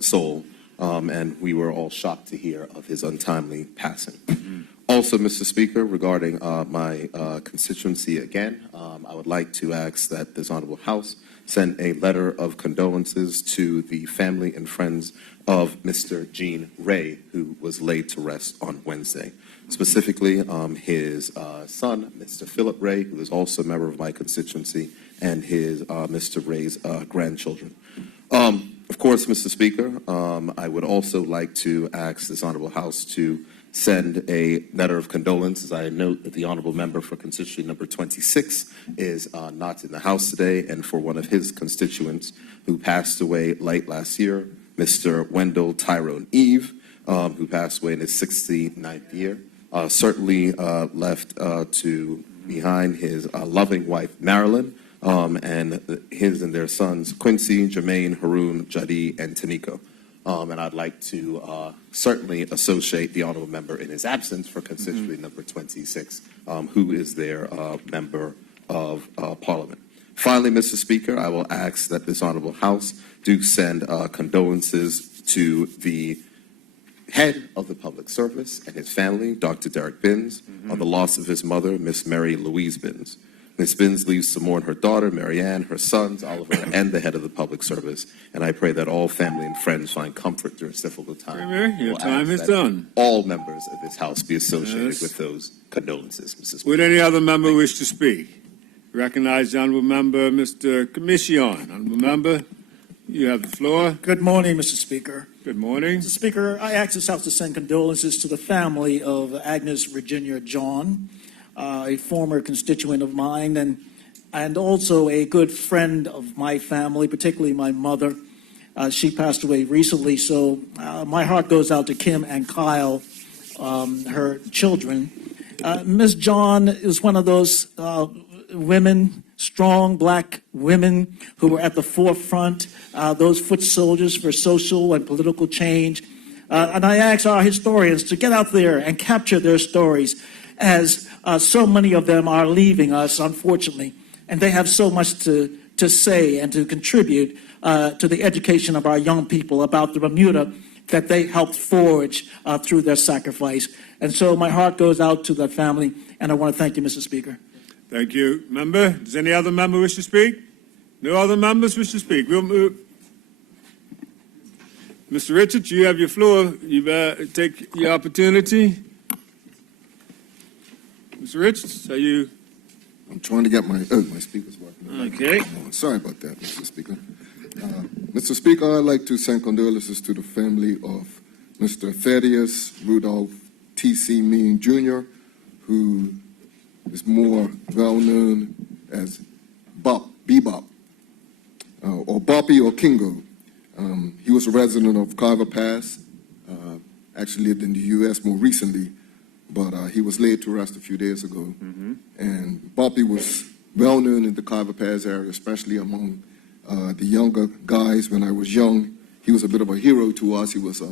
soul, and we were all shocked to hear of his untimely passing. Also, Mr. Speaker, regarding my constituency again, I would like to ask that this honorable House send a letter of condolences to the family and friends of Mr. Gene Ray, who was laid to rest on Wednesday. Specifically, his son, Mr. Philip Ray, who is also a member of my constituency, and his Mr. Ray's grandchildren. Of course, Mr. Speaker, I would also like to ask this honorable House to send a letter of condolences. I note that the honorable member for constituency number 26 is not in the House today, and for one of his constituents who passed away late last year, Mr. Wendell Tyrone Eve, who passed away in his 69th year, certainly left behind his loving wife, Marilyn, and his and their sons, Quincy, Jermaine, Haroon, Jadi, and Taniko. And I'd like to certainly associate the honorable member in his absence for constituency number 26, who is their member of Parliament. Finally, Mr. Speaker, I will ask that this honorable House do send condolences to the head of the public service and his family, Dr. Derek Binns, on the loss of his mother, Miss Mary Louise Binns. Ms. Binns leaves to mourn her daughter, Marianne, her sons, Oliver, and the head of the public service. And I pray that all family and friends find comfort during this difficult time. Your time is done. All members of this House be associated with those condolences, Mrs. Speaker. Would any other member wish to speak? Recognize the honorable member, Mr. Commission. Honorable member, you have the floor. Good morning, Mr. Speaker. Good morning. Mr. Speaker, I ask this House to send condolences to the family of Agnes Virginia John, a former constituent of mine and also a good friend of my family, particularly my mother. She passed away recently, so my heart goes out to Kim and Kyle, her children. Ms. John is one of those women, strong black women who were at the forefront, those foot soldiers for social and political change. And I ask our historians to get out there and capture their stories, as so many of them are leaving us, unfortunately. And they have so much to say and to contribute to the education of our young people about the Bermuda that they helped forge through their sacrifice. And so my heart goes out to that family, and I want to thank you, Mr. Speaker. Thank you, member. Does any other member wish to speak? No other members wish to speak. We'll move. Mr. Richards, you have your floor. You take your opportunity. Mr. Richards, are you? I'm trying to get my speaker's working. Okay. Sorry about that, Mr. Speaker. Mr. Speaker, I'd like to send condolences to the family of Mr. Thaddeus Rudolph T.C. Mean Jr., who is more well known as Bebop, or Boppy or Kingo. He was a resident of Carver Pass, actually lived in the U.S. more recently, but he was laid to rest a few days ago. And Boppy was well known in the Carver Pass area, especially among the younger guys when I was young. He was a bit of a hero to us. He was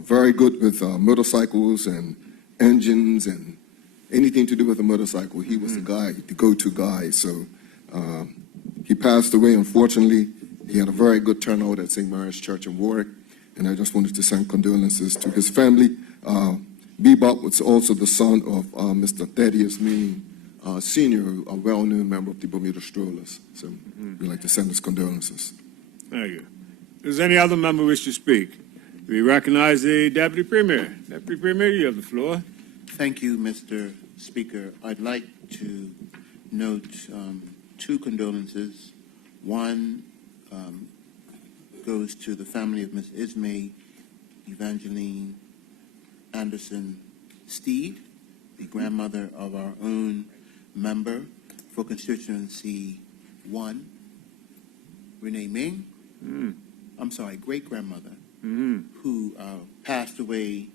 very good with motorcycles and engines and anything to do with a motorcycle. He was the guy, the go-to guy. So he passed away, unfortunately. He had a very good turnout at St. Mary's Church in Warwick, and I just wanted to send condolences to his family. Bebop was also the son of Mr. Thaddeus Mean, Sr., a well-known member of the Bermuda Strollers. So we'd like to send his condolences. Thank you. Does any other member wish to speak? We recognize the Deputy Premier. Deputy Premier, you have the floor. Thank you, Mr. Speaker. I'd like to note two condolences. One goes to the family of Ms. Ismay Evangeline Anderson Steed, the grandmother of our own member for constituency 1, Renee Ming. I'm sorry, great-grandmother, who passed away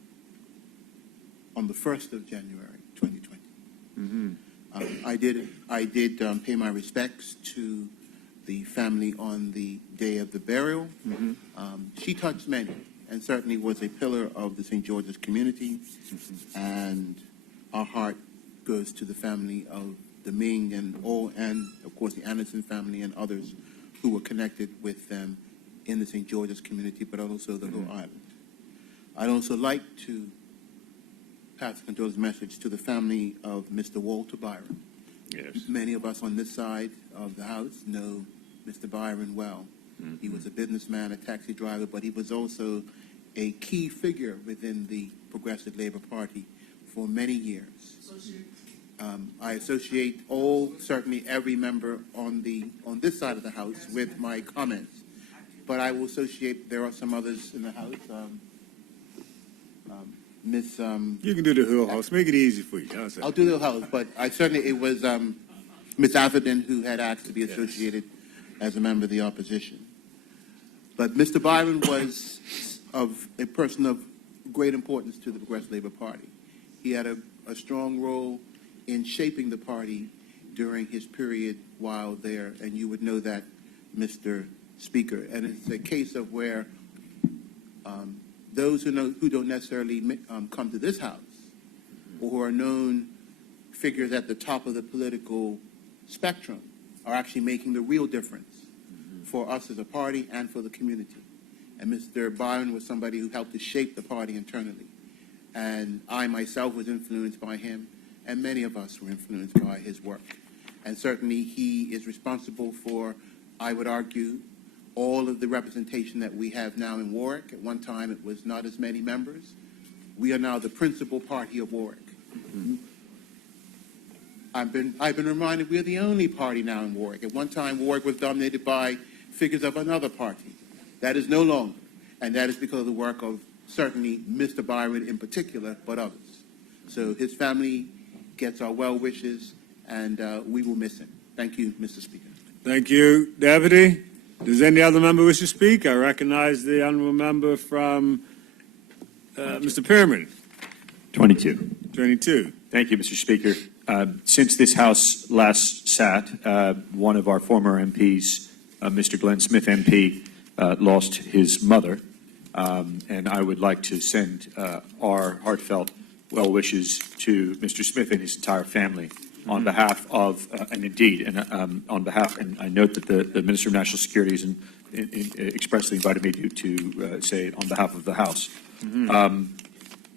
on the 1st of January, 2020. I did pay my respects to the family on the day of the burial. She touched many, and certainly was a pillar of the St. George's community. And our heart goes to the family of the Ming and of course the Anderson family and others who were connected with them in the St. George's community, but also the Rhode Island. I'd also like to pass a condolence message to the family of Mr. Walter Byron. Yes. Many of us on this side of the House know Mr. Byron well. He was a businessman, a taxi driver, but he was also a key figure within the Progressive Labor Party for many years. I associate certainly every member on this side of the House with my comments, but I will associate, there are some others in the House. You can do the Hill House. Make it easy for you. How's that? I'll do the Hill House, but it was Ms. Atherton who had asked to be associated as a member of the opposition. But Mr. Byron was a person of great importance to the Progressive Labor Party. He had a strong role in shaping the party during his period while there, and you would know that, Mr. Speaker. And it's a case of where those who don't necessarily come to this House, or who are known figures at the top of the political spectrum, are actually making the real difference for us as a party and for the community. And Mr. Byron was somebody who helped to shape the party internally. And I myself was influenced by him, and many of us were influenced by his work. And certainly he is responsible for, I would argue, all of the representation that we have now in Warwick. At one time, it was not as many members. We are now the principal party of Warwick. I've been reminded we are the only party now in Warwick. At one time, Warwick was dominated by figures of another party. That is no longer, and that is because of the work of certainly Mr. Byron in particular, but others. So his family gets our well wishes, and we will miss him. Thank you, Mr. Speaker. Thank you, Deputy. Does any other member wish to speak? I recognize the honourable member from Mr. Pearman. 22. 22. Thank you, Mr. Speaker. Since this House last sat, one of our former MPs, Mr. Glenn Smith MP, lost his mother, and I would like to send our heartfelt well wishes to Mr. Smith and his entire family on behalf of, and indeed, and on behalf, and I note that the Minister of National Security has expressly invited me to say it on behalf of the House.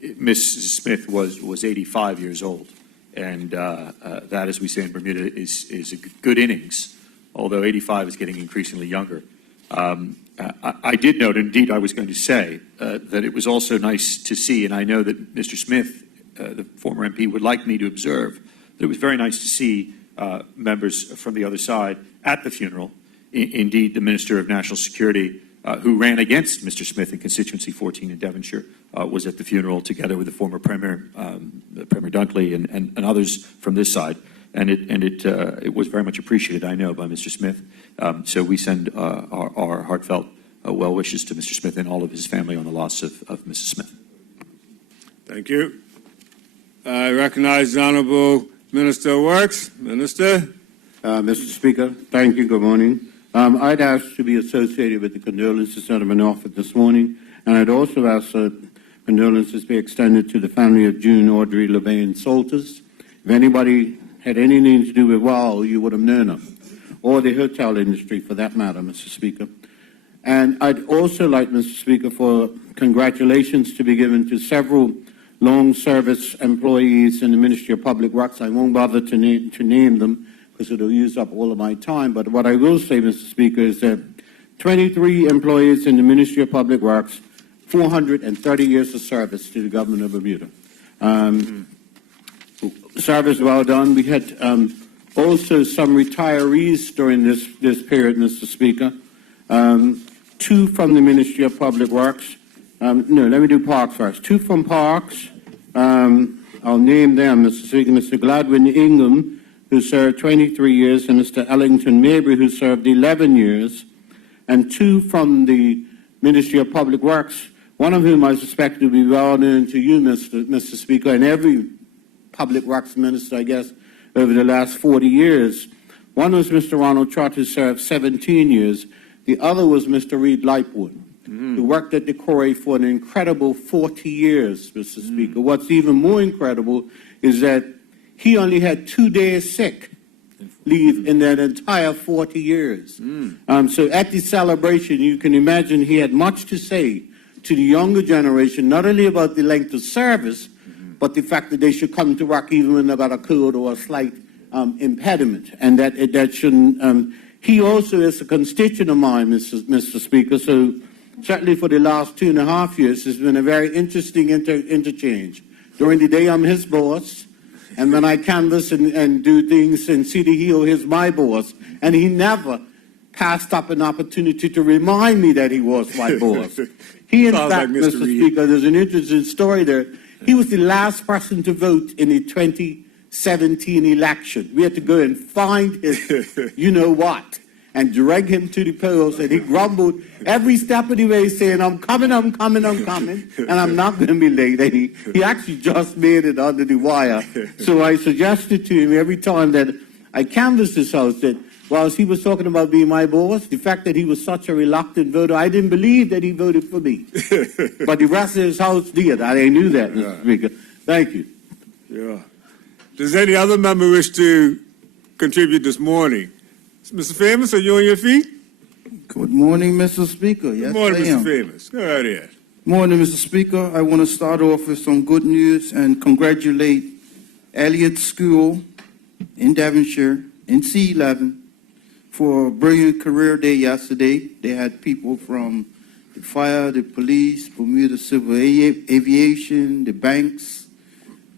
Mrs. Smith was 85 years old, and that, as we say in Bermuda, is a good innings, although 85 is getting increasingly younger. I did note, indeed I was going to say, that it was also nice to see, and I know that Mr. Smith, the former MP, would like me to observe, that it was very nice to see members from the other side at the funeral. Indeed, the Minister of National Security, who ran against Mr. Smith in constituency 14 in Devonshire, was at the funeral together with the former Premier, Premier Dunkley, and others from this side. And it was very much appreciated, I know, by Mr. Smith. So we send our heartfelt well wishes to Mr. Smith and all of his family on the loss of Mrs. Smith. Thank you. I recognize the Honourable Minister of Works. Minister. Mr. Speaker, thank you. Good morning. I'd ask to be associated with the condolences that have been offered this morning, and I'd also ask that condolences be extended to the family of June Audrey LeBain Salters. If anybody had anything to do with WOW, you would have known her, or the hotel industry for that matter, Mr. Speaker. And I'd also like, Mr. Speaker, for congratulations to be given to several long-service employees in the Ministry of Public Works. I won't bother to name them because it'll use up all of my time. But what I will say, Mr. Speaker, is that 23 employees in the Ministry of Public Works, 430 years of service to the government of Bermuda. Service well done. We had also some retirees during this period, Mr. Speaker. 2 from the Ministry of Public Works. No, let me do Parks first. 2 from Parks. I'll name them, Mr. Speaker. Mr. Gladwin Ingham, who served 23 years, and Mr. Ellington Mabry, who served 11 years, and 2 from the Ministry of Public Works, one of whom I suspect will be well known to you, Mr. Speaker, and every Public Works Minister, I guess, over the last 40 years. One was Mr. Ronald Trott, who served 17 years. The other was Mr. Reed Lightwood, who worked at the Quarry for an incredible 40 years, Mr. Speaker. What's even more incredible is that he only had 2 days sick leave in that entire 40 years. So at the celebration, you can imagine he had much to say to the younger generation, not only about the length of service, but the fact that they should come to work even when they've got a cold or a slight impediment, and that shouldn't. He also is a constituent of mine, Mr. Speaker, so certainly for the last 2.5 years, it's been a very interesting interchange. During the day, I'm his boss, and when I canvass and do things in City Hill, he's my boss, and he never passed up an opportunity to remind me that he was my boss. He, in fact, Mr. Speaker, there's an interesting story there. He was the last person to vote in the 2017 election. We had to go and find his you-know-what and drag him to the polls, and he grumbled every step of the way, saying, I'm coming, and I'm not going to be late. And he actually just made it under the wire. So I suggested to him every time that I canvassed his house that whilst he was talking about being my boss, the fact that he was such a reluctant voter, I didn't believe that he voted for me. But the rest of his house did. I knew that, Mr. Speaker. Thank you. Yeah. Does any other member wish to contribute this morning? Mr. Famous, are you on your feet? Good morning, Mr. Speaker. Yes, Good morning, I Mr. am. Famous. Go right ahead. Morning, Mr. Speaker. I want to start off with some good news and congratulate Elliott School in Devonshire in C11 for a brilliant career day yesterday. They had people from the fire, the police, Bermuda Civil Aviation, the banks,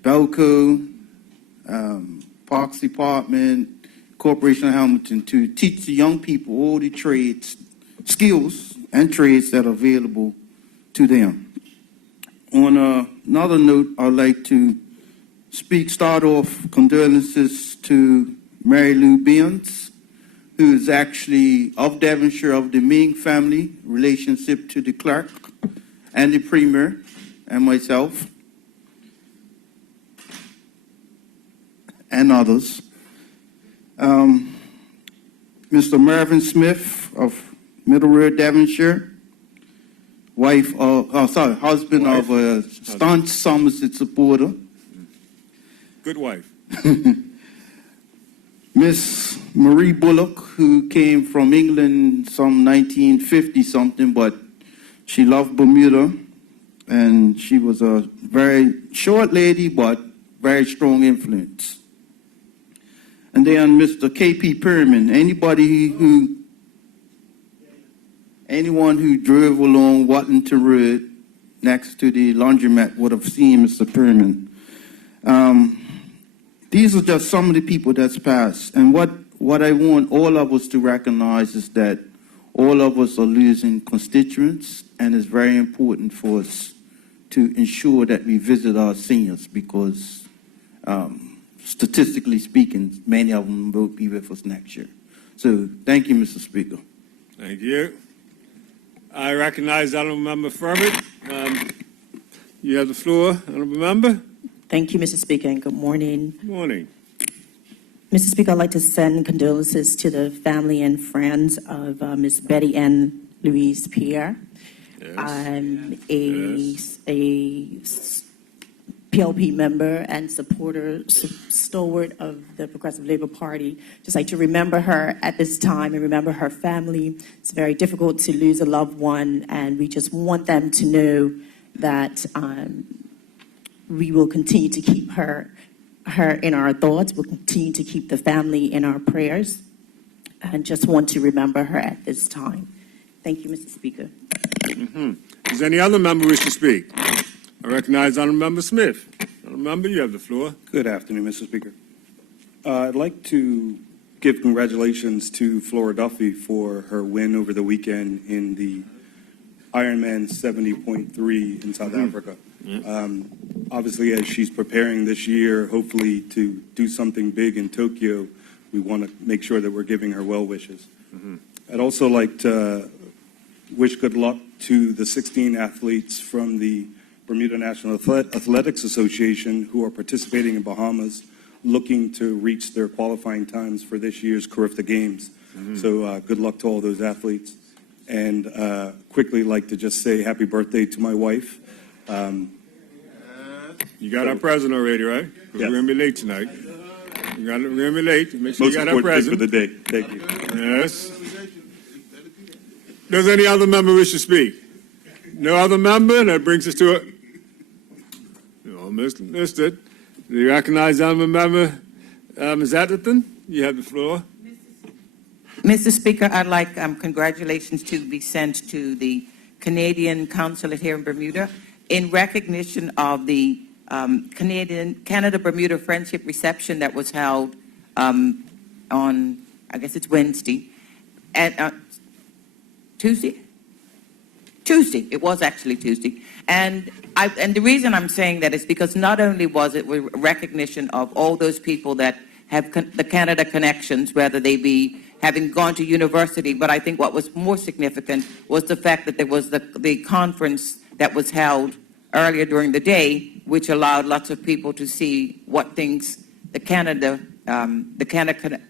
Belco, Parks Department, Corporation of Hamilton to teach the young people all the trades, skills and trades that are available to them. On another note, I'd like to start off condolences to Mary Lou Beans, who is actually of Devonshire, of the Ming family, relationship to the clerk and the premier and myself and others. Mr. Mervyn Smith of Middle Road, Devonshire, husband of a staunch Somerset supporter. Good wife. Miss Marie Bullock, who came from England some 1950-something, but she loved Bermuda, and she was a very short lady, but very strong influence. And then Mr. K.P. Perman, anyone who drove along Wattington Road next to the laundromat would have seen Mr. Perman. These are just some of the people that's passed. And what I want all of us to recognize is that all of us are losing constituents, and it's very important for us to ensure that we visit our seniors because statistically speaking, many of them will be with us next year. So thank you, Mr. Speaker. Thank you. I recognize the Honourable Member Furman. You have the floor, Honourable Member. Thank you, Mr. Speaker, and good morning. Good morning. Mr. Speaker, I'd like to send condolences to the family and friends of Ms. Betty Ann Louise Pierre, a PLP member and supporter, stalwart of the Progressive Labor Party. Just like to remember her at this time and remember her family. It's very difficult to lose a loved one, and we just want them to know that we will continue to keep her in our thoughts. We'll continue to keep the family in our prayers, and just want to remember her at this time. Thank you, Mr. Speaker. Does any other member wish to speak? I recognize Honourable Member Smith. Honourable Member, you have the floor. Good afternoon, Mr. Speaker. I'd like to give congratulations to Flora Duffy for her win over the weekend in the Ironman 70.3 in South Africa. Obviously, as she's preparing this year, hopefully to do something big in Tokyo, we want to make sure that we're giving her well wishes. I'd also like to wish good luck to the 16 athletes from the Bermuda National Athletics Association who are participating in Bahamas, looking to reach their qualifying times for this year's Carifta Games. So good luck to all those athletes. And quickly like to just say happy birthday to my wife. You got our present already, right? Yes. We're going to be late tonight. We're going to be late. Make sure Most you got our important present. thing for the day. Thank you. Yes. Does any other member wish to speak? No other member? That brings us to a... You almost missed it. Do you recognize the other member? Ms. Atherton, you have the floor. Mr. Speaker, I'd like congratulations to be sent to the Canadian consulate here in Bermuda in recognition of the Canada-Bermuda Friendship Reception that was held on, I guess it's Wednesday, at Tuesday? Tuesday. It was actually Tuesday. And the reason I'm saying that is because not only was it a recognition of all those people that have the Canada connections, whether they be having gone to university, but I think what was more significant was the fact that there was the conference that was held earlier during the day, which allowed lots of people to see what things the Canada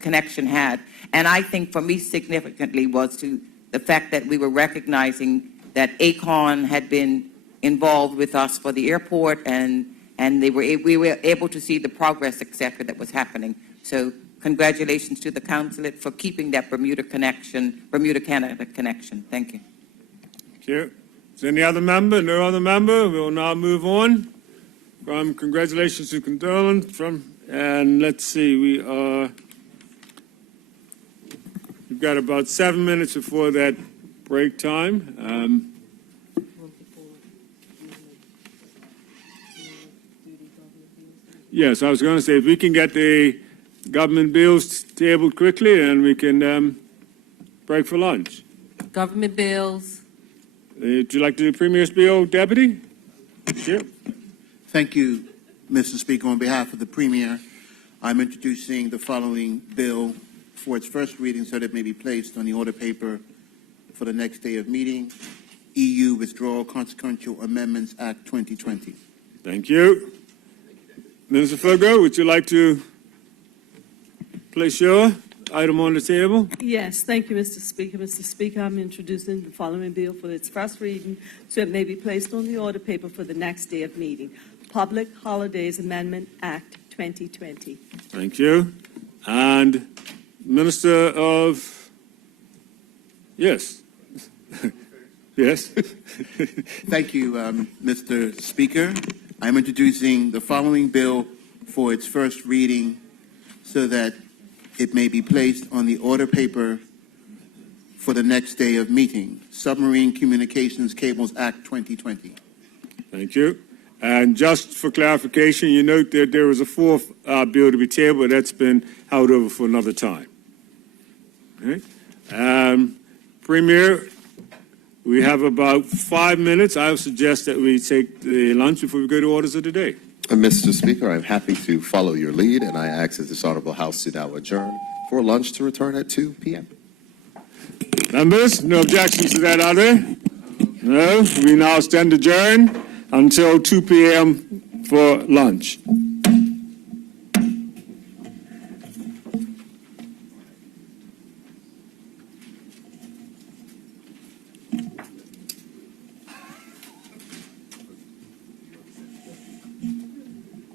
connection had. And I think for me significantly was to the fact that we were recognizing that ACON had been involved with us for the airport, and we were able to see the progress, et cetera, that was happening. So congratulations to the consulate for keeping that Bermuda-Canada connection. Thank you. Thank you. Is there any other member? No other member? We'll now move on from congratulations to condolence and let's see, we've got about 7 minutes before that break time. Yes, I was going to say, if we can get the government bills tabled quickly, and we can break for lunch. Government bills. Would you like to do Premier's bill, Deputy? Sure. Thank you, Mr. Speaker. On behalf of the Premier, I'm introducing the following bill for its first reading so that it may be placed on the order paper for the next day of meeting. EU Withdrawal Consequential Amendments Act 2020. Thank you. Minister Fogo, would you like to place your item on the table? Yes, thank you, Mr. Speaker. Mr. Speaker, I'm introducing the following bill for its first reading so it may be placed on the order paper for the next day of meeting. Public Holidays Amendment Act 2020. Thank you. And Minister of... Yes. Yes. Thank you, Mr. Speaker. I'm introducing the following bill for its first reading so that it may be placed on the order paper for the next day of meeting. Submarine Communications Cables Act 2020. Thank you. And just for clarification, you note that there was a fourth bill to be tabled that's been held over for another time. Okay. Premier, we have about 5 minutes. I would suggest that we take the lunch before we go to orders of the day. Mr. Speaker, I'm happy to follow your lead, and I ask that this Honorable House to now adjourn for lunch to return at 2 p.m. Members, no objections to that, are there? No? We now stand adjourned until 2 p.m. for lunch.